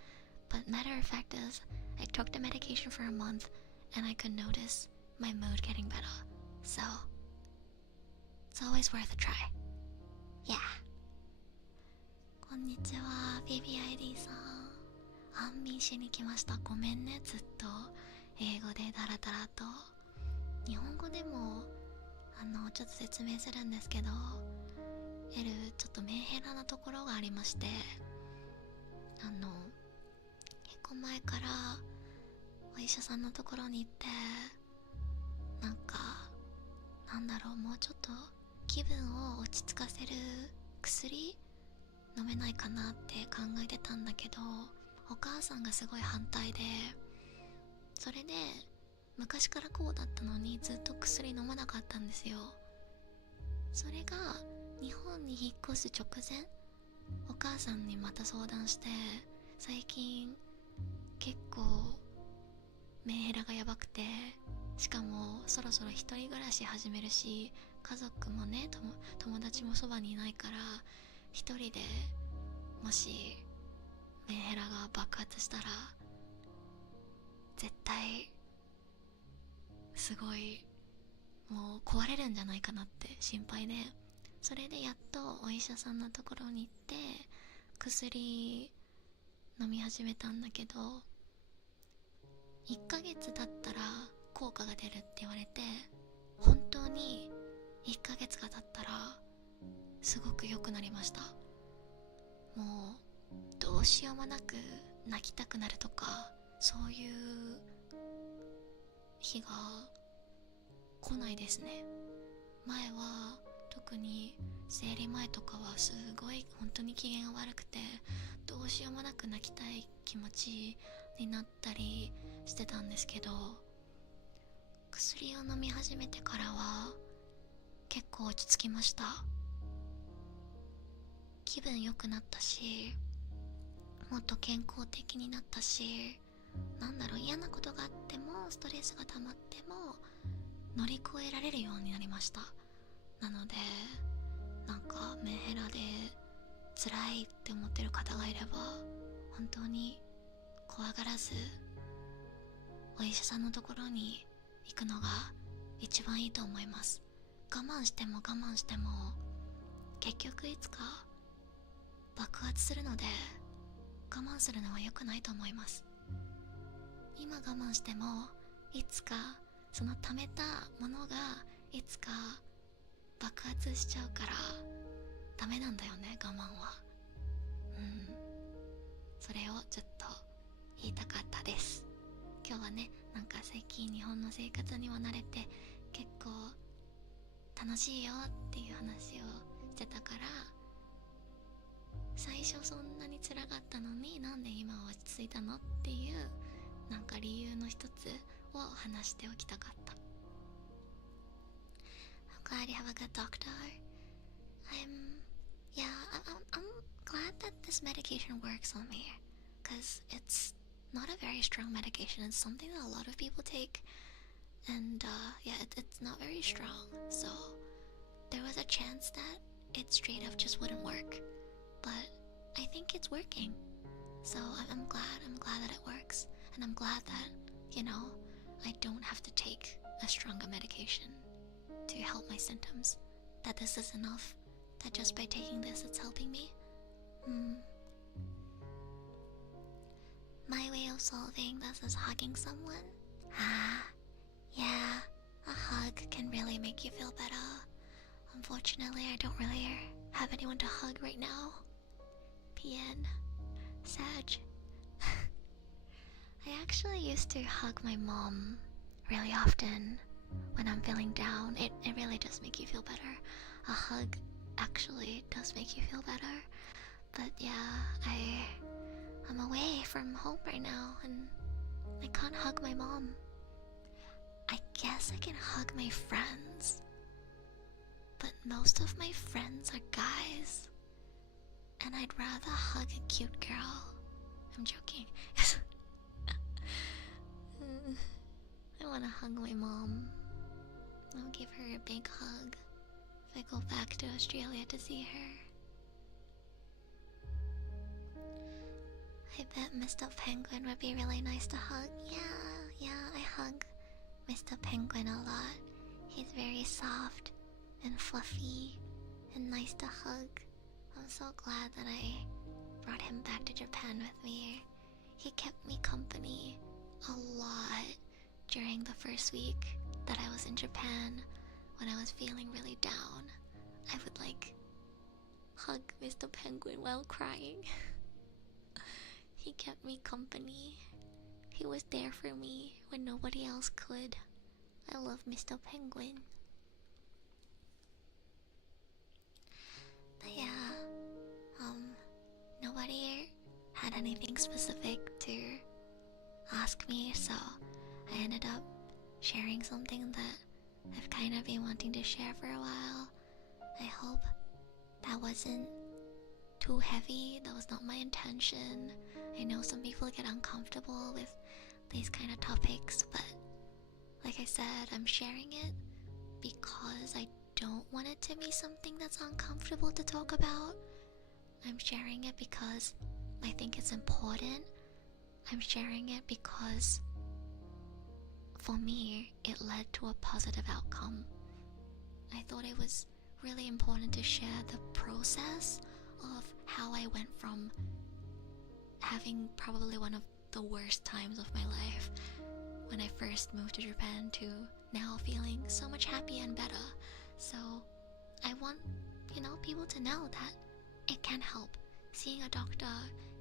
but matter of fact is I took the medication for a month and I could notice my mood getting better. So it's always worth a try. Yeah. こんにちは、BBID さん。安眠しに来ました。ごめんね、ずっと英語でダラダラと。日本語でもちょっと説明するんですけど、ちょっとメンヘラなところがありまして、結構前からお医者さんのところに行って、もうちょっと気分を落ち着かせる薬飲めないかなって考えてたんだけど、お母さんがすごい反対で、それで昔からこうだったのにずっと薬飲まなかったんですよ。それが日本に引っ越す直前、お母さんにまた相談して、最近結構メンヘラがやばくて、しかもそろそろ一人暮らし始めるし、家族もね、友達もそばにいないから、一人でもしメンヘラが爆発したら絶対すごいもう壊れるんじゃないかなって心配で、それでやっとお医者さんのところに行って薬飲み始めたんだけど、1ヶ月経ったら効果が出るって言われて、本当に1ヶ月が経ったらすごく良くなりました。もうどうしようもなく泣きたくなるとか、そういう日が来ないですね。前は特に生理前とかはすごい本当に機嫌が悪くて、どうしようもなく泣きたい気持ちになったりしてたんですけど、薬を飲み始めてからは結構落ち着きました。気分良くなったし、もっと健康的になったし、なんだろう、嫌なことがあってもストレスが溜まっても乗り越えられるようになりました。なのでなんかメンヘラで辛いって思ってる方がいれば、本当に怖がらずお医者さんのところに行くのが一番いいと思います。我慢しても我慢しても結局いつか爆発するので、我慢するのは良くないと思います。今我慢してもいつかその溜めたものがいつか爆発しちゃうからダメなんだよね、我慢は。それをちょっと言いたかったです。今日はね、なんか最近日本の生活にも慣れて結構楽しいよっていう話をしてたから、最初そんなに辛かったのになんで今落ち着いたのっていうなんか理由の一つを話しておきたかった。 I'm glad you have a good doctor. I'm glad that this medication works on me, because it's not a very strong medication. It's something that a lot of people take, and it's not very strong, so there was a chance that it straight up just wouldn't work, but I think it's working. So I'm glad that it works, and I'm glad that, I don't have to take a stronger medication to help my symptoms, that this is enough, that just by taking this it's helping me. My way of solving this is hugging someone. Yeah, a hug can really make you feel better. Unfortunately, I don't really have anyone to hug right now. PN. Sag. I actually used to hug my mom really often when I'm feeling down. It really does make you feel better. A hug actually does make you feel better. But yeah, I'm away from home right now and I can't hug my mom. I guess I can hug my friends, but most of my friends are guys, and I'd rather hug a cute girl. I'm joking. I wanna hug my mom. I'll give her a big hug if I go back to Australia to see her. I bet Mr. Penguin would be really nice to hug. Yeah, I hug Mr. Penguin a lot. He's very soft and fluffy and nice to hug. I'm so glad that I brought him back to Japan with me. He kept me company a lot during the first week that I was in Japan. When I was feeling really down, I would hug Mr. Penguin while crying. He kept me company. He was there for me when nobody else could. I love Mr. Penguin. But yeah, nobody had anything specific to ask me, so I ended up sharing something that I've kind of been wanting to share for a while. I hope that wasn't too heavy. That was not my intention. I know some people get uncomfortable with these kind of topics, but like I said, I'm sharing it because I don't want it to be something that's uncomfortable to talk about. I'm sharing it because I think it's important. I'm sharing it because for me, it led to a positive outcome. I thought it was really important to share the process of how I went from having probably one of the worst times of my life when I first moved to Japan to now feeling so much happier and better. So I want, people to know that it can help. Seeing a doctor,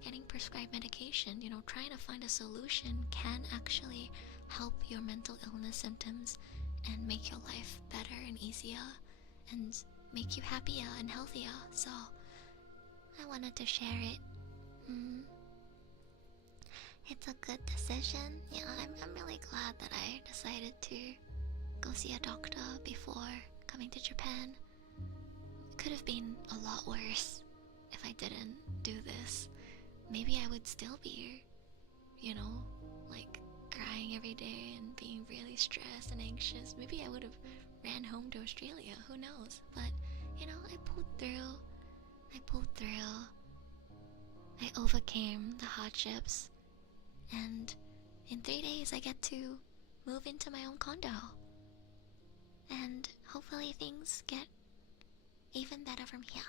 getting prescribed medication, trying to find a solution can actually help your mental illness symptoms and make your life better and easier and make you happier and healthier. So I wanted to share it. It's a good decision. Yeah, I'm really glad that I decided to go see a doctor before coming to Japan. It could have been a lot worse if I didn't do this. maybe I would still be, you know, like crying every day and being really stressed and anxious. Maybe I would have ran home to Australia, who knows? But, you know, I pulled through. I overcame the hardships, and in 3 days I get to move into my own condo. And hopefully things get even better from here.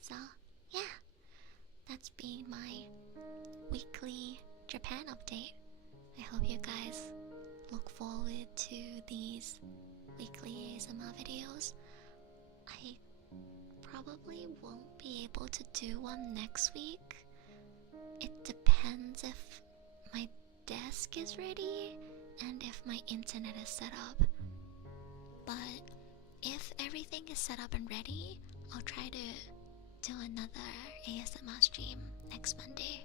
So, yeah, that's been my weekly Japan update. I hope you guys look forward to these weekly ASMR videos. I probably won't be able to do one next week. It depends if my desk is ready and if my internet is set up. But if everything is set up and ready, I'll try to do another ASMR stream next Monday.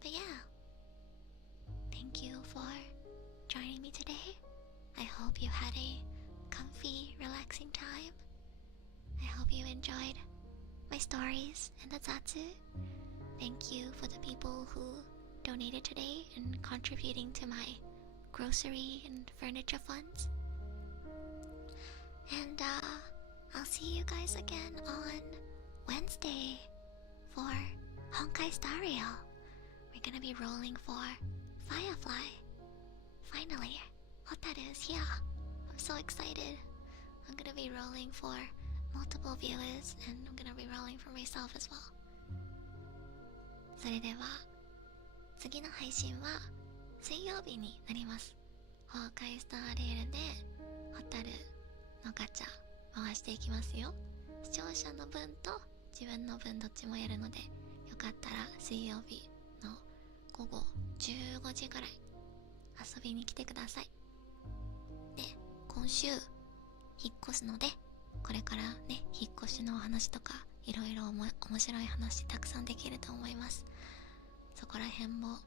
But yeah, thank you for joining me today. I hope you had a comfy, relaxing time. I hope you enjoyed my stories and the zatsu. Thank you for the people who donated today and contributing to my grocery and furniture funds. And I'll see you guys again on Wednesday for Honkai Star Rail. We're gonna be rolling for Firefly. Finally, Hotaru is here. I'm so excited. I'm gonna be rolling for multiple viewers and I'm gonna be rolling for myself as well. それでは次の配信は水曜日になります。崩壊スターレールでホタルのガチャ回していきますよ。視聴者の分と自分の分どっちもやるので、よかったら水曜日の午後15時ぐらい遊びに来てください。で、今週引っ越すので、これからね、引っ越しのお話とかいろいろ面白い話たくさんできると思います。そこら辺も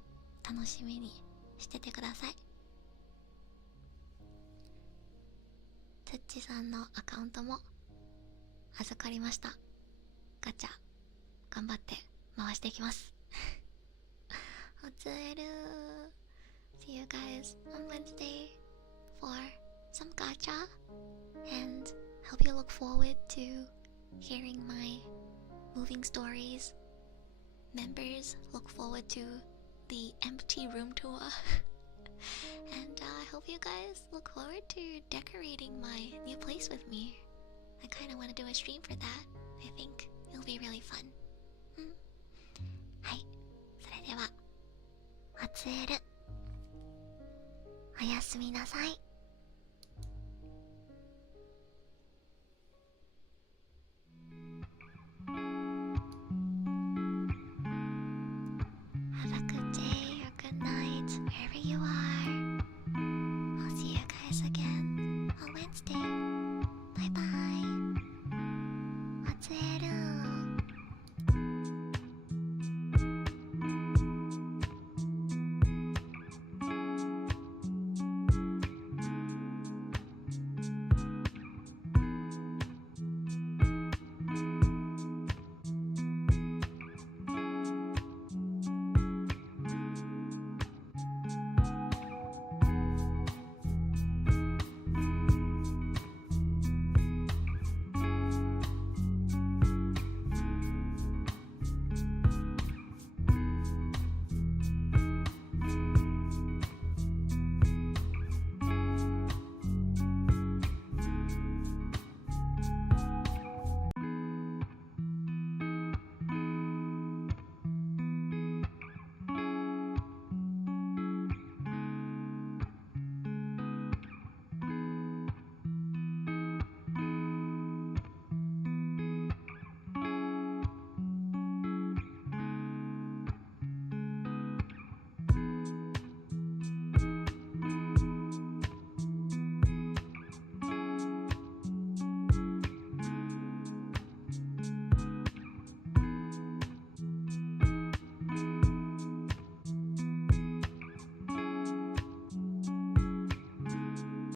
楽しみにしててください。つっちさんのアカウントも預かりました。ガチャ頑張って回していきます。おつえる。 See you guys on Wednesday for some gacha, and hope you look forward to hearing my moving stories. Members look forward to the empty room tour. And I hope you guys look forward to decorating my new place with me. I kind of want to do a stream for that. I think it'll be really fun. はい、それではおつえる。おやすみなさい。